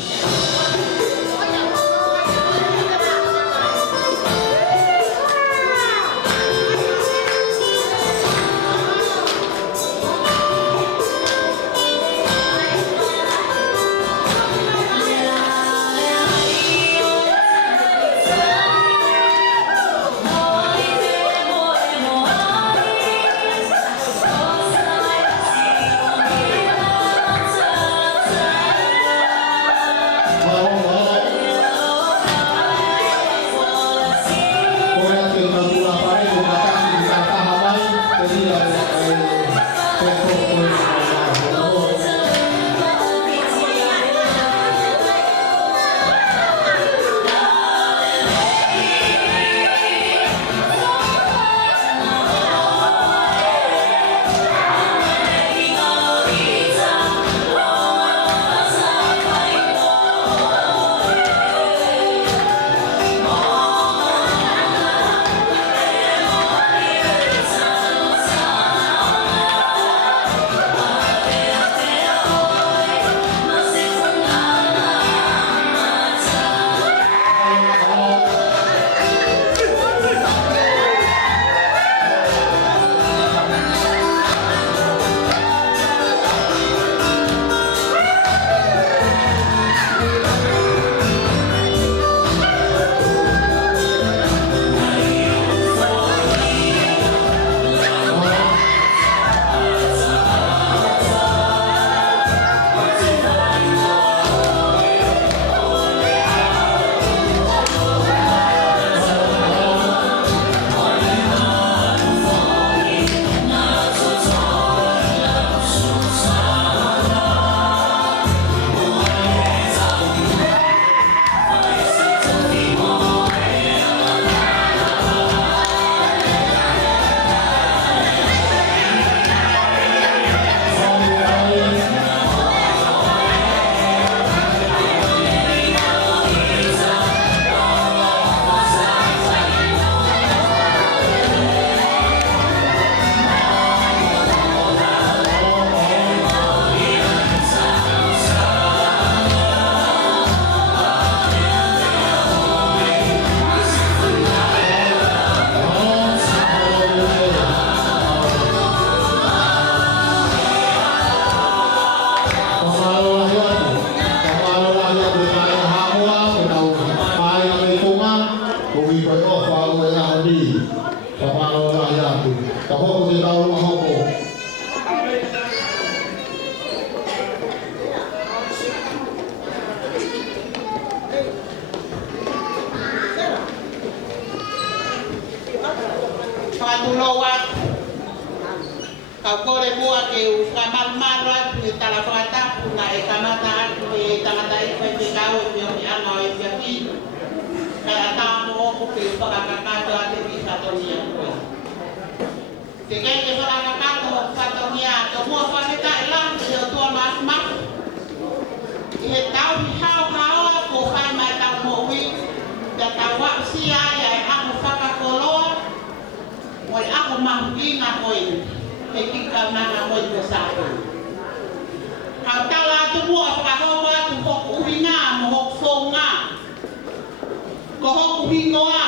hoku hingoa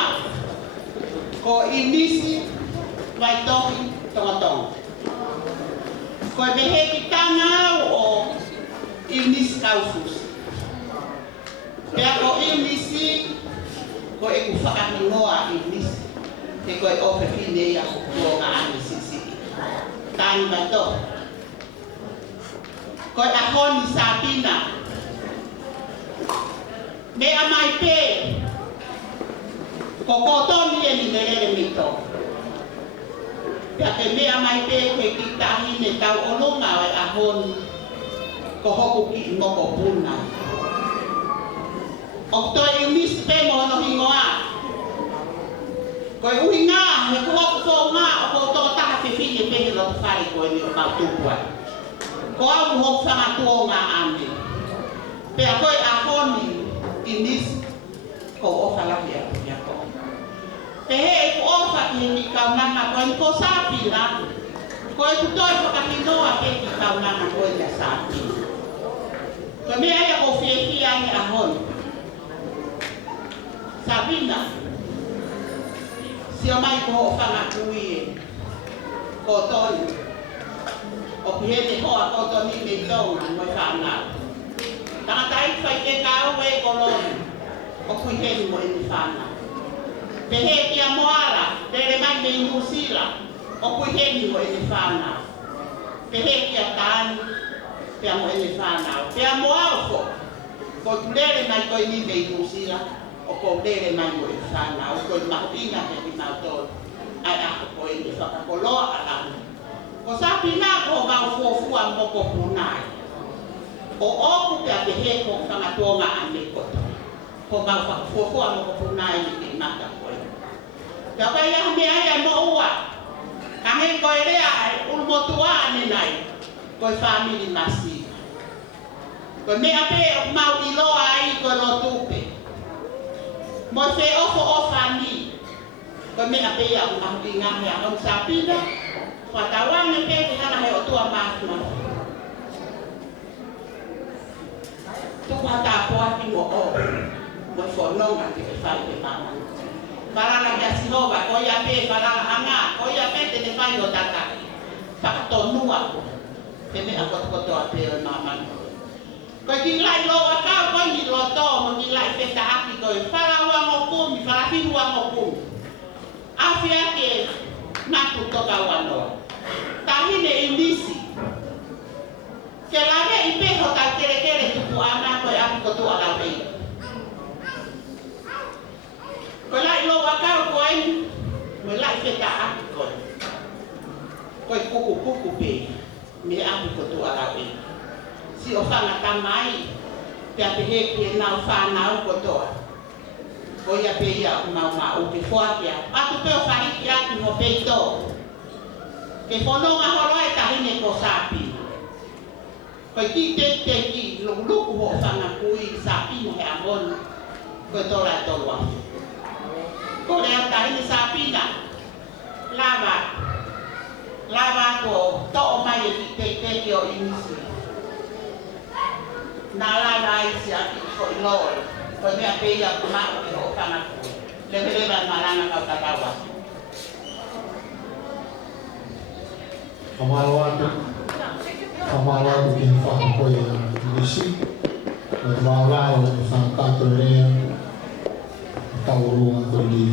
ko i nisi vai toki tongatong. Ko e mehe ki tanga o i nisi kausus. Pea ko i nisi ko e ku whakahingoa i nisi. Te ko e ope fine ia ko ngā ani sisi. Tani mai to. Ko e ahoni Sabina. Me a mai pe. Ko kotoni e ni merere mito. Pea ke mea mai pe koe ki tahine tau olonga o e ahoni ko hoku ki ngoko puna. O toi i misi pe mo no hingoa. Koe ui ngā, he ko hoku tō ngā o ko tō taha te whine pehe lo te whare koe ni o kau tūpua. Ko au hoku whanga tō ngā ame. Pea koe ahoni i nisi ko ofa lahi a pia ko. Pe he e ko ofa ki he mi kaunanga koe ni ko sāpina. Koe ku toi whakahinoa ke ki kaunanga koe ni a sāpina. Koe mea ea ko whiewhia ni ahoni. Sabina. Sio mai ko ho whanga kui e. Ko tonu. O pihene hoa ko toni me tonga moi whanau. Tanga tai whai ke kau e koloni. O kui heni mo eni whanau. Pehe kia moara, tere mai me Nusila. O kui heni mo eni whanau. Pehe kia tani, pia mo eni whanau. Pia moarofo. Ko tulere mai koe ni me Nusila. O ko lere mai mo eni whanau. Ko i mahu inga he ki mau tōru. Ai ako ko eni whakakoloa alani. Ko sāpina ko mau fuafua moko punai. O oku pia pehe ko whangatonga ane koto. Ko mau whakafuafua moko punai ni te mata koe. Pia kai aha mea ia mo ua. Kange koe rea ai ulmotua ane nai. Koe whamiri masi. Koe mea pe o mau iloa ai koe lo tupe. Mo se ofo ofa ni. Koe mea pe ia o mahu ingahe a hong sāpina. Whatawange pe te hana he o tua mātua. Tuku hata poati mo o. Mo whanonga te te whai te māma. Parana kia sihova, ko ia pe parana hanga, ko ia pe te te whai o tataki. Whakatonua ko. Te mea kotokotoa pe o māma. Koe ki lai lo a kau koe ni lo tō, mo ki lai pe ta haki koe. Wharaua mo kumi, wharahirua mo kumi. Awhia ke natu toka wanoa. Tahine i nisi. Ke lave i peho ta kere kere tuku ana koe aku kotu ala wei. Koe lai lo wakau koe, me lai peta aku koe. Koe kuku kuku pe, me aku kotu ala wei. Si o whanga tamai, te apehe ki e nau whanau kotoa. Koe ia pe ia o mau mau ke whakia. Atu pe o whariki aku mo peito. Ke whanonga horo e tahine ko sāpi. Koe ki te ki luku ho whanga kui sāpi mo he amonu. Koe tola e tolu afu. Ko rea tahine sāpina. Lava. Lava ko to'o mai e ki te ki o inisi. Nā lava isi aki ko i loi. Koe mea pe ia ko mao ki ho whanga kui. Lewe maranga kau takawa. Kamalo atu ki whaka koe nisi. Nō te wāwao e whangatato rea. Taurunga koe ni.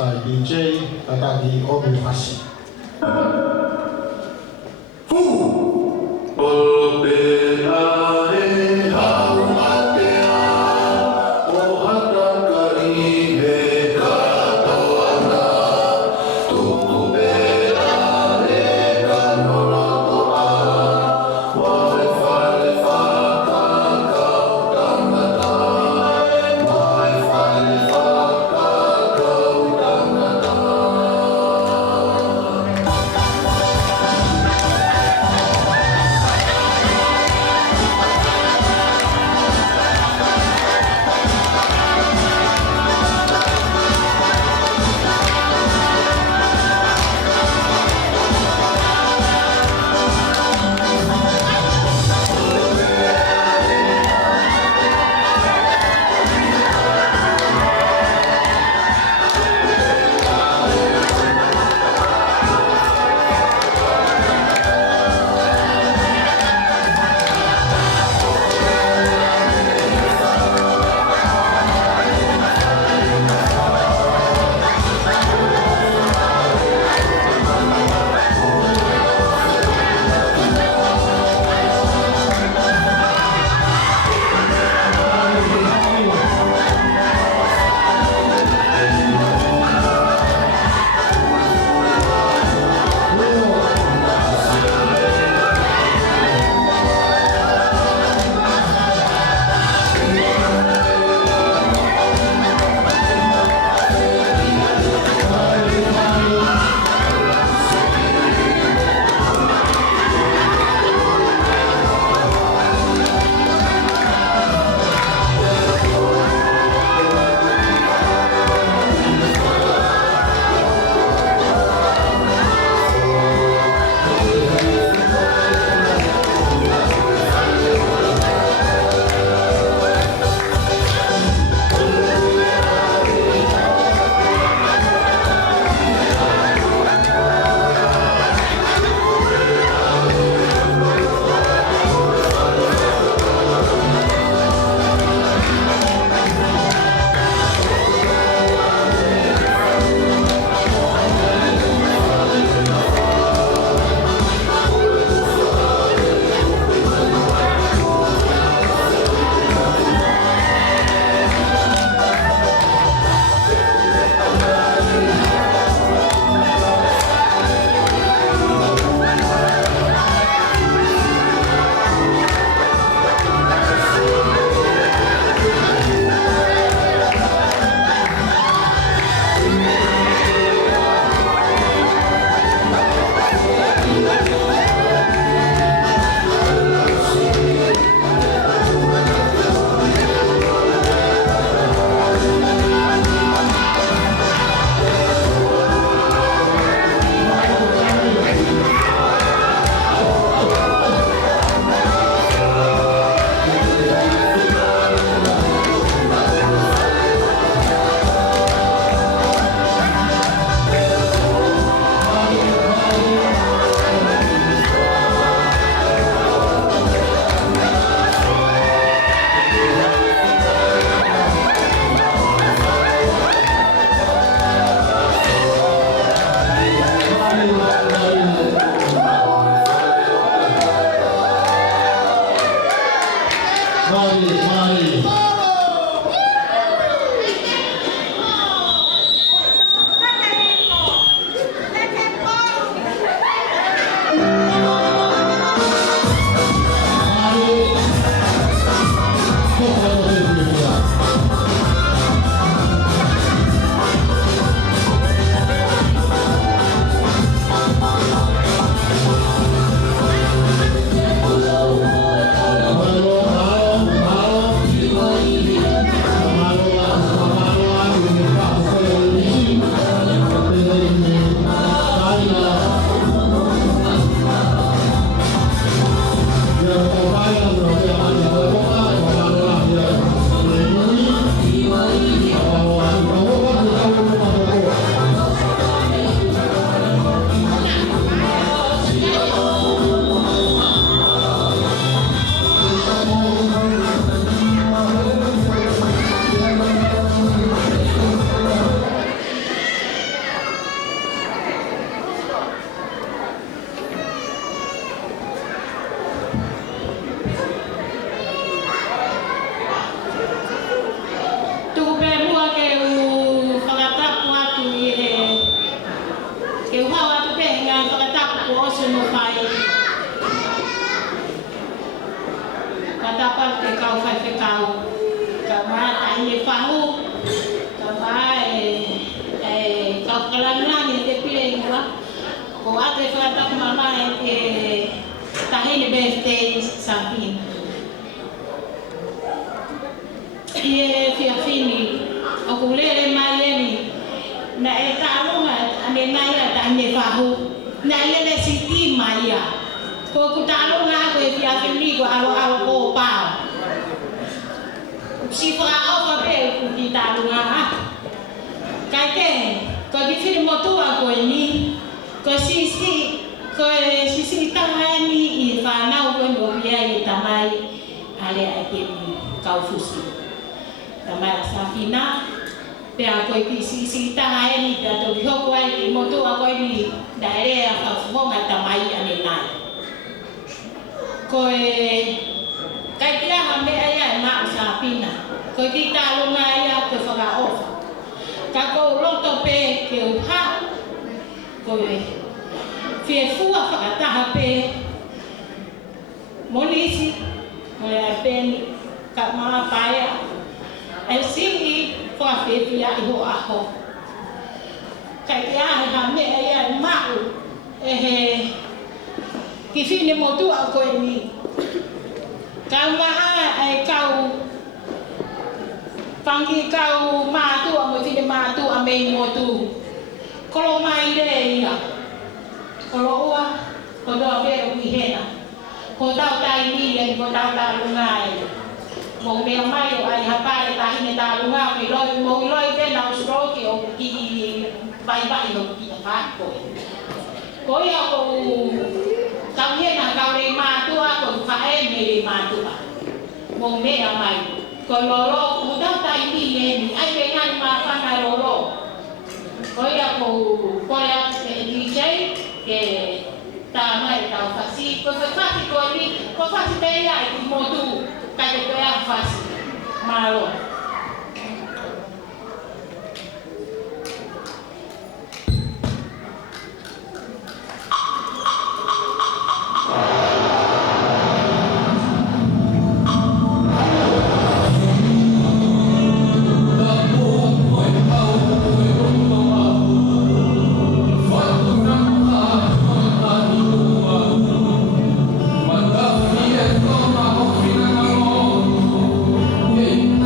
Sai DJ, tataki obi fasi. Mari.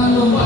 Cuando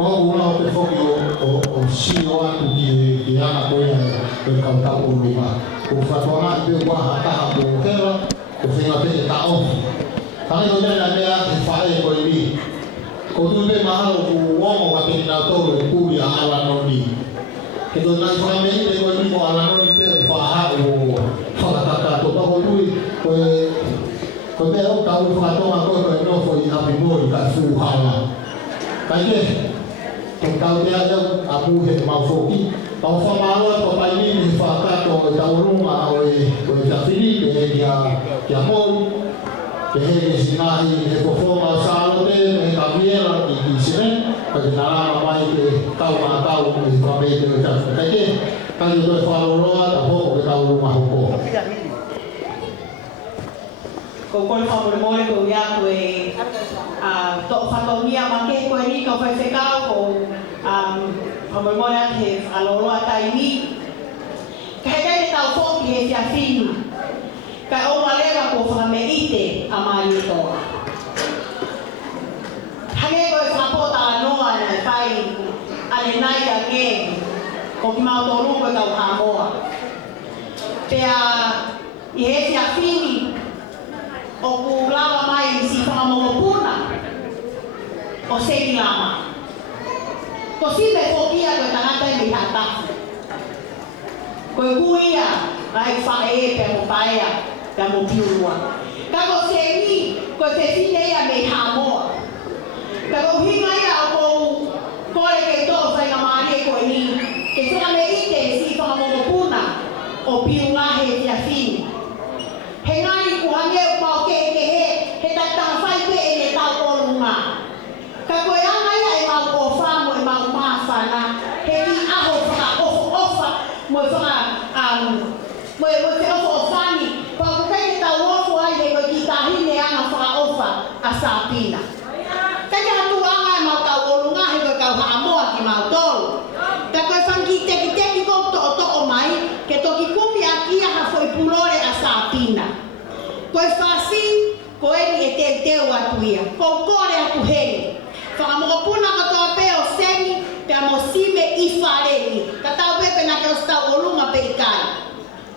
Kau ulah te foki o sio atu ki ana koia e kau o luga. Ko whatuanga i te waha taha ko hera, ko whenga te ta ofi. Tane ko nena mea te whae ko i ni. Ko tu te mahalo ku wongo ka te nā toro e kuri a ala noni. Ke to nai whamei te ko i ni ko ala noni te whaha o whakataka. To tako tui ko te au tau whakatonga koe koe nofo i hapi mori ka fuhawa. Kai ke, ko tau te au a puhe te maufoki. Tau whamaloa to pai nini whakato e tau runga o e tawhiri ke he kia mori. Ke he sinahi he kofoma o sālote me ka miera ki sine. Ka te narama mai ke tau maa tau e whamei te o tawhiri. Kai ke, kai o toi whaloroa ta hoko ke tau runga hoko. Ko koe whamore ko ia koe tō whatongia ma ke koe ni ka whai whekau ko whamore ake whaloroa tai ni. Ka he kei tau whoki he tia whinu. Ka oua lewa ko whameite a mai i toa. Hange koe whapota anoa na whai ale nai a nge ko ki mau tōru koe kau hamoa. Pea i he tia whinu o ku lawa mai si whakamongopuna o seini lama. Ko sime whokia koe tangata i mi hatafu. Koe huia lai whae pe mo paea pe mo piurua. Ka ko seini koe te sine ia me hamoa. Ka ko hinga ia o kou kore ke tō whainga maari e koe ni. Ke whakame ite si whakamongopuna o piungahe tia whini. He ngani ku hange o pao ke he tatanga whai pe e ne tau o runga. Ka koe anga ia e mau o whamo e mau maafana, he ki aho whaka ofa, mo e te ofa o whani, pao ku kei te tau ofo ai he koe ki tahine anga whaka ofa a sāpina. Kei te hatu anga e mau tau o runga he koe kau haamoa ki mau tolu. Ka koe whanki teki kou to mai, ke toki kumi a kia hafo i pulore a sāpina. Koe whasi, koe ni e teu atu ia. Kou kore atu heni. Whakamokopuna ka toa pe o seni, pe a mo sime i whareni. Ka tau pepe na ke o stau o lunga pe i kai.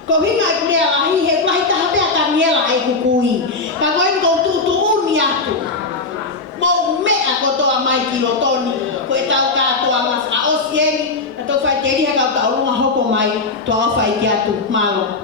Ko hinga e kurea lahi, he wahi taha pe a kamiela e kukui. Ka koe ni kou tutu uni atu. Mo mea ko toa mai ki lotoni. Koe tau ka toa mas a osieni. Na tau whai te riha kau tau lunga hoko mai, toa o whai ki atu. Malo.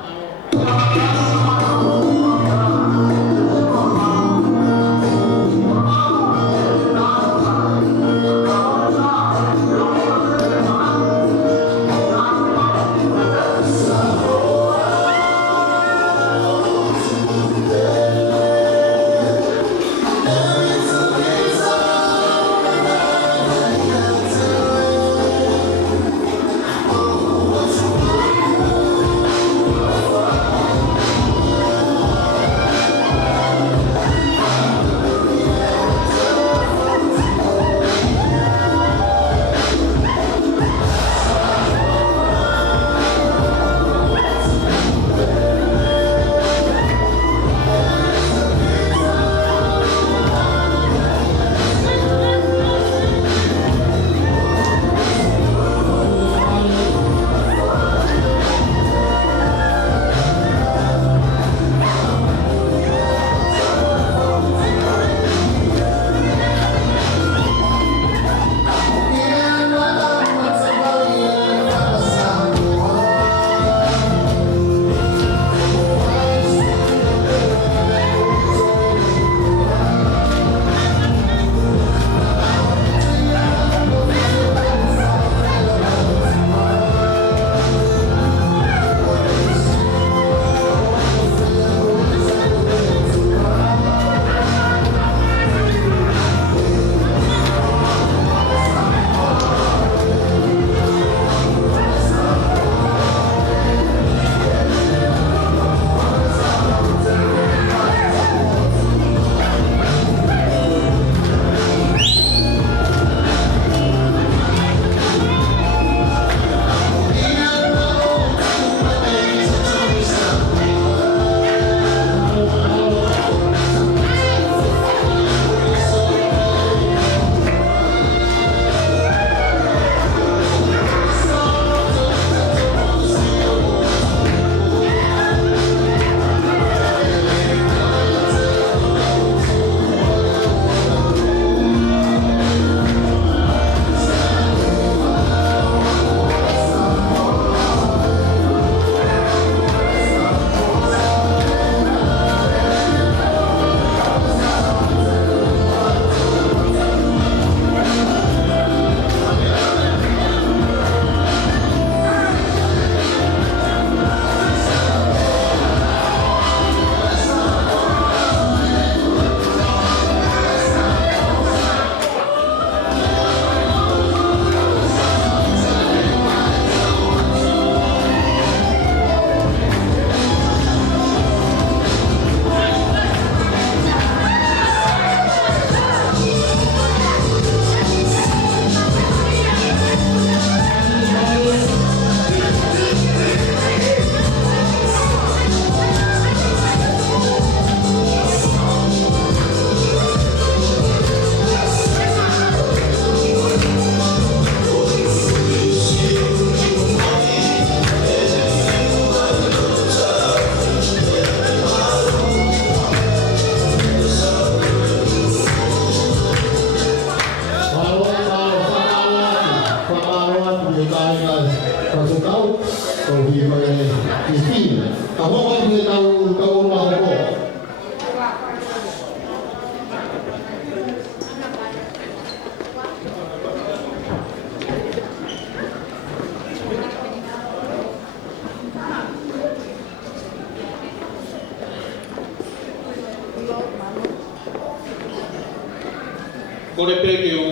kore peke o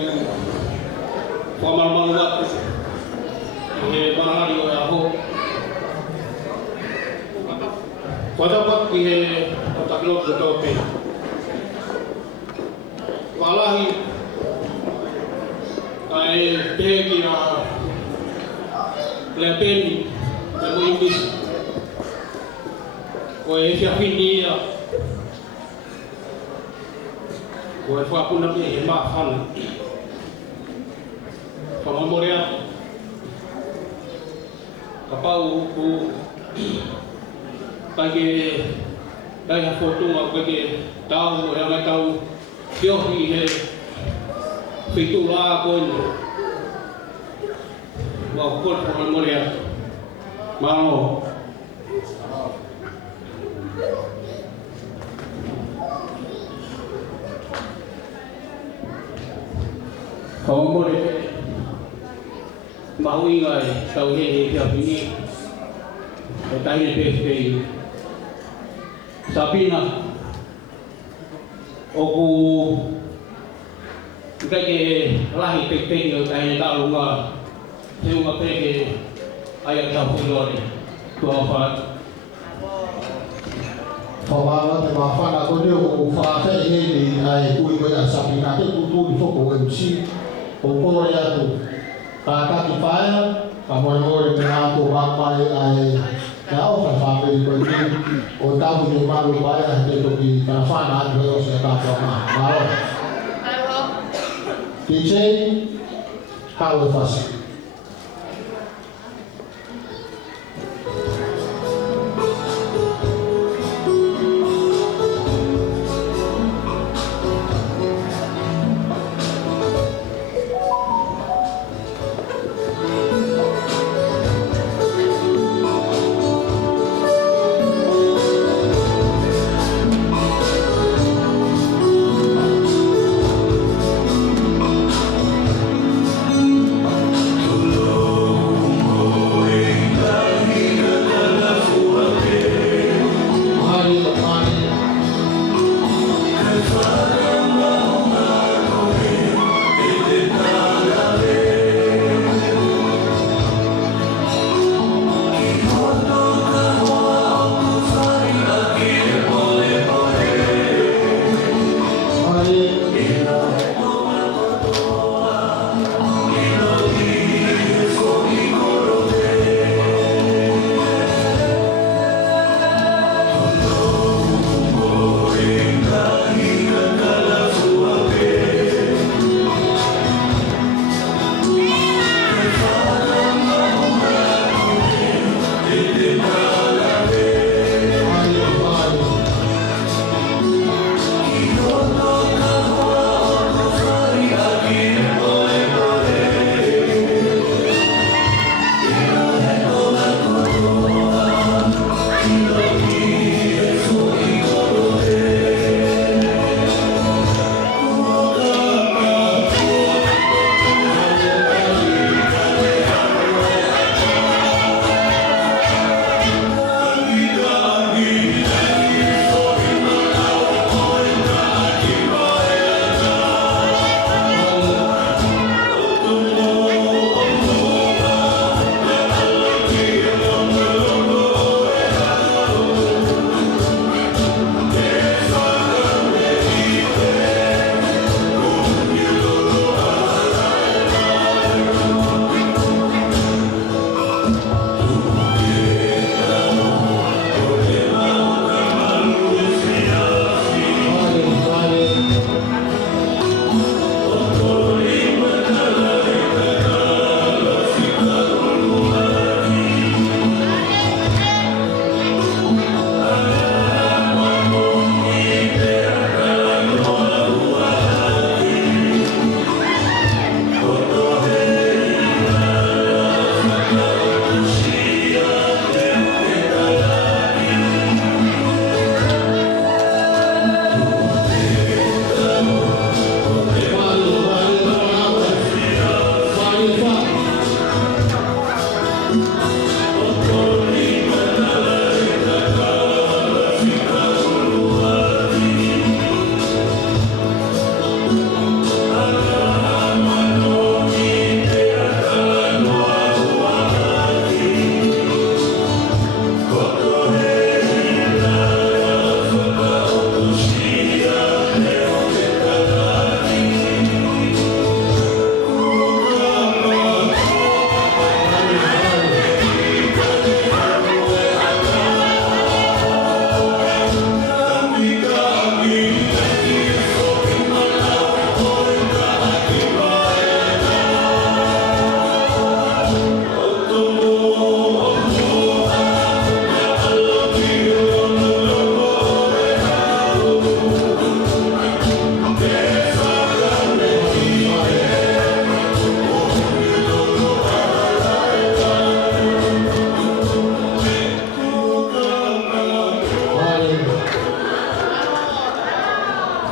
whamamaru atu he manahari o e aho. Whatapat ki he takilotu tau pe. Walahi ai peki a le peni le mo ingisi. Ko e whiawhini ia. Ko e whakuna me e mawhana. Whamamore atu. Ka pau ku kai ha fotunga ko ke tau o e mai tau kiohi he whitu la ko ni. Wa ko whamamore atu. Mano. Whamamore mahui ngai tau he whiawhini e tahi pēwhei Sabina oku keke lahi pekpeki o tahi tālunga he unga peke aia tau whilore tua whaat. Whawana te mawhana ko reo o whaafei he ni ai kui koe a Sabina te kuturi whoko MC o kore atu ka kaki whaea ka moe moe me ako wapai ai ka ofa whaafei koe ni o tahu ni maru whaea te toki ka whana atu e o se kātua maa. Maro. DJ, how e whasi?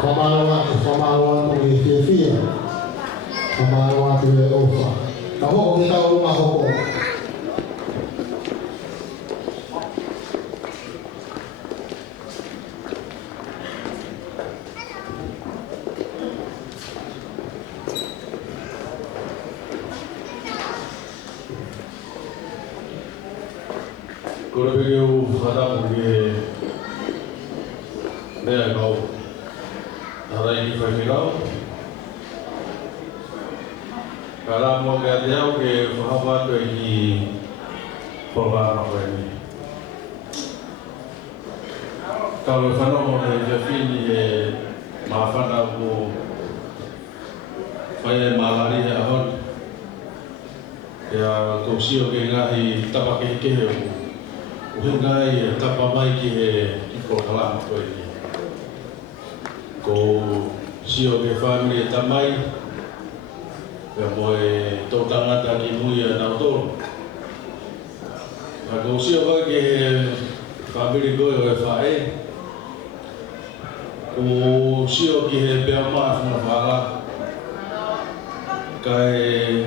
whamaro atu e whiawhia. Whamaro atu e ofa. Ka hoko ki tau runga hoko. Kura peke u whatapu ke mea kau. Harai ki whaiwhirau. Ka rā mua ke ate au ke whahapa atu e ki Polvama koe ni. Kau e whanongo ke whiawhini e mawhana ko whai e malari e ahon. Kea kōsio ke ngahi tapake kehe o Uhingai e tapa mai ki he kiko kalama koe ni. Ko sio ke whanui e tamai, pia moe tō tangata ki mui e nau tōru. Ko sio koe ke he whamiri koe o e whae. Ko sio ki he pia maa whina whala. Kai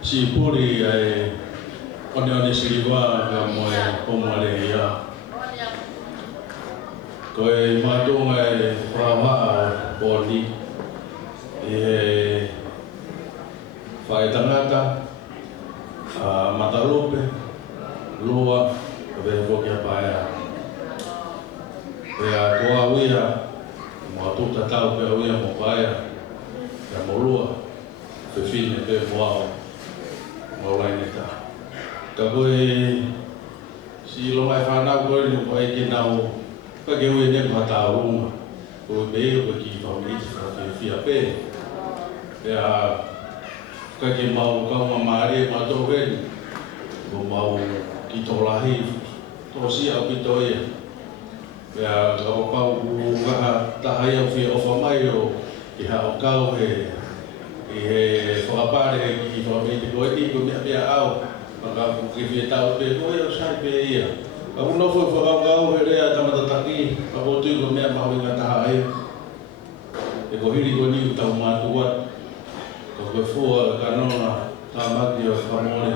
si puri eOne siriwa ka moe omare ia. Koe matunga e whawaa pōni e whae tangata, matarope, lua, ka vehe whoki a paea. Pea koa uia, mua tuta tau pea uia mo paea, pea mo lua, whiwhine pe moao, mo laineta. Ka koe si longa e whanau koe ni koe ki nau ka ke ue ne pata runga koe peo koe ki whauriti whia pē pea ka ke mau kaunga maare ma tō weni ko mau ki tō lahi tō si au ki tō ia pea ka pau ku ngaha tahai au whia ofa mai o ki hao kau he whakapare ki whauriti koe ni ko mea pea au Maka ke whia tau pe koe o sai pe ia. Ka uno foi whakakau he rea tamatataki, ka potui ko mea mahu inga taha ai. E ko hiri ko ni utau mātua. Ka koe fua ka nona tā maki o whamore.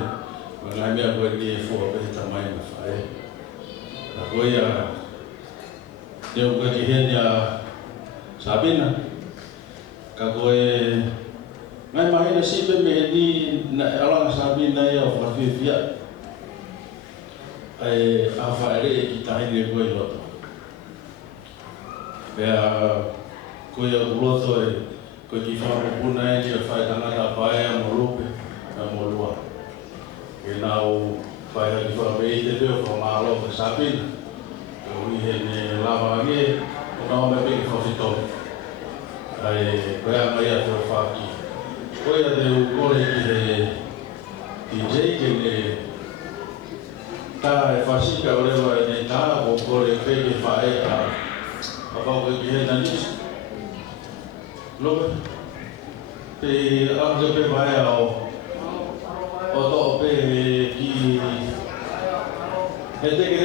Ka ngai mea koe ni e fua pe tamai na whae. Ka koe ia neu ka ki henia Sabina. Ka koe ngai mahina sipe me ni na alanga Sabina ia o whawhiwhia. Ai a whaere e ki tahine koe loto. Pea koe o loto e koe ki whamupuna e ni a whae tangata paea mo rupe a mo lua. E nau whae ki whamei te peo whamalo me Sabina. E hui he ne lava ange, o nao me peki whawhitore. Ai koe a mai a te whaki. Koe a te ukore ki he DJ ke ne tā e whasika o rewa e nei tā o kore peke whae a pau ke ki he nanis. Lope, te ake pe whae o tō pe ki he teke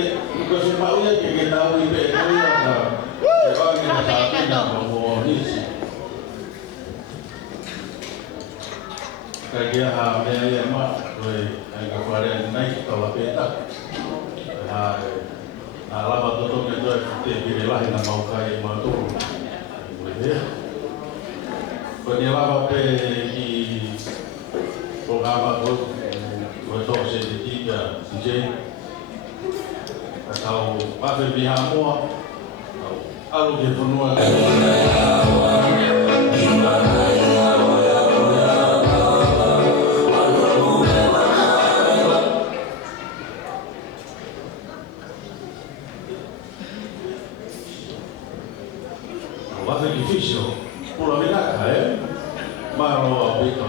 ko se mauia ke nau i pe koe a ta e whangi na tā pina o nisi. Kai kia ha mea ia maa, koe ka whare nei ki kawa pēta. Nā lava toto me toi te pire lahi na maukai ma tōru. Koe ni lava pē ki programa koe tō se te tika DJ. Ka tau pawhi piha mua, alu ke whanua. Sacrificio, pura milagre, ¿eh? Mano a pico.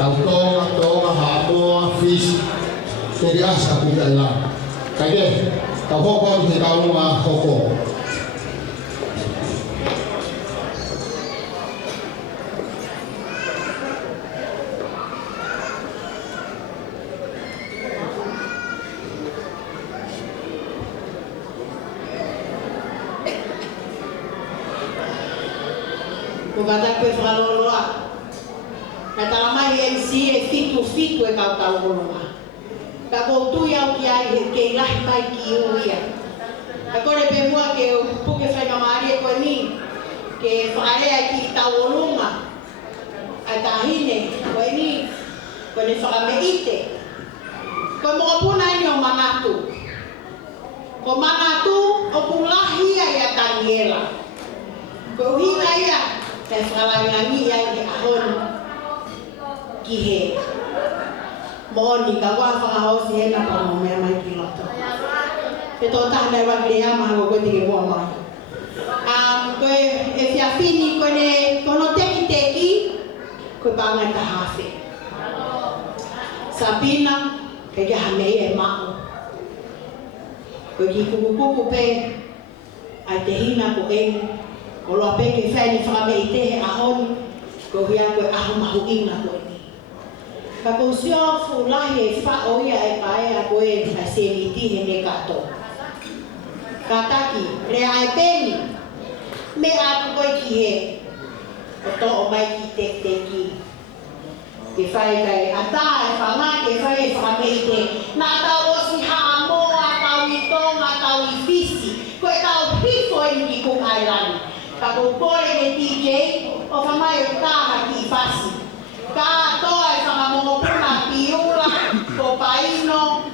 tau tonga hamoa fish te asa ku kai la kai de tau hoko he tau ma hoko Kata koe whakaloloa. Kata lamai MC e fitu e kau loloa. Ka koutu iau ki ai ke ilahi mai ki uia. Ka kore pe mua ke puke whainga maari e koe ni ke whakarea ki tau olunga. Ai tahine koe ni koe ne whakameite. Koe moka puna ini o manatu. Ko manatu o pulahi ai a Daniela. Koe uhina ia kaya whakalangangi ai ke ahon ki he. Mohoni ka wā whakahosi he na pamo mea mai ki loto. Pe tō tāhnei wakilea maha ko koe teke mua mai. Koe e whiawhini koe ne kono teki teki koe pāngai ta hawhi. Sabina kei ke hamei e mao. Koe ki kukukuku pe ai te hina ko eni. O loa peke whai ni whakame i tehe ahoni, ko hia koe aho mahu inga koe ni. Ka kou sio fulahi e wha oia e pae a koe a semi tihe ne kato. Ka taki, rea e peni, me atu koe ki he, o to o mai ki te te ki. Ke whai kai, a tā e whanga ke whai e whakame i te, nā tau osi haa moa, tau i tonga, tau i fisi, koe tau hifo e ki kung ai lani. Ka kore de TJ o whamai o tāha ki whasi. Ka toa e whangamongopuna piula, ko paino,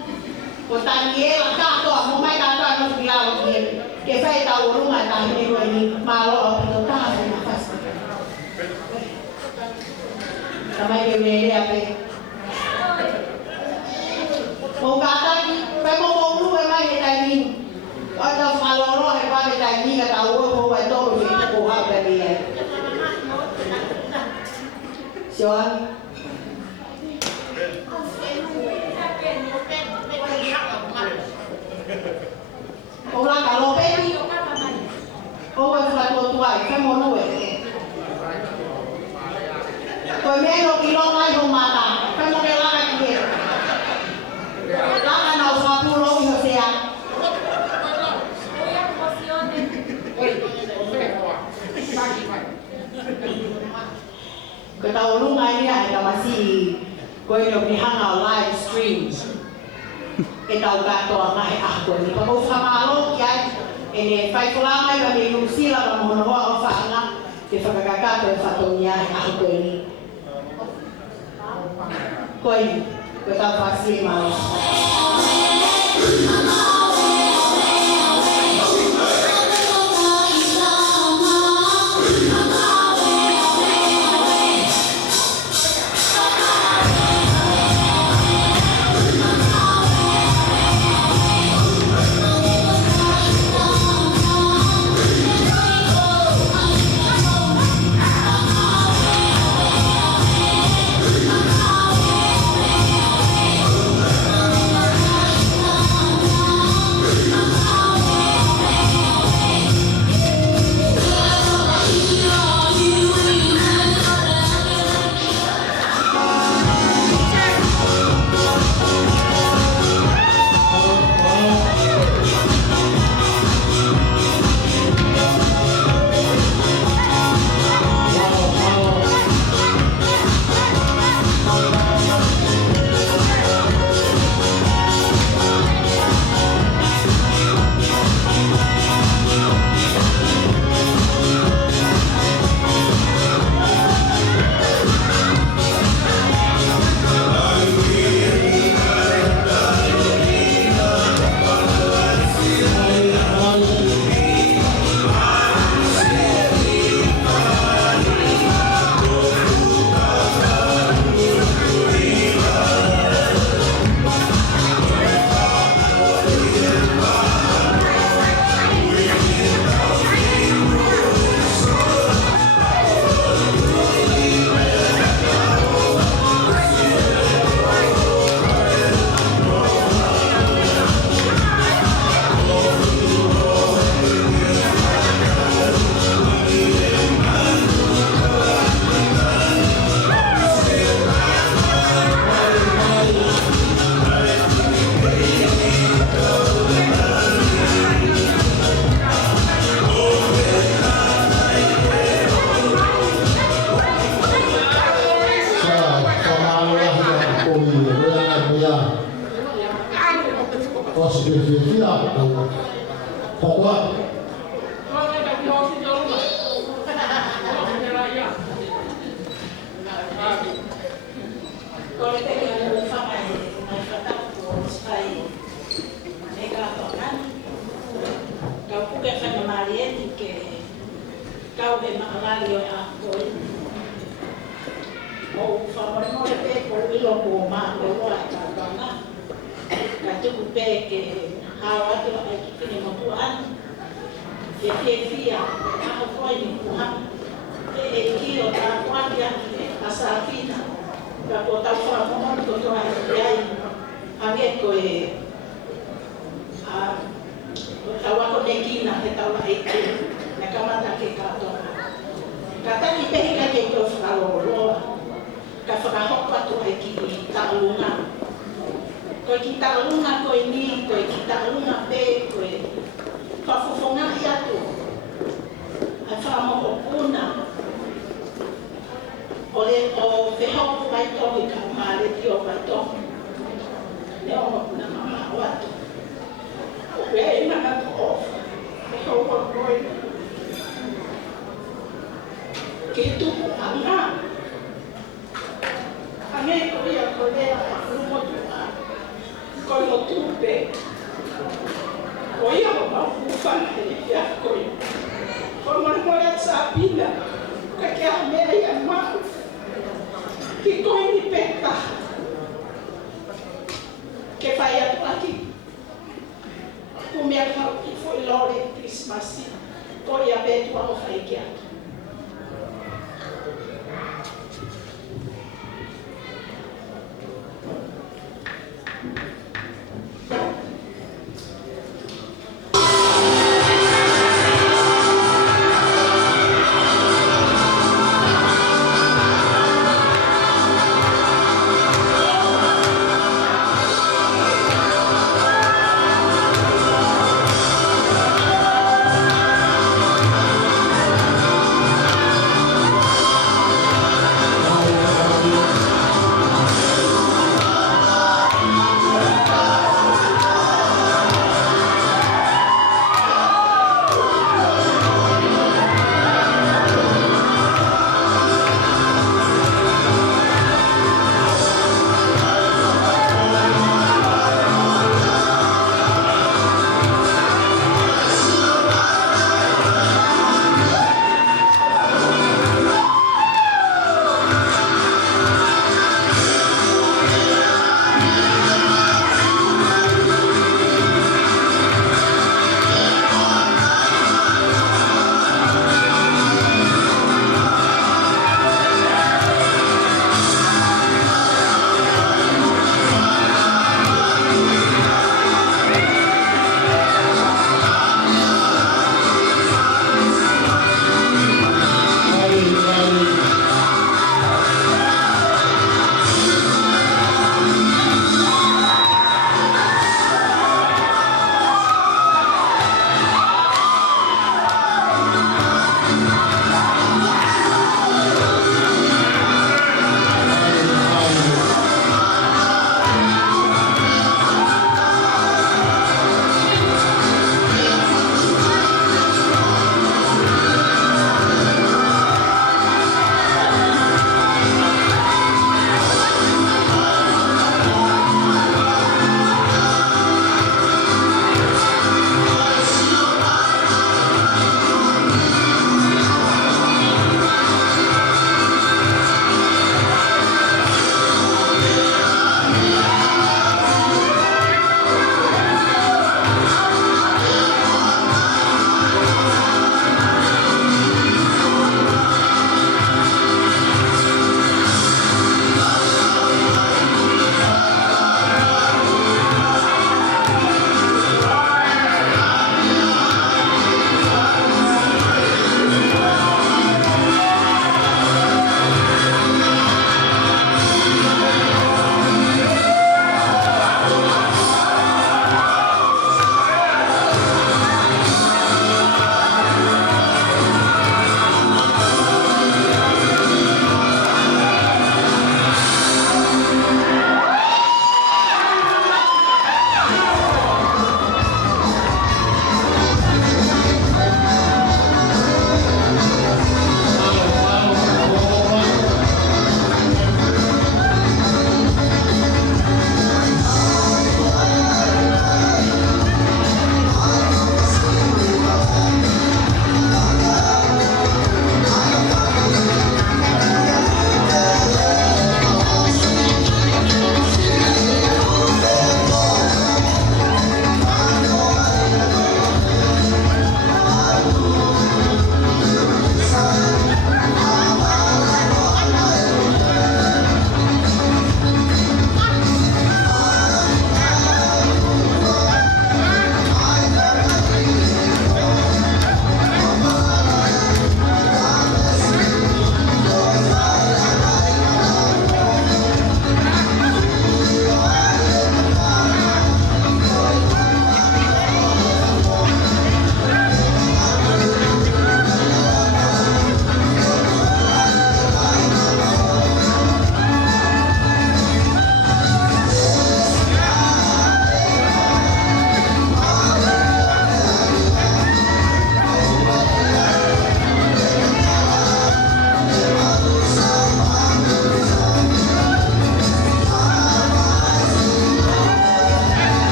ko Daniela, ka toa, mo mai ka toa no whilawa ki e. Ke whai tau o runga tahi ne koe ni mālo o pito tāha ki na whasi. Ka mai ke mea pe. Mo ka taki, pe mo unu e mai he tai nini. Oi tau whaloro he pāme tai nini ka tau o e tōru ki ko hau pe mea. Sioan. Ola ka lo peni. O e whakatua tuai, whai monu e. Koe meno ki lo mai ho mata, whai mo ke laka ki he. Laka nau whapuro i ho sea. Ko tau lunga ia e tamasi koe no ni hanga o live stream. E tau katoa ngahe ahko ni. Pa kou whamalo ki ai e ne whai kulamai wa me Lusila pa mohono hoa o whaanga ke whakakakato e whatonia e ahko ni. Koe ni, ko tau whasi e mau. Oh, o se fia Papa. Kalau kita yang lupa kata supaya mereka kan kau bukan hanya Maria ke kau memang Maria aku mau famor mau lepas kalau ilo boma kalau ada karena kacau bupe ke hawa tu ada kini mampuan dia aku ini Tuhan kio tak kuat dia asafina kalau tahu famor tu tu ada dia Ame ko tawa ko nekina ke tawa eke nakamata ke kato kata ki pehi ka ke ko falo ka fara hokpa to ki talunga ko ki talunga ko ni ko ki talunga pe ko fa fofonga ya to afa mo kuna ole o fe hokpa vai to ka male ti o vai to Leo kuna mama watu. Wewe na off. Ikaw boy. Kitu anga. Ame ko ya ko le lumo tu. Ko lo tupe. Ko ya ba ku fan ya ko. Ko man ko ya sapina. Ka kya me ya ma. Ki ko ni peta. Que vai aqui. O meu que foi Lore Christmas. Foi aberto ao faiqueado.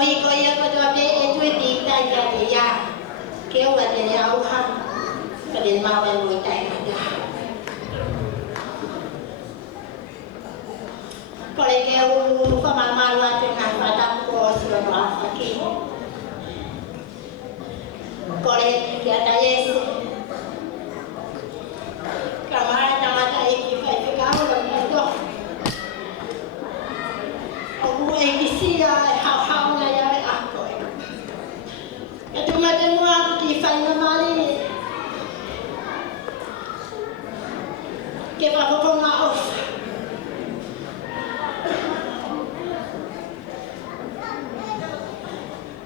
tohi ko ia ko to be e tu di ta ya ya. Ke wa de ya u ha. Ka de ma wa lu ta ya ya. Ko le ke u fa ma ma wa te ka fa ta ko si wa ma fa ki. Ko le ke ta yes. Kamara tamata iki fa te ka mo lo to. Aku egisia hau na ya me ako. Ito mademo ki fa na mali. Ke pa ko na off.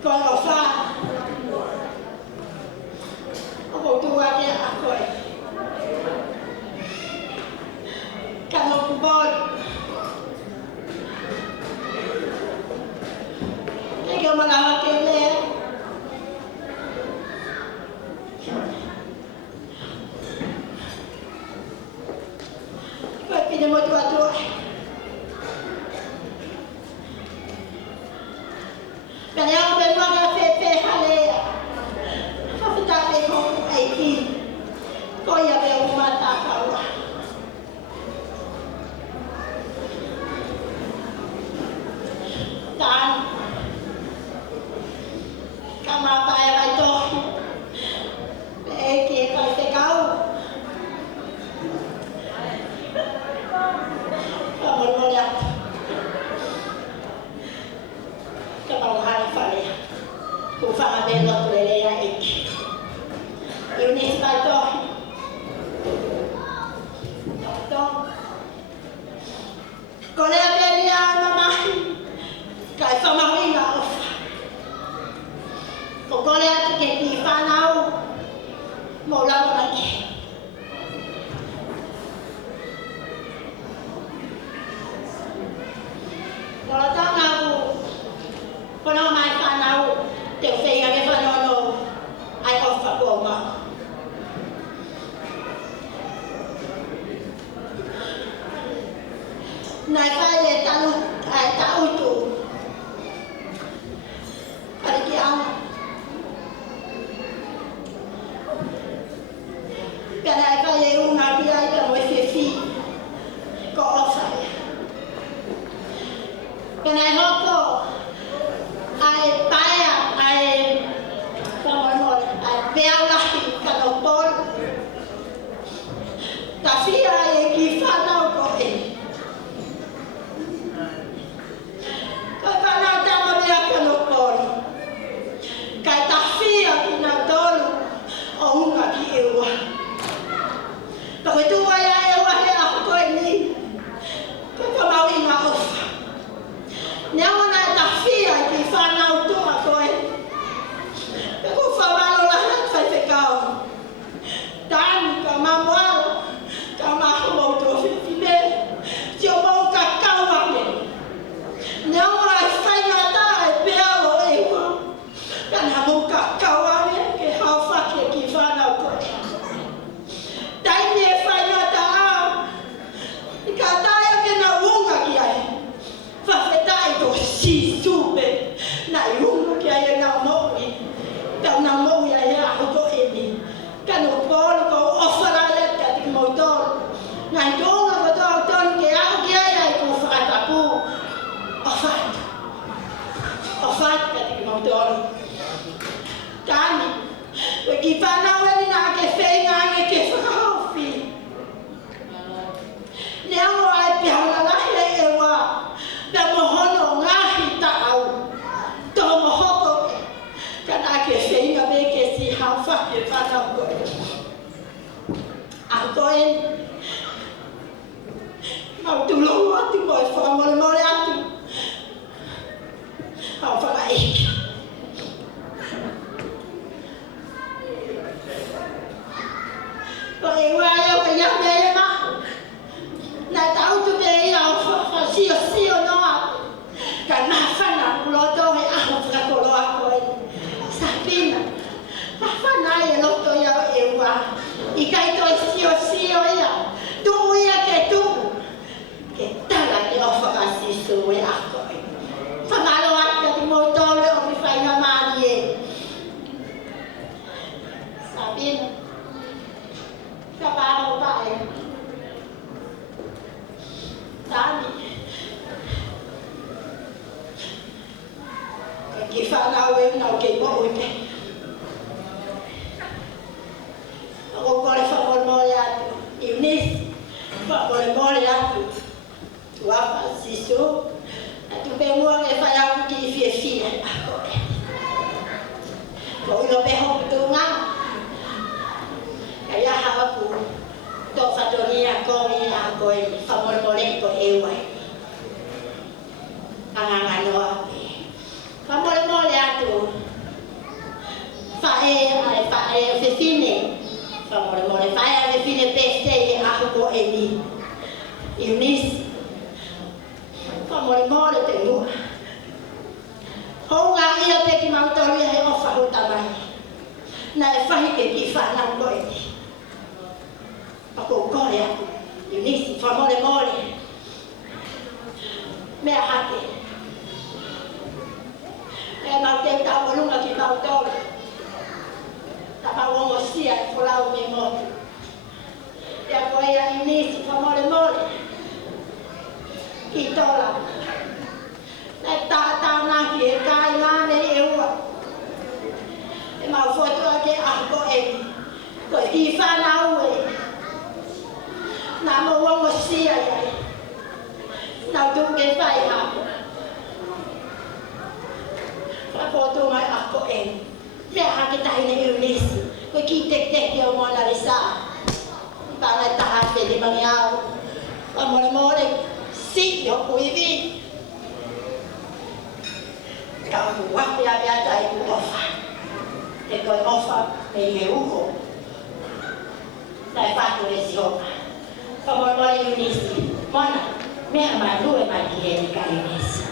Ko ofa. Ako tuwa ke ako. Kano kubod. Ikaw mga hakili. Ikaw pinamatuwa-tuwa. Kaya ako ba mga pepe hali. Kapitape ko ay ki. Koya ba yung matakawa. Dan kamapaya ito. Eki kasi kau. Kamu melihat. Kemauhan saya. Kufang ada lo boleh ya eki. Unis ito. Ito. Kalau ada dia mama. Kaya pamahuli na off. Kung kaya ito kaya ipanaw, mula mo lagi. Kalau tahu aku, kalau may panaw, tiap saya kaya panono, ay off ako ma. Naifai tahu tu. Kalikian. Karena apa yang nabi ayat mesti kau offside. Karena apa? Ayat payah ayat kamu ayat berawal kalau pun. Tapi ayat kita tahu kau ini. Kau tahu tahu dia kalau pun. Kaya tafia pinatolo o una ki ewa. Pag ito ay ewa ni ako ko ini. Kapamawin na off. Niyaw na tafia ki fana uto ako eh. Ako famalo lahat sa ikaw. Dan kamamwal kamahmo to fitine. Siyo mo kakawan eh. Niyaw ay fainata ay beawo ewa. Dan hamu kawan ke hafa ke kifana ko. Dai ne fanya ta. Ikata ya ke na unga kia. Fa feta ito si sube. Na unga kia na mo. Ta na mo ya ya ko eni. Kanu pol ko ofara le ka ti motor. Na donga ko to ton ke a kia ya ko fa ta pu. Ofat. Ofat ka ti motor. Kami, wakifana wali na kefenga nge kefafi. Leo ay pihala lahi ewa, bemohono ngahi tau, tomohoko kana kefenga beke si hafa kefana ko. Ako mau tulong ati boy famol mo ati. Hafa lahi. Bởi qua yêu cái giấc đấy mà lại tao tụi cái nào siêu siêu nó cả mà phát là lo cho hay ăn là của lo rồi sắp pin à phát này lo cho yêu qua ý cái tôi siêu siêu ấy à tôi cái tu cái ta là cái offer cái siêu ấy à rồi phát mà lo ăn cái mô tô whanau e unau kei mo uite. Ako kore whamormore atu. Iunis, whamormore atu. Tuapa sisu. Atu pe mua e whai au ki fie fie. Ako e. Ko ilo pe hoku tu ngā. Kaya hawa ku. Tō whatoria kōri a koe whamormore ko e wai. Anganga noa. Whamormore atu. Whae whiwhine. Whamormore whae a whiwhine peste e aho ko e ni. Iunis. Whamormore te mua. Hou ngā ia te ki mautori hei ofa huta mai. Nā e whahi ke ki whanau ko e ni. Ako kore aku. Iunis. Whamormore. Mea hake. E mau te tau walunga ki mautori. Ta mawongo sia e wholau me motu. E a koe a Iunis Whamormore. Ki tola. Nei tātau naki e kai ngāne e ua. E mau whotua ke ako e. Koe ki whanau e. Nā mawongo sia iai. Nau tuke whai hako. Whapotu mai ako e. Mea hake tahi ne Iunis. Koe ki tek o moana le sā. Pāngai taha te le mangi au. Whamormore si o kuiwi. Kau tu wapi a mea tai ku ofa. E koe ofa me i he uko. Nai whatu le si oka. Whamormore Iunis. Moana, mea mai rue mai ki he ni ka Iunis.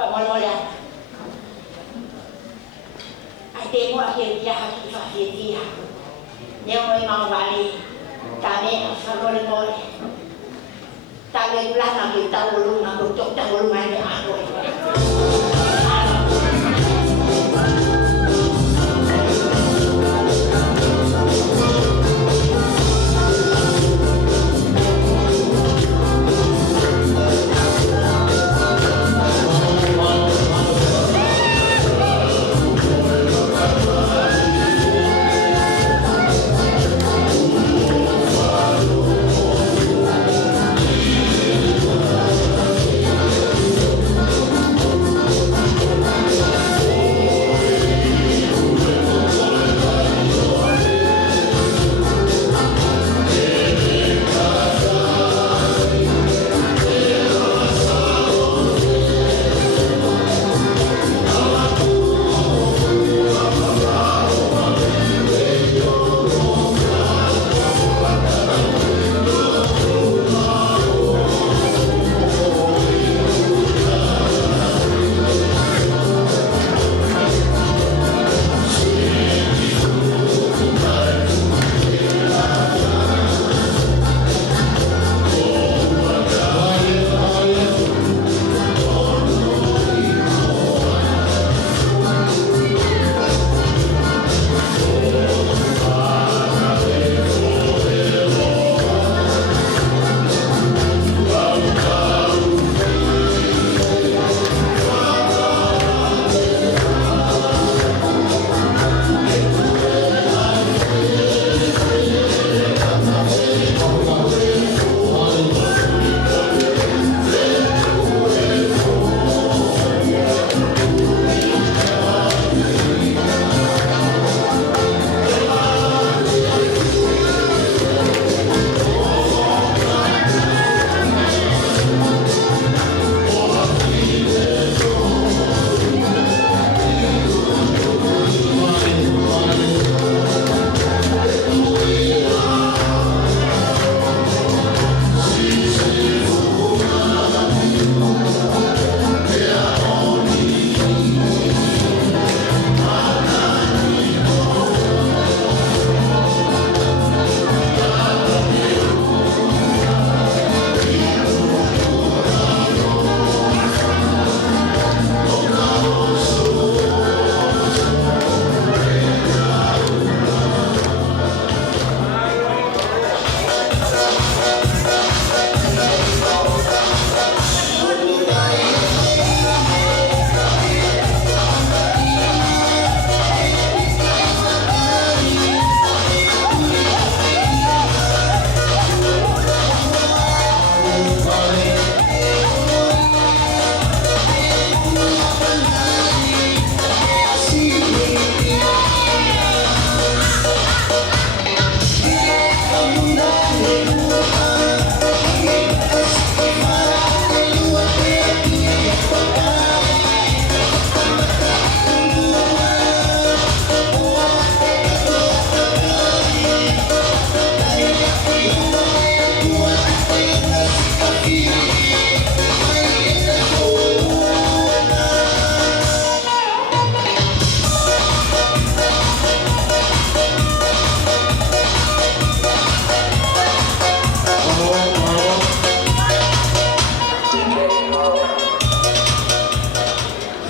Whamormore. Ai te mua ke tia haki whaki e tia. Neo moi mau wali. Tā mea Whamormore. Tā mea plana ki tau olunga ko tok tau olunga e a koe.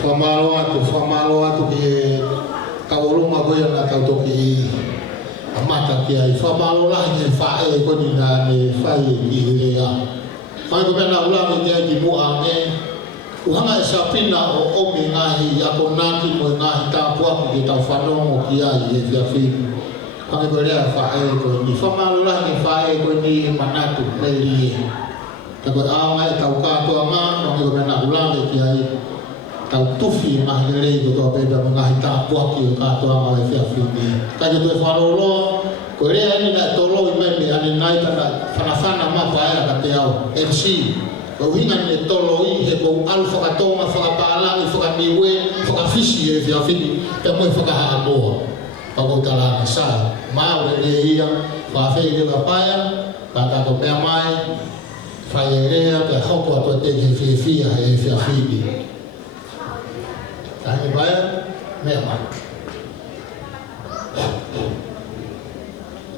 whamalo atu ki kaurunga koe na tautoki amata ki ai whamalo lahi ne whae koni na ne whae ki hirea. Mai ko pena ulame ki ai ki mua ne uhanga e sapina o ome ngahi ako naki mo ngahi tāpuaku ki tau whanongo ki ai e whiawhinu. Mai ko rea whae koni whamalo lahi ne whae koni manatu nei rie. Tako aonga e tau katoa ngā, mai ko pena ulame ki ai tau tufi mahi rei ko toa pepe mo ngahi tāpuaki o katoa ngā e whiawhinu. Kai to e whanolo, ko rea ni na tolo i mai me ane nai tana whanawhana mapa ea ka te au, MC. Ko hinga ni tolo i he ko alu whakatonga, whakapālangi, whakaniwe, whakawhisi e whiawhinu, pe moe whakahaa moa. Pako talanga saa, maa ure rea ia, whawhei rewa paia, ka tato mea mai, whai e rea, pe hoko ato te he whiawhia e whiawhinu. Tahi paia, mea mai.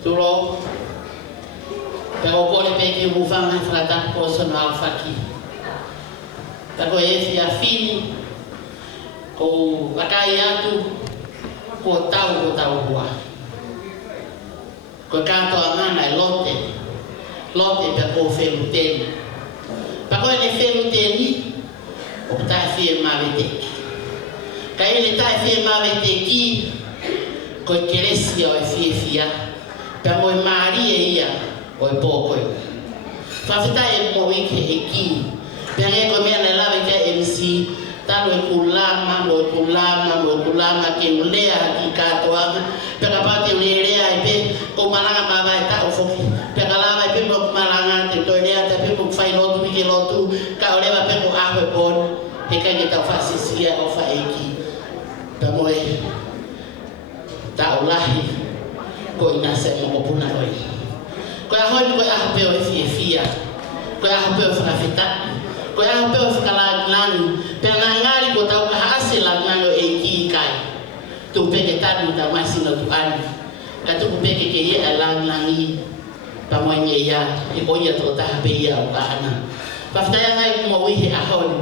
Turo, pero kore pe ki mufanga frata personal faki. Tako e whiawhinu, ko wakai atu, ko tau hua. Ko katoa ngana e lote pe ko whelu teni. Pako e ne whelu teni, o tai whie mawe teki. Ka ele tai whie mawe teki, ko keresi o e whiawhia. Pea moe maari e ia o e pōkoe. Whawhitai e mo ike e ki. Pea nge koe mea nei lawe kia MC, talo e kulama ke ulea ki katoanga. Pea ka pāte ulerea e pe, ko malanga mawa e tau whoki. Pea ka lawa e pe mo malanga te toilea, te pe mo whai lotu ike lotu, ka olewa pe mo aho e pon, he kai ke tau whasisia o wha e ki. Pea moe, tau lahi, ko ina se mo puna oi. Ko a hoi ko a peo e fia. Ko a peo fa fita. Ko a peo fa kala ngani. Pe ngani ko tau ka hase la ngano e ki kai. Tu peke tanu ta masi no tu ani. Ka tu peke ke ye ala ngani. Pa mo nye ya e ko ia to ta pe ia o ka ana. Pa fita ya ngai mo wi he a hoi.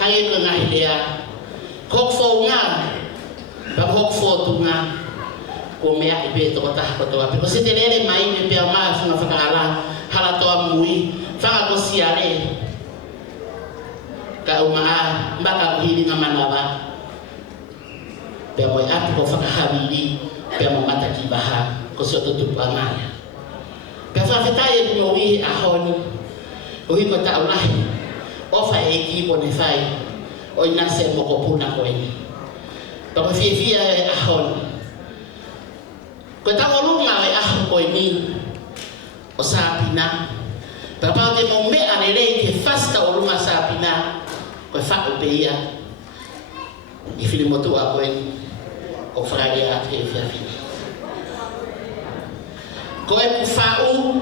Hange ko ngai lea. Kok fo nga. Pa kok fo tu nga. Ko mea i pe toko taha kotoa. Peko se te lere mai me pea maa whunga whakahala hala toa mui. Whanga ko siare. Ka umaa mbaka kuhili nga manawa. Pea moe atu ko whakahawili. Pea mo mata ki baha. Ko se o tutupu angaya. Pea whawhetai e kuno wihi ahoni. O hiko tau lahi. Ofa e ki po ne whai. O inase mo ko puna koe. Peko whiawhia e ahoni. Ko tango lunga e aho koe ni o sapina. Papa te mo me ane rei ke fasta o lunga sapina koe whako pe ia. I whiri motu a koe o whakare a te whiawhini. Koe ku whau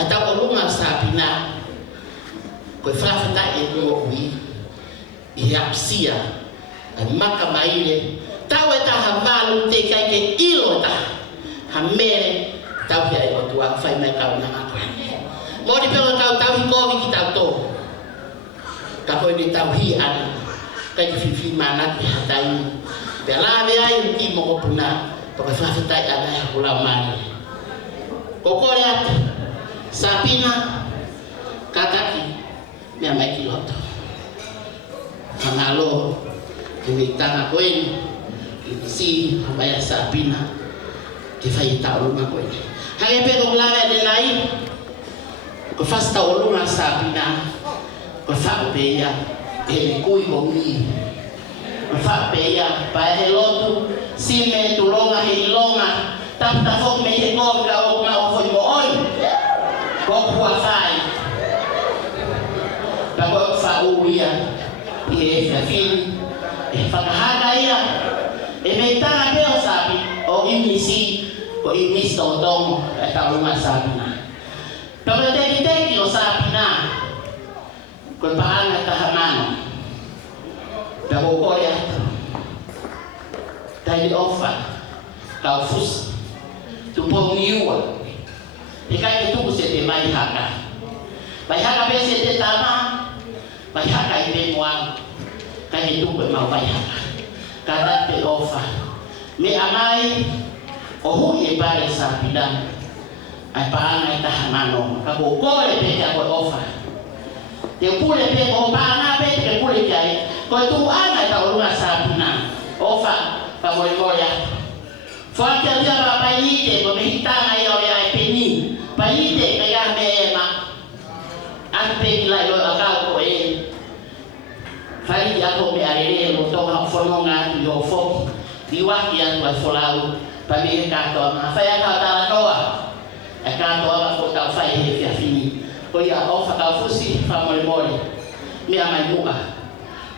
a tango lunga sapina koe whawhita e mua ui i apsia a maka maire. Tau e taha malu te kai ke ilo taha. Ha mere tau kia i otua whai mai kau na ngakwane. Mori peo tau hi kovi ki tau tō. Ka koe ni tau hi ana. Kai ki whiwhi mana ki hatai. Pea lawe ai ki moko puna. Toka whawhetai ana e hula mani. Kokore atu. Sapina. Kakaki. Mea mai ki loto. Hangalo. Kui tanga koe ni. Si maya sapina. Ke fai ta olunga koe. Hange pe ko lawe de lai. Ko fasta olunga sapina. Ko fa pe ia e kui bongi. Ko fa pe ia pa he lotu sime tu longa he longa. Tap ta fok me he ko ga o ma o foi mo oi. Ko kwa fai. Ta ko fa uia. E fa fin. E fa haga ia. E me tanga peo sapi o imisi ko imisi tong e ka lunga sapi na. Pero teki o sapi na. Ko paanga tahamano. Pero ko ya. Dai ofa. Ka fus. Tu po miua. E kai tu se te mai haka. Mai haka pe se te tama. Mai haka i pe moa. Ka kai tu pe mau pai haka kada pe ofa me amai o hui e pare sa pidang ai paanga ta hanano ka ko le pe ka ko ofa te pule pe ko paanga pe te pule kai ko tu ana ta o sa pina ofa pa mo ya fa ke dia ba pa ite ko me hitanga yo ya pe ni pa ite ka ya me ma an pe la yo aka ko e fai ya ko me arere mo to ha fononga yo fo diwaki yang wasolau pagi kantor ma saya kata doa kantor ko ta fai he fia fini ko ya ofa ta fusi fa mole mole mi amai muka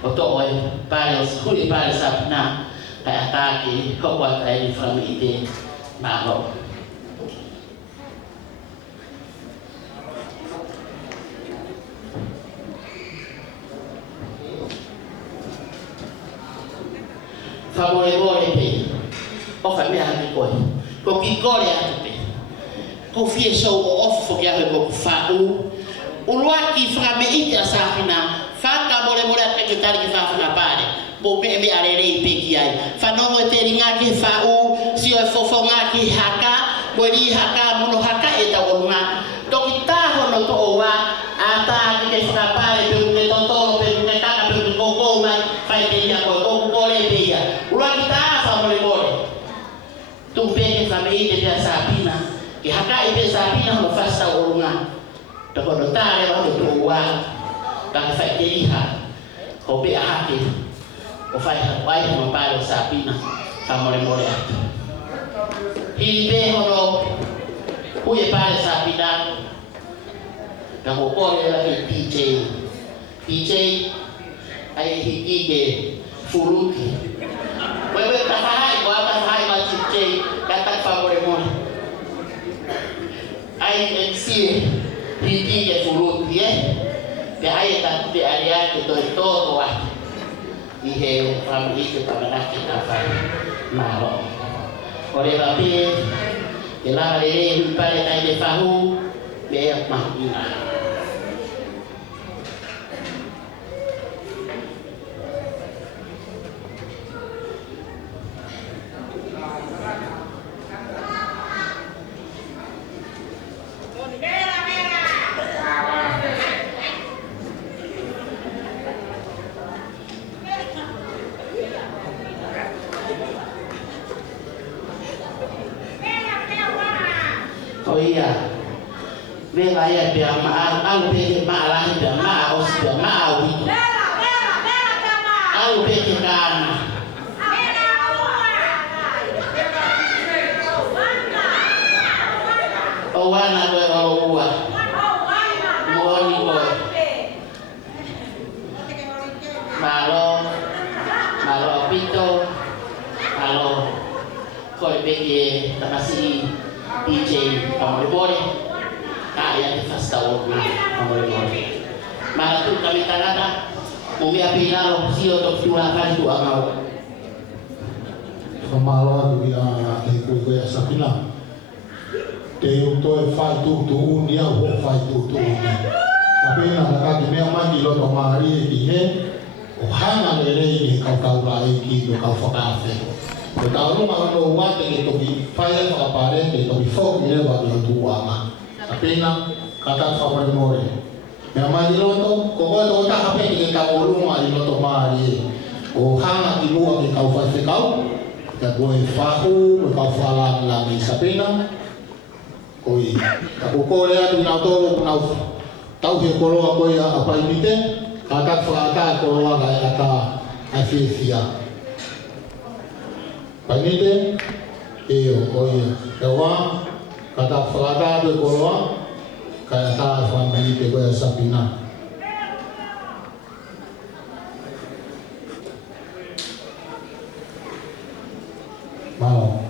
o to oi pare skuli pare sapna ta ataki ko wa ta ni from ide ma ho fa mole mole pe o fa me ha ko ki ko le ate ko fie so o of fo ya ko fa u ulwa ki fra me ite asafina fa ka mole mole ate ki tari ki fa na pare bo me me arere pe ki ai fa no mo te ringa ki fa u si o fo fo nga ki haka bo ri haka mo haka e ta o nga to ki ta ho no to o wa ata ki fra pare pe me to to pe me ta ka pe ko ko mai fa te ya ko ko le pe ya ulwa ki ta fa mole mole tu peke família de Sabina que haka ibe Sabina no fasta urunga to ko tare wa to wa ta fa ke iha ko be hake o fa wai no pare Sabina fa more more atu ibe hono uye pare Sabina ka ko ko la DJ ai hikige furuki wewe tafahai kwa tafahai machiche kata favore mo ai MC hiki ya furuti de ai ta de area que todo wa ihe family ke pamana kita fa malo ore babi de la rele pare tai de fahu be mahina oh iya wilayah dia au pe malah dia mau dia mau au pe kan wana ko wa moni ko malo pito malo ko pe ke tanasi DJ pamolibore kaya fasta wona pamolibore mara tu kami tanada umia pinalo sio to tula kan tu angau Famala tu ya ku ya sapina te to e fai tu unia ho fai tu ni sapina ka ki me mani lo to mari ki he o hana le ni ka la ki do ka fokafe o ta no ma no wa te to ki fai fa pare te to ki fo ki le ba do tu ama sapina kata fa pa more me mani lo to ko to ta ha pe ki ka o lu ma lo to mari o hana ki lu ki ka fa se ka ya boy fahu ka fa la ni sapina koi aku kore atu na to na tau he koroa koi a pai mite ka fa koroa ga ata afisia pai mite e o koi e wa ka fa do koroa ka ata fa mite ko sapina mau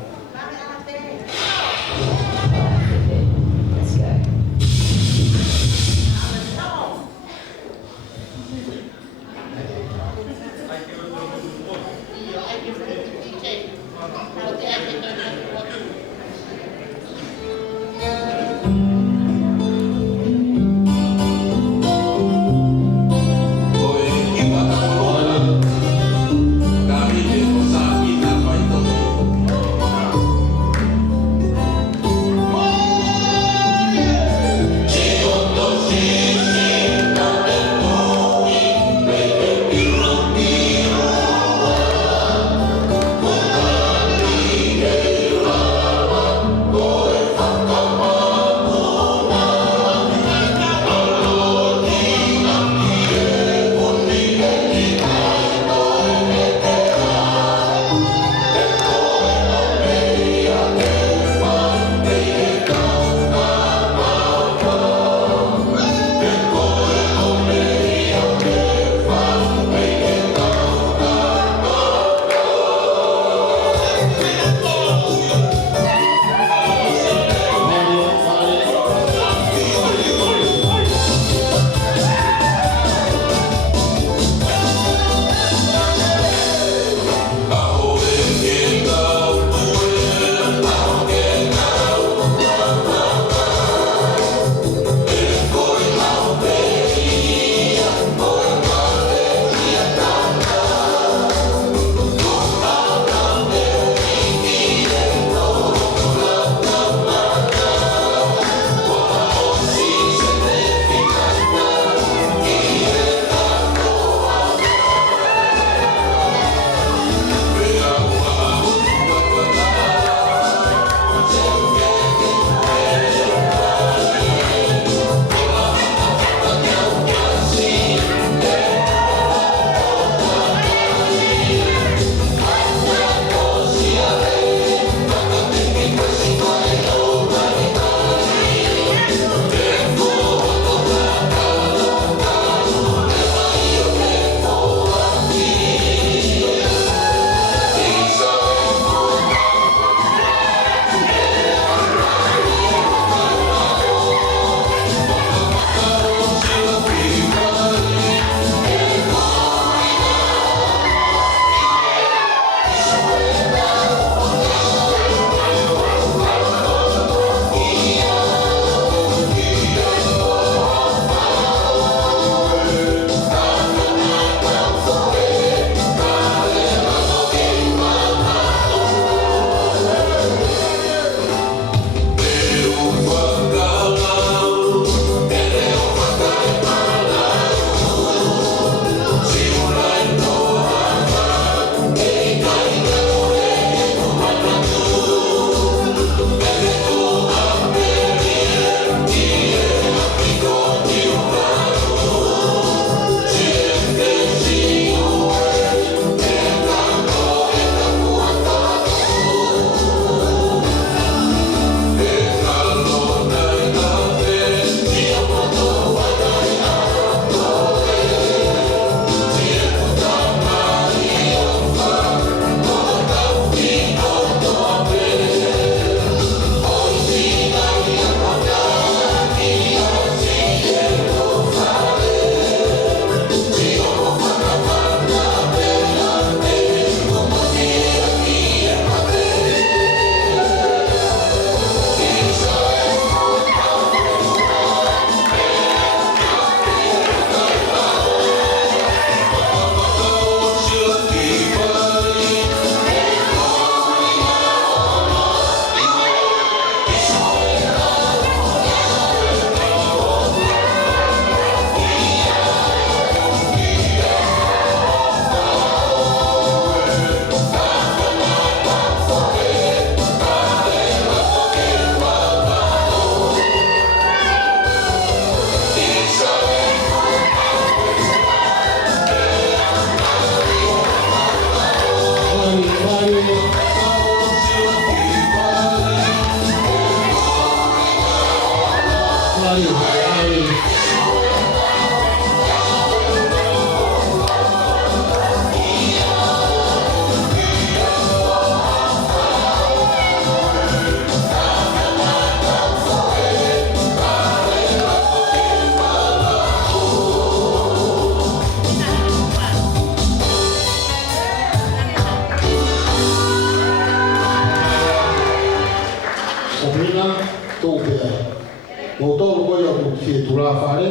tula whare,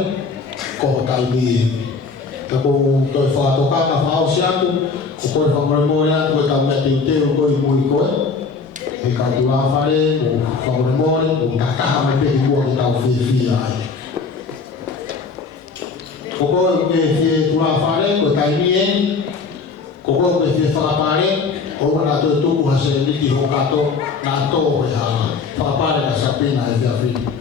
ko tai mi. Tako toi whātoka ka whao si atu, ko koe whamoremore atu e tau mea te uteo koe i mui koe. E ka tula whare, ko whamoremore, ko kakaha mai pehi kua ki tau whiawhia ai. Ko koe ke whie tula whare, ko tai mi e, ko koe ke whie whakapare, o wana toi tuku hase niti ho kato, nā tō e ha whakapare ka sapina e whiawhia.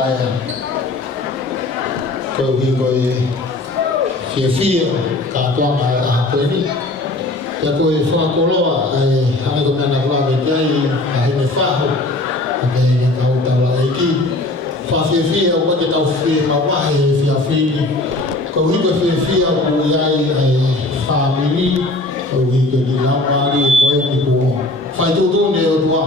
paia. Koe hui koe fia katoanga a koe ni. Ia koe whakakoloa ai hame ko mena kulawe kiai a hene whaho. Ake ni kau taula eiki. Whawhia o koe tau whia mawahe fia whini. Koe hui koe fia o iai ai whamini. Koe hui koe ni laupari koe ni ko whai tūtūne o tua.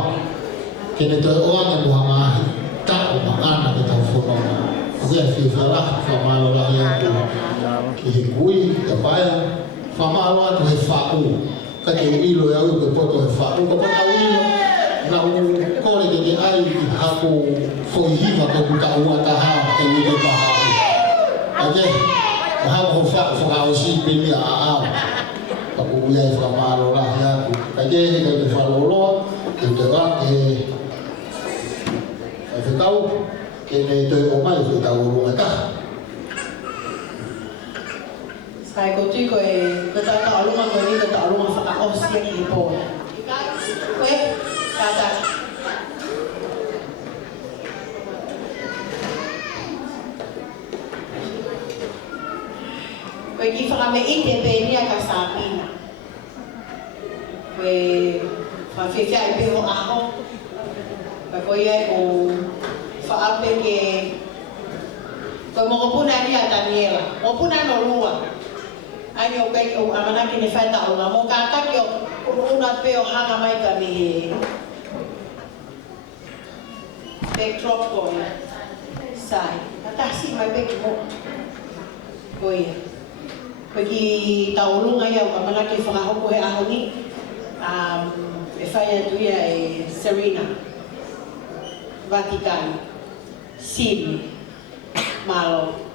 Kene toi oanga mua mahi. Tako maana ke tau whakona. Koe a fia rahi whamalo rahi atu. Ki he kui, te paia. Whamalo atu he whau. Ka te uilo e au ke poto he whau. Ka pona uilo. Na u kore ke te ai ki haku whoihiva ko kuta ua taha te uite paha. Ake, ka hama ho whakao si pini a au. Ka ku iai whamalo rahi atu. Ka ke he te whaloloa. Ke te wake ai whakau. Ke ne toi o mai whakau o runga taha. Sai ko tui ko e ta alunga ko ni ta alunga whakaosia ki po. Koe, tata. Koe ki whakame i te pēnia ka sāpina. Koe whawhiwhia i peho aho. Koe iai ko whaape ke koe mokopuna ni a Daniela. Mokopuna no lua. Ai o kai o amana ki ne fai tau nga mo ka taki o una peo hanga mai ka ni backdrop ko sai ata si mai back mo ko ia ko ki tau lunga ia o amana ki fa ho ko e aho ni e fai tu ia e Serena Vatican Sydney Malo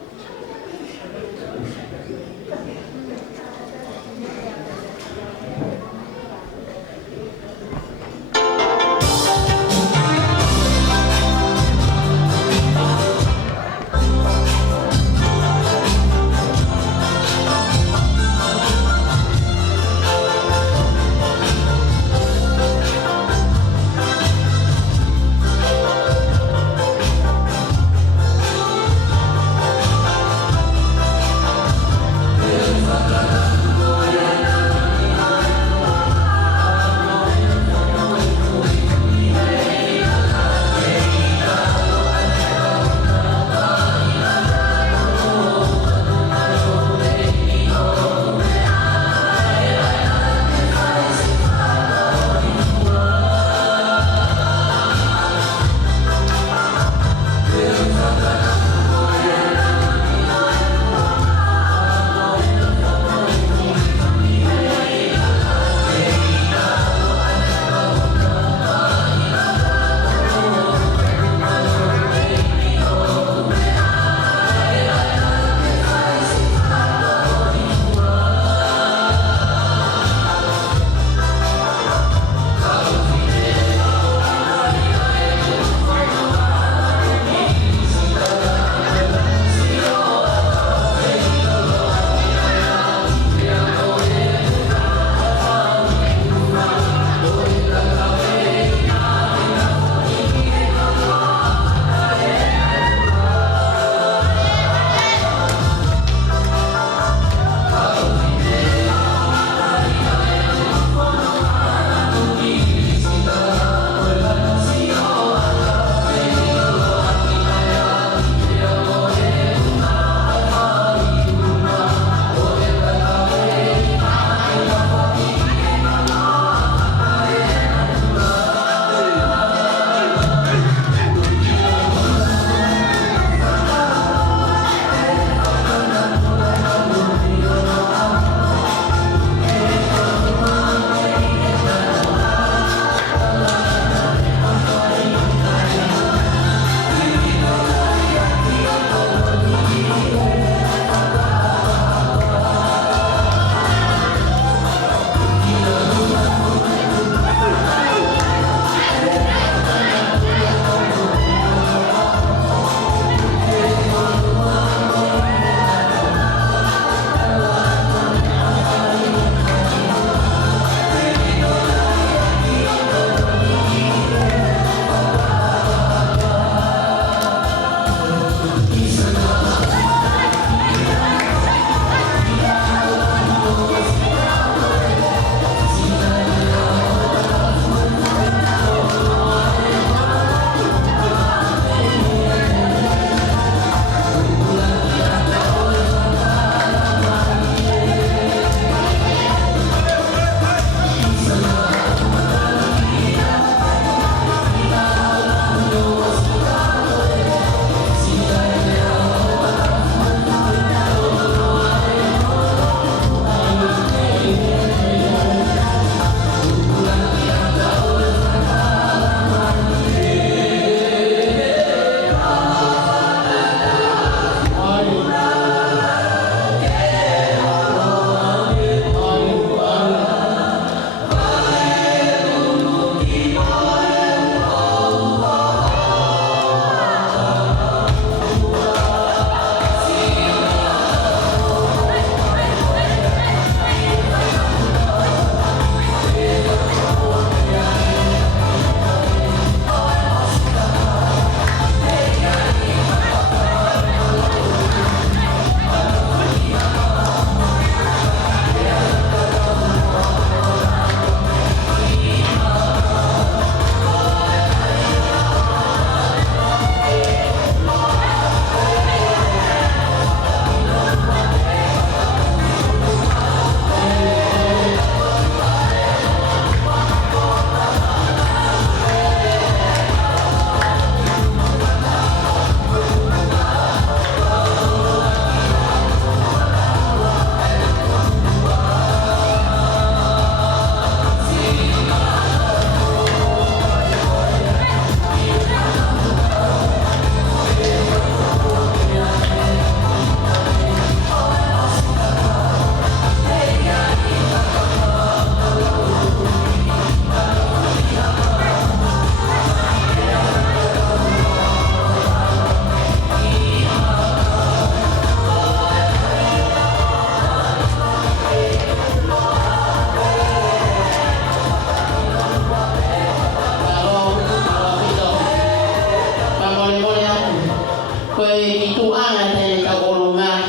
koe i tu anga tēne tau olunga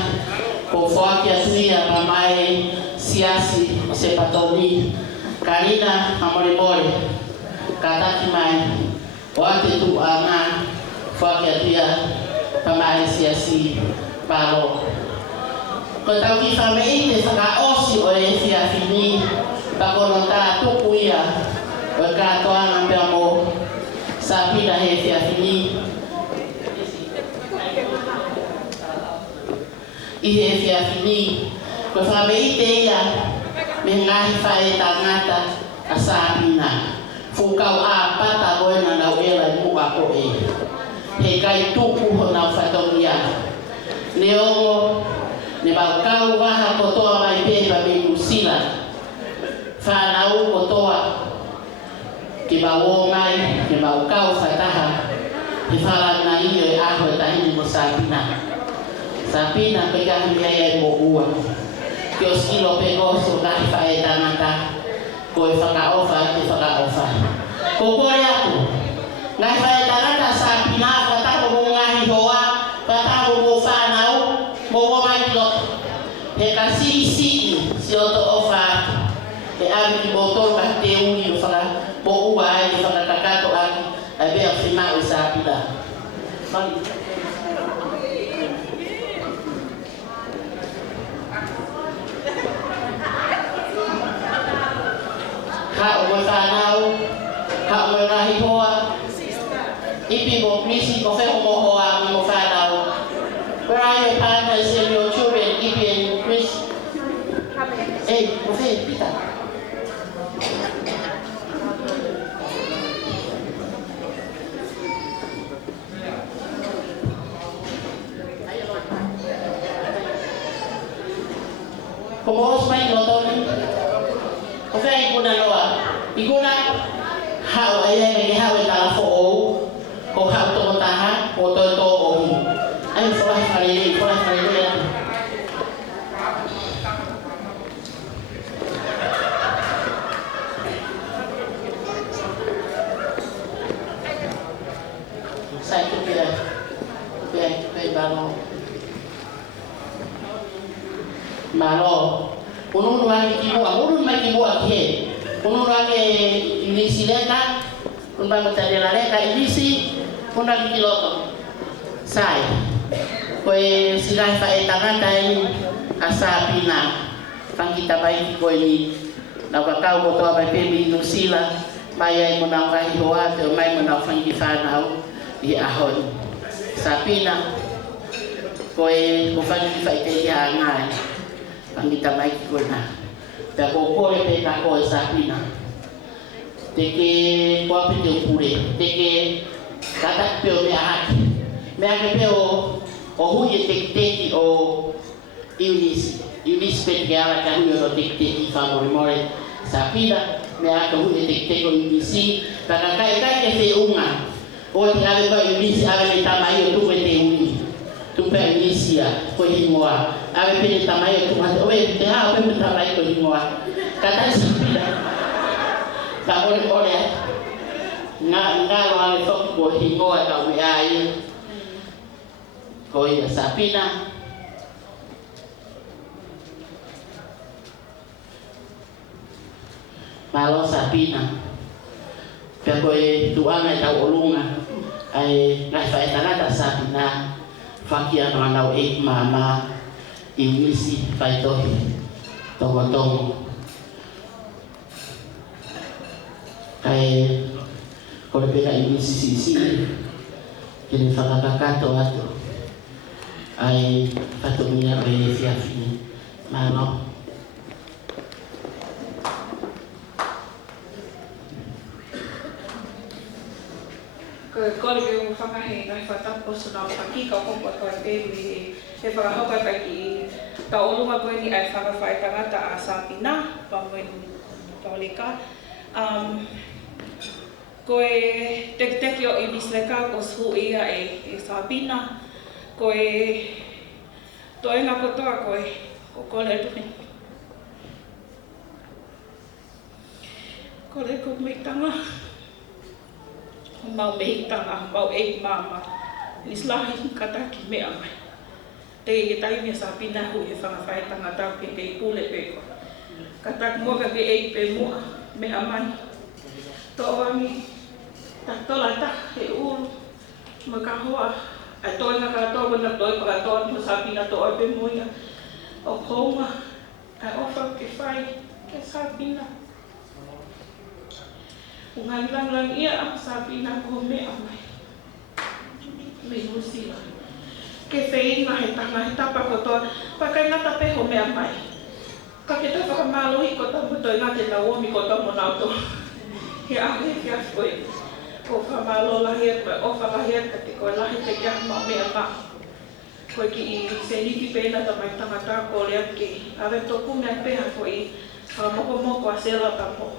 ko whakia tuia ma mai siasi o se patoni. Karina hamore more, ka taki mai, o ate tu anga whakia tuia ma mai siasi palo. Ko tau ki whamei te whakaosi o e whiawhini, pakono tā tuku ia, o e kātoanga pia mo sa pina he whiawhini. I he whiawhini, ko whamei te ia, me ngahi whae tangata a sa pina. Fukau a pata goena nau ela i mua ko e. He kai tuku ho nau whatongia. Ne ongo, ne mau kau waha kotoa mai pepa me New whanau kotoa ke mau mai, ke mau kau whataha he whalana iyo e aho e tahini mo Sapina. Sapina pe kahi ai e mo ua. Ke o skilo pe goso kahi whae tangata ko e whakaofa te whakaofa. Ko kore aku, ngai whae tangata Sapina whataho mo ngahi hoa, whataho mo whanau, mo mai lo. He ka si oto ofa e ami ki botol ka te ui o whaka mo ua ai e whakatakato aki ai bea whima o Sapina. Ha o mo whanau, ha o mo ngahi hoa, ipi mo krisi ko wheho mo hoa mo whanau. Where are your partners and your children, Ipi and Chris? Hey, okay, Peter. Como os mai notoni? Okay, ikuna noa. Ikuna hao ai hao e tala fo o. Ko hao to taha, ko to o. Ai fora farei. Sai tu pe malo. Unun wagi kibu akhe. Unun wagi ilisi leka, unbang matadela leka ilisi, unbang kiloto. Sai. Koe sigai fae tangatai a Sapina. Pangkita bai koe ni nau kakau mo toa bai pemi New Zealand, mai ai mo nau kahi hoa te o mai mo nau whangi whanau i ahon. Sapina, koe ko whangi whae te ia ngai, pangkita mai ki koe na. Pea ko kore pe ka koe Sapina. Teke koa pe te upure, teke katak pe o mea haki. Mea ke pe o hui e teki o Eunice pe ke ala ka hui o teki whamore Sapina, mea ka hui e teki o Eunice, paka kai ke te unga. O te ave ko Eunice ave me tamai o tupe te ui. Tupe Eunice ko hingoa. Ave pe te tamai o tupe, oe te hao pe me tamai ko hingoa. Katai Sapina. Ka ore nga lo ave toki ko hingoa ka ui ai. Ko ia Sapina. Malo Sapina. Pea koe tuanga e tau olunga. Ai ngai whae tangata Sapina. Whakia noa nau e mama. Iunisi whae tohi. Tongo. Kai kore peka iunisi sisi. Kene whakakakato atu. Ai patumia be fiafini malo ko ke mo whakahe ngai whatapo suna paki ka kompo ko e he whakahoka kai ki ta olunga koe ni ai whakawhai tangata a Sapina pamoeni paoleka koe teki o Eunice leka ko su ia e Sapina koe toi nga kotoa koe ko kole tuni kole ko meitanga mau meitanga mau e mama Lislahi kataki mea mai. Te tai me sa pina hu e whangawhai tangata ke kei pule peko. Katak mua ka ke ei pe mua mea mai. Tō wangi tak tola tak he ulu. Makahoa ai toi nga ka tō wana toi pakatoa ma sa pina tō ai pe moia. O konga ai ofa ke whai ke sa pina. Ungan lang ia ang sa pina ko mea mai. Minusila. Ke fei na he tapa ko to pakai na tape ho mea mai. Ka ke ta whakamalohi ko ta mutoi nga te naomi ko ta monauto. He ahi ke askoi. Ko whamalo lahi o whalahi ka te koe lahi te kia ma mea ma. Koe ki i se niki pēna ta mai tangata ko lea ki. Awe tōku mea peha ko i moko a sela ta mo.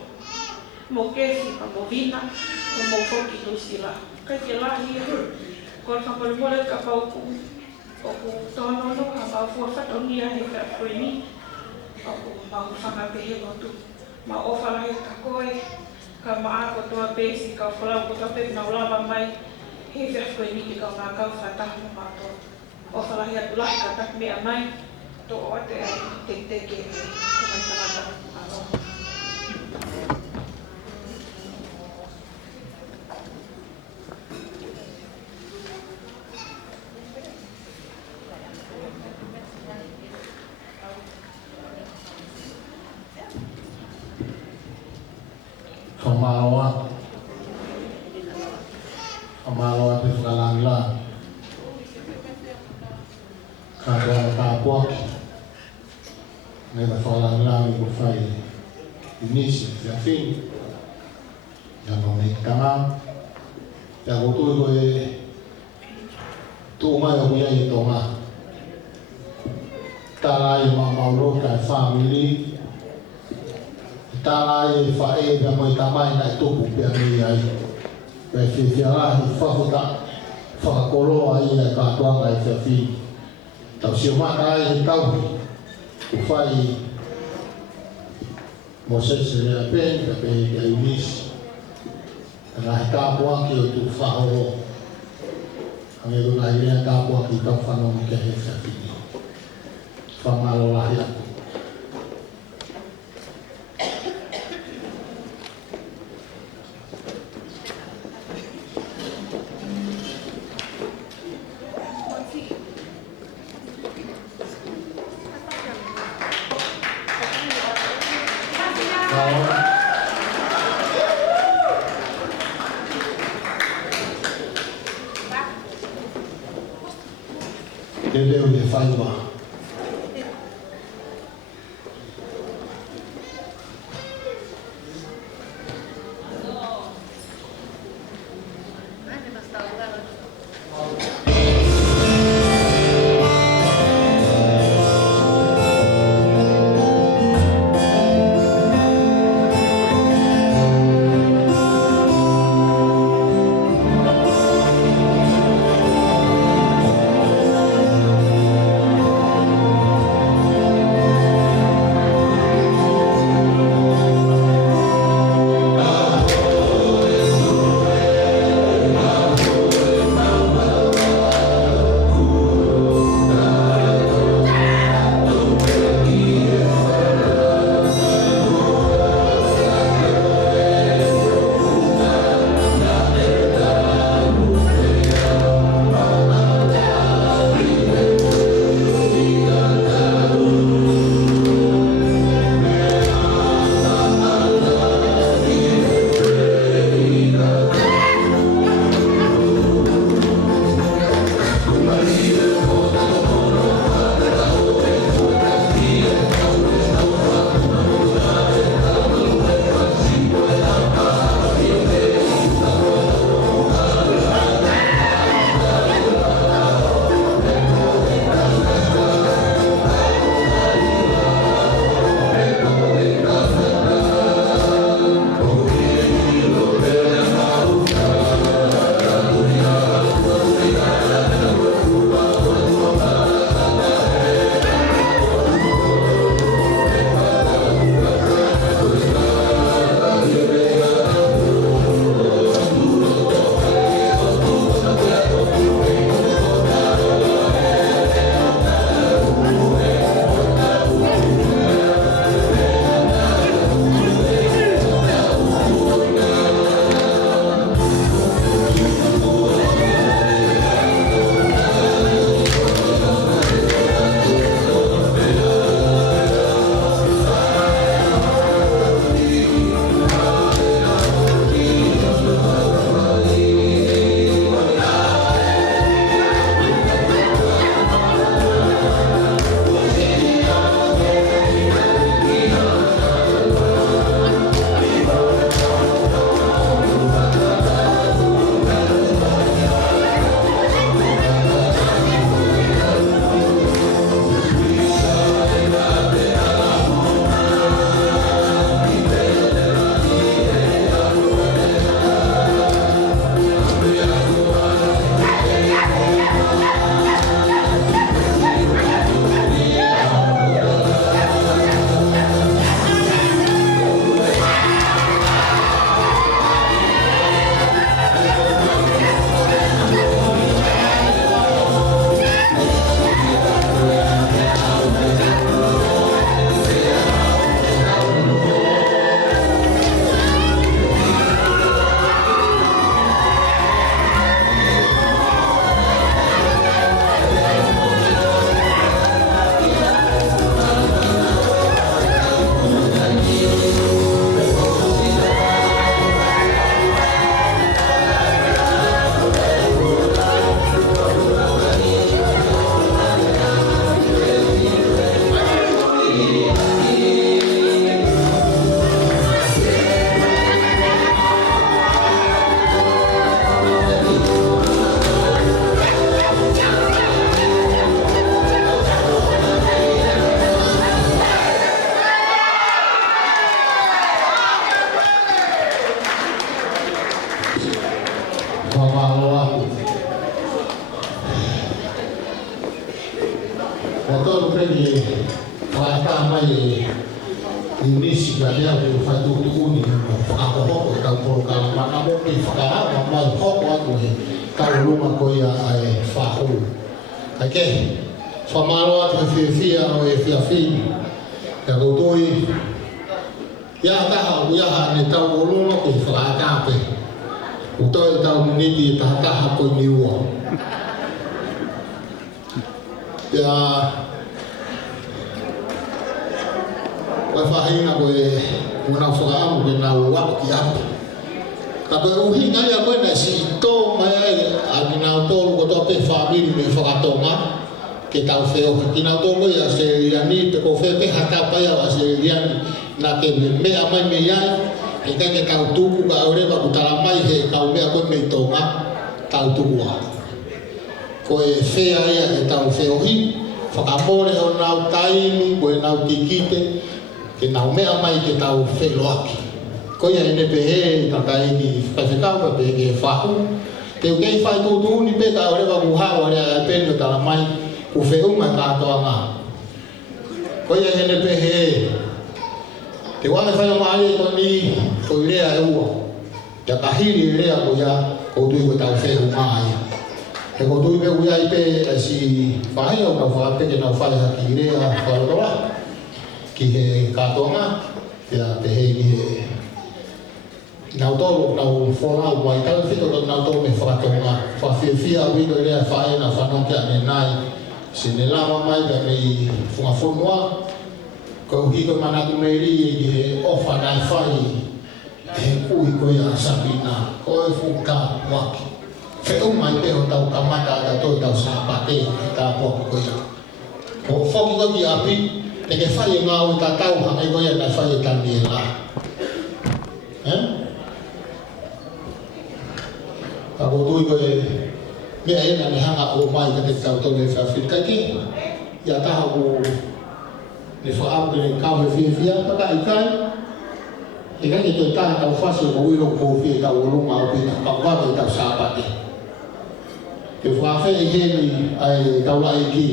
Mo kesi pa mo vina ko mo foki lusila. Kai ke lahi ko whakarimole ka pauku o ku tono no ha mau whawhatongia he ka koini o ku mau whangapehe motu ma ofalahi ka koe ka maako toa pēsi ka whalau ko tape na ulawa mai he whia koini ki ka ngā kau whatahu mato ofalahi atu lahi ka tak mea mai to o te ai te teke ka mai tangata aloha. Amaroa te whakalangla kada tāpuak nei ta whakalangla i ko whai inisi te awhin ia no nei kama te akotu ko e tūngai o ia i tonga tāra i mauro kai family tāra i whae pia moi tamai nai tupu pia mi ai pe whiwhiarahi whawhuta whakakoroa i e kātuanga i whiawhi. Tau siomana ai he tauhi u whai mo sese rea pen ka pe i unisi. Nga he kāpuaki o tu whahoro. Ange runa i rea kāpuaki tau whanongi ke he whiawhi. Whamaro lahi aku. Leo de Faiwa. Motor pergi Wata mai Indonesia dia aku fatu uni aku hok kau program mana mau di fakar mana hok aku kau rumah kau ya ai fahu oke famalo at fia o fia fin ya doi ya tahu ya han tahu lo ko fakar pe utoi tahu meniti tahta aku niwa ya fahinga ko una foga mo na wa ya ka ko uhi nga ya ko na si to mai agina to ko to pe family me foga to ma ke ta feo kina to mo ya se ya ni pe ko fe pe hata pa ya se ya na ke me ama me ya ke ka ke ka tu ku ba ore ba kutala mai he ka me ko me to ma ta tu wa ko e fe ya ke ta feo hi foga mo le ona tai ko na tikite ke nau mea mai ke tau wheloaki. Ko ia ene pehe takai ki whakawhikau ka pehe ke whahu. Te ukei whai tūtū ni pe ka orewa kuhau area e penio tala mai ku wheunga kātoa ngā. Ko ia ene pehe te wale whai o maari e koni ko i rea e ua. Te kahiri e rea ko ia ko tui ko tau wheunga ai. He ko tui pe uia i pe si whai o kau whakapeke nau whai haki i rea wharotoa. Ki he kātonga, te he ki he nau tōru, nau whorau mai tau whito tō nau tōru me whakatonga whawhiawhia wito i rea whae na whanonke ane nai si ne lama mai ka mei whunga whonua ko hiko manatu meiri e ki he ofa nai whai he kui ko ia Sabina ko e whuka waki wheu mai peho tau kamata ata toi tau sāpate tā pōki ko ia ko whoki ko ki api te ke whai e ngāu ta tau hangai koia na whai e tani e la. Ka kutui koe mea ena ne hanga o mai ka te tau tau e whawhiri. Kai ki, ia taha ko ne whaamu ke ne kau he whiawhia, ka ka i kai. E kai ke toi taha tau whasi o uiro ko whie tau o runga o pina, ka waka i tau sāpate. Ke whawhe e heni ai tau lai ki.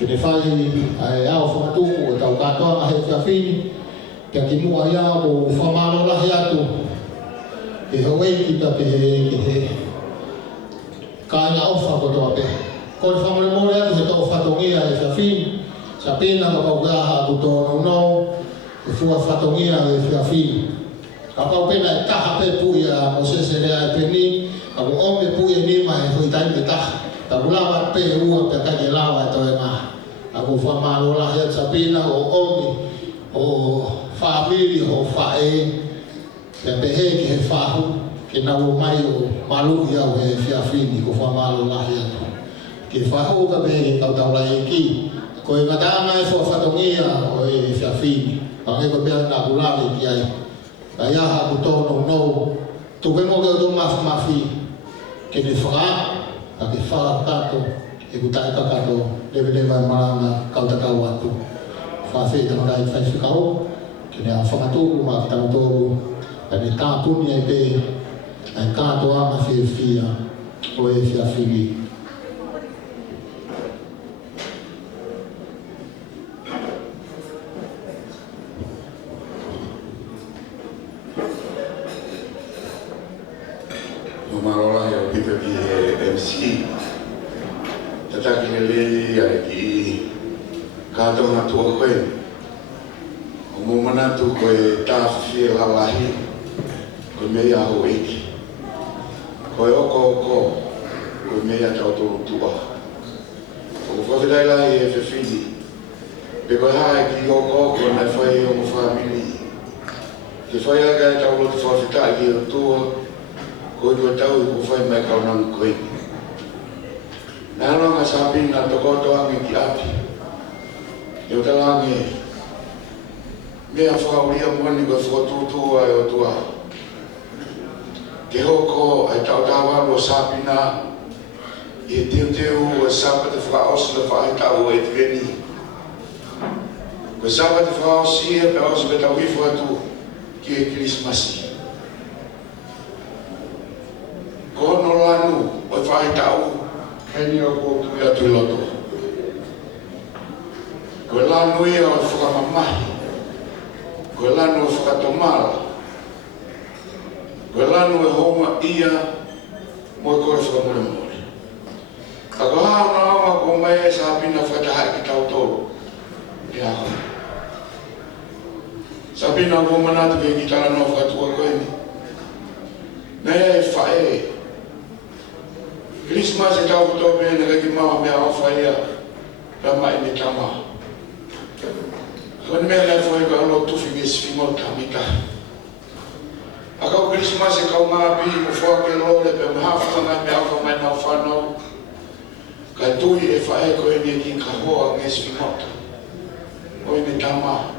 Ke ne whai ai ao whakatuku o tau katoa a he whiawhini, kia ki mua ia o whamaro lahi atu. E hawei ki tape ki he kāinga ofa ko toa pe. Ko le whamare mōre atu he tō whatongia e whiawhini, sa pēna ka paukaha aku tōnau nau, e fua whatongia e whiawhini. Ka pau pēna e taha pe pui a Mosese rea e peni, aku ome pui e nima e hui taime taha. Ta ulawa pe ua pe kake lawa e toi ngā. Aku whamaro lahi at sapina o omi, o whaamiri, o whae, te pehe ki he whahu, ke nau mai o maluhi au he whiawhini ko whamaro lahi atu. Ke whahu ka pehe ke kau taula e ki, ko e matanga e whatongia o e whiawhini, pange ko pēr nā kulare ki ai. Ka iaha ku tōno nou, tupe mo ke o tō mafi, ke ne whaa, ka ke whaa kato, e ku tae kakato, lewe mai maranga kau takau atu. Whawhi tanga rai whaiwhikau, ke ne a whakatūku ma ki tau tōru, ka ne tāpuni ai pē, ai kātoa ma whiawhia o e whiawhiri. O marola e o pita ki he MC, tataki ne lei ai ki kātou na tua koe. O mumanatu koe tāwhia lalahi, koe mei aho eki. Koe oko, koe mei atau tōru tua. O whawhirai lai e whiwhini, pe koe hae ki oko nai whai o mo whamini. Ke whai aga e tau lotu whawhitai ki o tua, koe tua tau i ko whai mai kaunang koe. Nā ronga sāpina tokoto ange ki ati. E o talange, mea whakauria mwani koe whakatūtua e o tua. Ke hoko ai tau tāwaru o sāpina, i e teo o sāpa te whakaosi le whaitau e te veni. Koe sāpa te whakaosi e pe osi pe tau hifu atu ki e Krismasi. Ko no lanu o e whaitau, heni o kōtu i atu i loto. Koe lanu ia o whakamamahi. Koe lanu o whakatomala. Koe lanu e honga ia mo e kore whakamore more. Ka ko hao na aunga ko mai e sa pina whakataha ki tau tolu. Te aho. Sa pina ko manatu ke ki tala no whakatua koe ni. Nei e whae. Christmas e tau kutope e naka ki mawa mea ofa ia. Pea mai me tama. Kone mea lai fwoi ka alo tufi me sifimo tamita. Akau Christmas e kau ngapi mo fwa ke lole pe me hafta ngai me afa mai nau whanau. Kai tui e whae koe ni ki ka hoa nge sifimo. Oi me tama.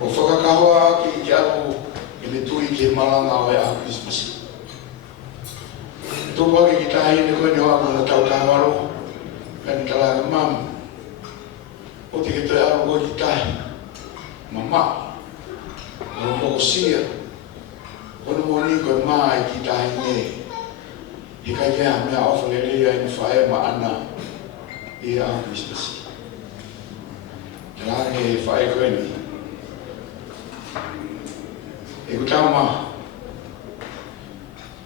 O whakakahoa ki ki aku e me tui ke malanga o e a Christmas. Tupake ki tahi ni koe ni hoa kuna tau tahawaro. Kani talaga mama. O te ke toi aru koe ki tahi. Mama. Ono moko sia. Ono moni koe maa i ki tahi ne. I kai kea mea ofa le rea i mwhae ma ana. I a Christmas. Talaga e whae koe ni. E kutama.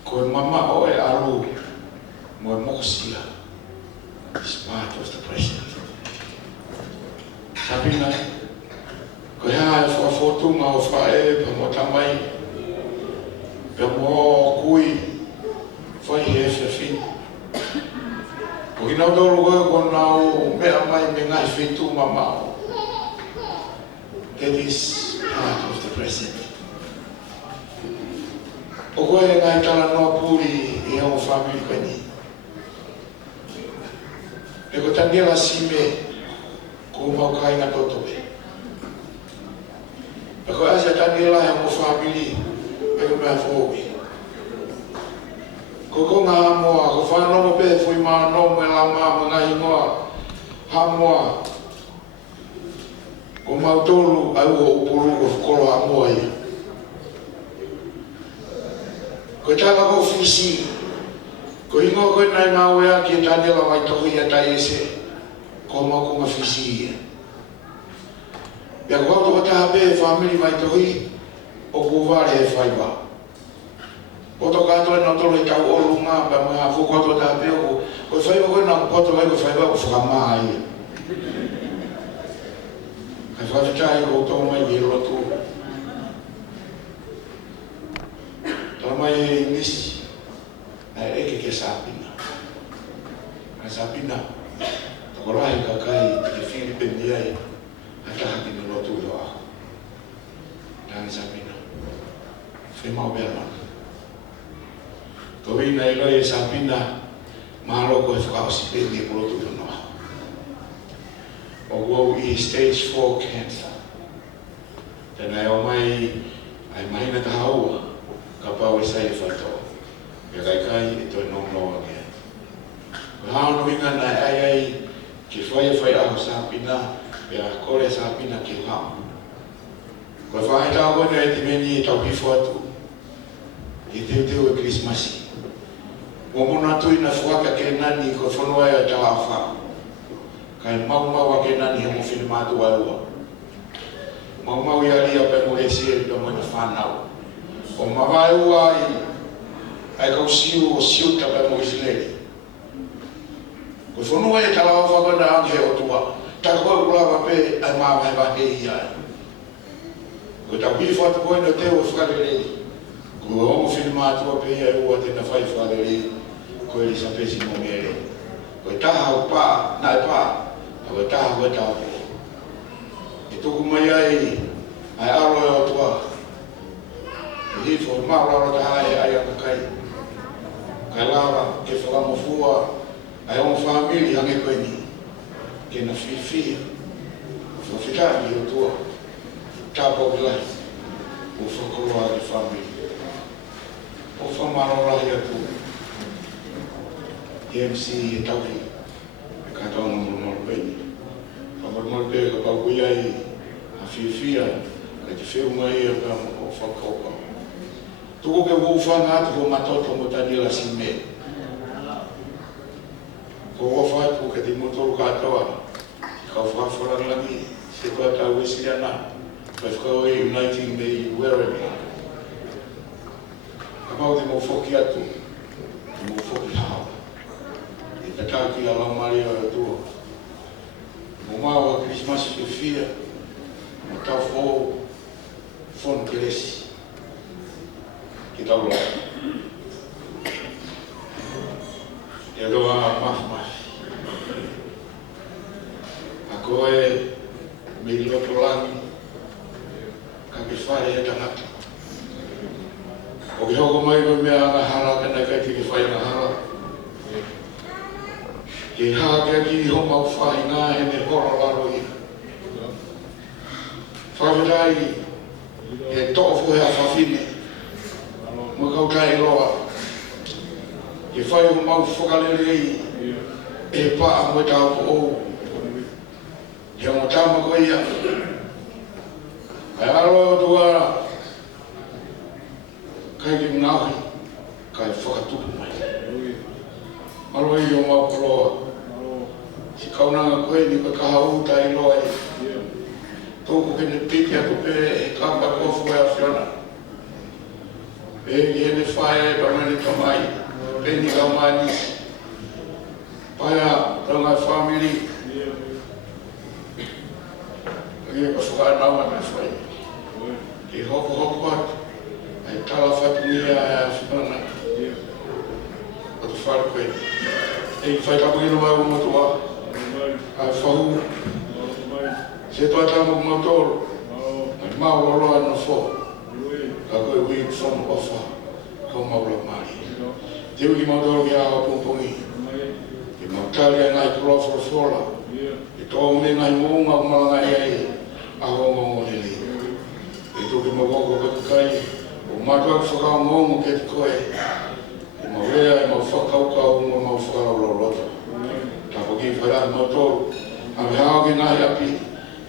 Koe mama o e aru. Mo e moko sia. Is part of the president. Sabina, ko hea e whawhotunga o whae pa mo tamai, pa mo kui, whai he whiwhi. Ko ki nau tolu koe ko nau mea mai me ngai whitu mamao. That is part of the president. O koe ngai tala noa puri i hau family koe ni. E ko Daniela Sime ko mau kai na toto e. E ko asia Daniela e mo family e ko mea fōki. Ko ko ngā moa, ko whanau mo pe fui maa no me la maa mo ngahi moa. Ha moa. Ko mau tolu au o upuru ko whukolo a moa ia. Ko tala ko fisi. Ko ingo koe nai ngā wea ki e Daniela mai tohi a tai ese, ko mau ko mawhisi ia. Pea ko auto taha pe e whamiri mai tohi, o ko ware e whaiwa. O to kato e nau tolo i tau olu ngā, pea mai hafu ko auto taha pe o ko whaiwa koe nau poto mai ko whaiwa ko whakamaa ia. Kai whawhitai ko tau mai i rotu. Tau mai e nisi. Ai eke ke Sabina. Ai Sabina. Toko rahi ka kai te Filipen ni ai. Ai taha ki ni lotu i oa. Ai Sabina. Whemau Berman. Ko wina i roi e Sabina. Mahalo ko e whakaosi peni e lotu i oa. O wau i stage 4 cancer. Tēnei o mai ai mahina ta haua. Ka pau e sai e whaitoa. Ia kai e toi nong noa ngea. Ko hao no inga nai ai ki whai aho Sabina, pia kore Sabina ki hao. Ko whai tau koe nei te meni e tau hifo atu. I teo e Christmasi. Mo mona tui na whaka ke nani ko whanua e tau a whao. Kai mau a ke nani he mo whini mātu ai ua. Mau i aria pe mo e sieri pe mo na whanau. O mawai ua ai kau siu o siu tapai mo Israeli. Ko whanua e talawa whakana ange o tua. Taka koe kulawa pe ai mawa he wahe ai. Ko tau pili whatu koe no teo e whakarelei. Ko ongo whini mātua pe ai ua tena whai whakarelei. Ko e lisa pesi mo mere. Ko e taha o pā, nai pā. Ko e taha koe tau pe. E tuku mai ai aro e o tua. E hifo, mauraro taha e ai anga kai. Kai lawa, ke whakamofua, ai o whamiri hange koe ni. Ke na whiwhia. Whawhitari o tua. Tāpau ki lai. O whakoroa ki whamiri. O whamarora hi atu. MC e tauhi. E katoa no morpeni. Whamarmorpe ka pau kui ai. A whiwhia. Ka te whiunga ia ka o whakaopa. Tuko ke wufanga atu ko matoto mo Daniela Sime. Ko wafatu ke te motoru katoa. Kau whawhara langi, se kua tau esi ana. Kai whakau e uniting me wherever. Ka mau te mo whoki atu, te mo whoki hao. I ka tāki a laumari o atua. Mo maua Christmas ke fia, mo tau whon keresi. Ki tau la. E roa mafi. A koe me i loto langi, ka ke whare e tangata. O ke hoko mai koe mea anga hala kana kai ke whai na hala. Ke haa kia ki ho mau whai ngā he me horo laro i. Whawhirai e to'o fuhe a whawhine. Mo kau kai roa. Ke whai ho mau whakalere i e paa mo tau ko ou. He mo tama koe ia. Ai aro tua kai ki ngahi, kai whakatupu mai. Malo i o mau koroa. Si kaunanga koe ni ka kaha uta i loa i. Tōku kene piki atu pe e kamba kofu e a whiona. E ki hene whae e pamani tamai, peni kau mani. Paia rongai family. Ia ka whakanaua me whai. Ke hoko atu. Ai tala whatunia e a whiona. O te whare koe. E whai kapagino mai o motua. Ai whahu. Se toa tamu kumotoro. Ai mau oroa na who. Ka koe hui whono ofa. Kau maula mari. Te uki motoro ki aho pumpungi. Ke mautali a ngai kuroforo whola. E toa me ngai muunga kumalanga ei. Aho ngongo nini. E toki mokoko kakukai. O matua ku whakao ngongo ke te koe. E mawea e mau whakaukau mo mau whakarololoto. Tapo ki whaia motoro. Ame hao ki ngai api.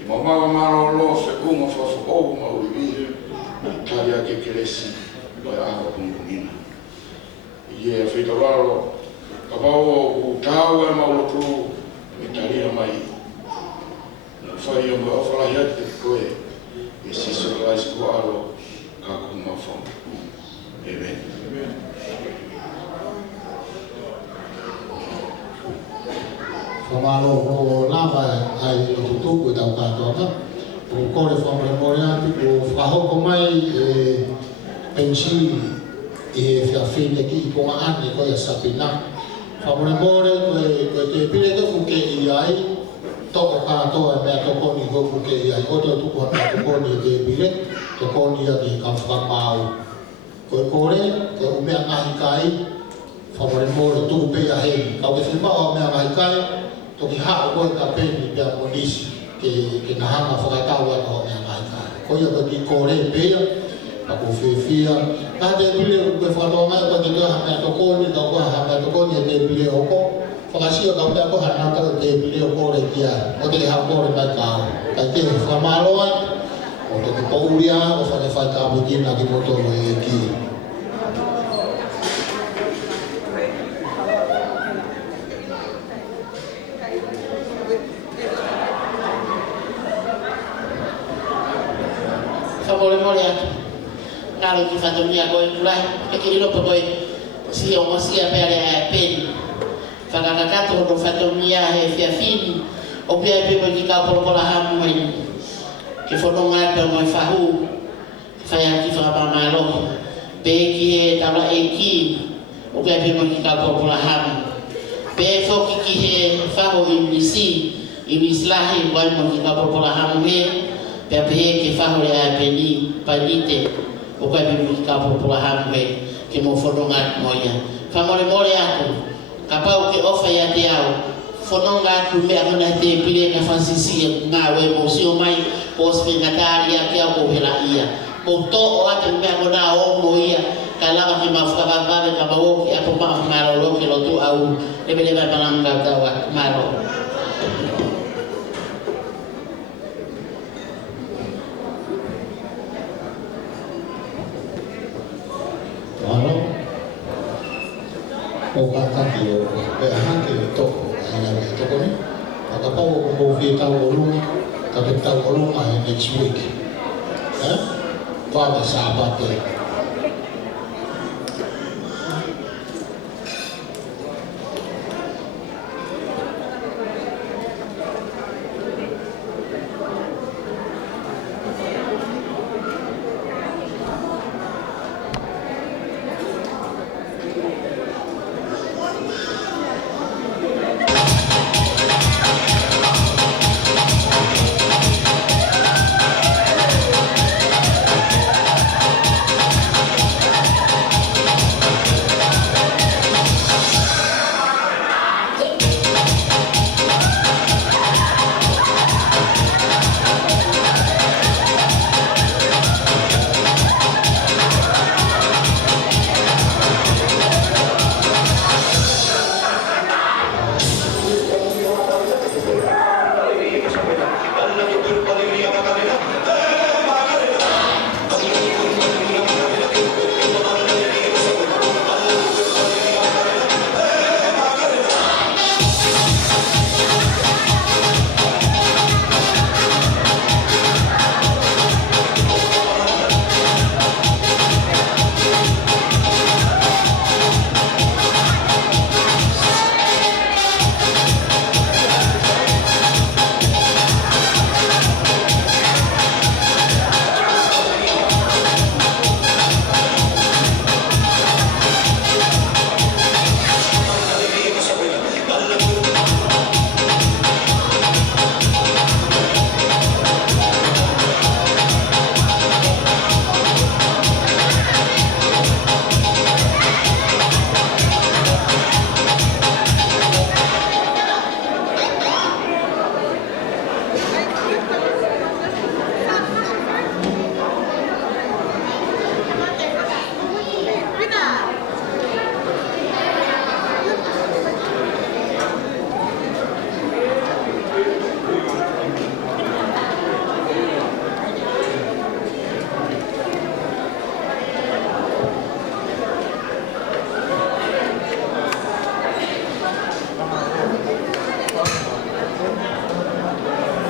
E mau mawa maro loa whekunga whawhakau mau iwi. I taria ke keresi. Mai aho kumpungina. Ie a whitararo. Ka pao o tau e mau lotu. Me taria mai. Whai o mua whalahi ati te koe. E siso laisi ko aro. Ka kuma whong. Amen. Whamalo o lava ai o tutuku e tau kātoa. O kore whamare mori ati, o whahoko mai e pensi e whiawhine ki i konga ane koe a sapina. Whamare mori koe te pire toku ke i ai, toko kātoa e mea tokoni koku ke i ai. Oto tuku ha mea tokoni e te pire, tokoni a ki ka whakamau. Koe kore, koe u mea ngahi kai, whamare mori tuku pe a hei. Kau ke whimao mea ngahi kai, toki hao koe ka peni pia monisi ke nahanga whakatau ana ho mea ngahi kai. Koe ia koe ki kore pia, ako whiwhia. Ka te pile koe whakatoa ngai, koe te toa ha mea tokoni, ka koe ha mea tokoni e te pile oko. Whakasio ka mea koe ha nata o te pile oko re kia, o te hao kore mai kao. Kai te whamaloa, o te pauria, o whane whai tāputina ki motoro e ki. Mole atu. Kalau ki fatomia koe kulai, ke ki lopo koe si o mosia pere a peni. Whakakakato no fatomia he whiawhini, o pia pepo ki ka polopola hamu mai. Ke whanonga pe mo whahu, whai haki whakapamalo. Pe ki he taula e ki, o pia pepo ki ka polopola hamu. Pe whoki ki he whaho i mislahi, wai mo ki ka polopola hamu he. Pea pehe ke whahore a peni, painite, o kai pepe ki ka polopola hamu he, ke mo whanonga atu moia. Whamore more atu, ka pau ke ofa ia te au, whanonga atu mea hona te pire ka whansisi ngā we mo sio mai, po spe ngatari a kia ko hela ia. Mo to o ate mea hona o mo ia, ka lama ki mawhakavavare ka mawoki a po maa maro lo ke lotu au, lebe lebe pananga tawa maro. O kakaki o pe ahake o toko, ai ai toko ni. Aka pau o fi tau o lunga, ka pe tau o lunga next week. Whame sa apate.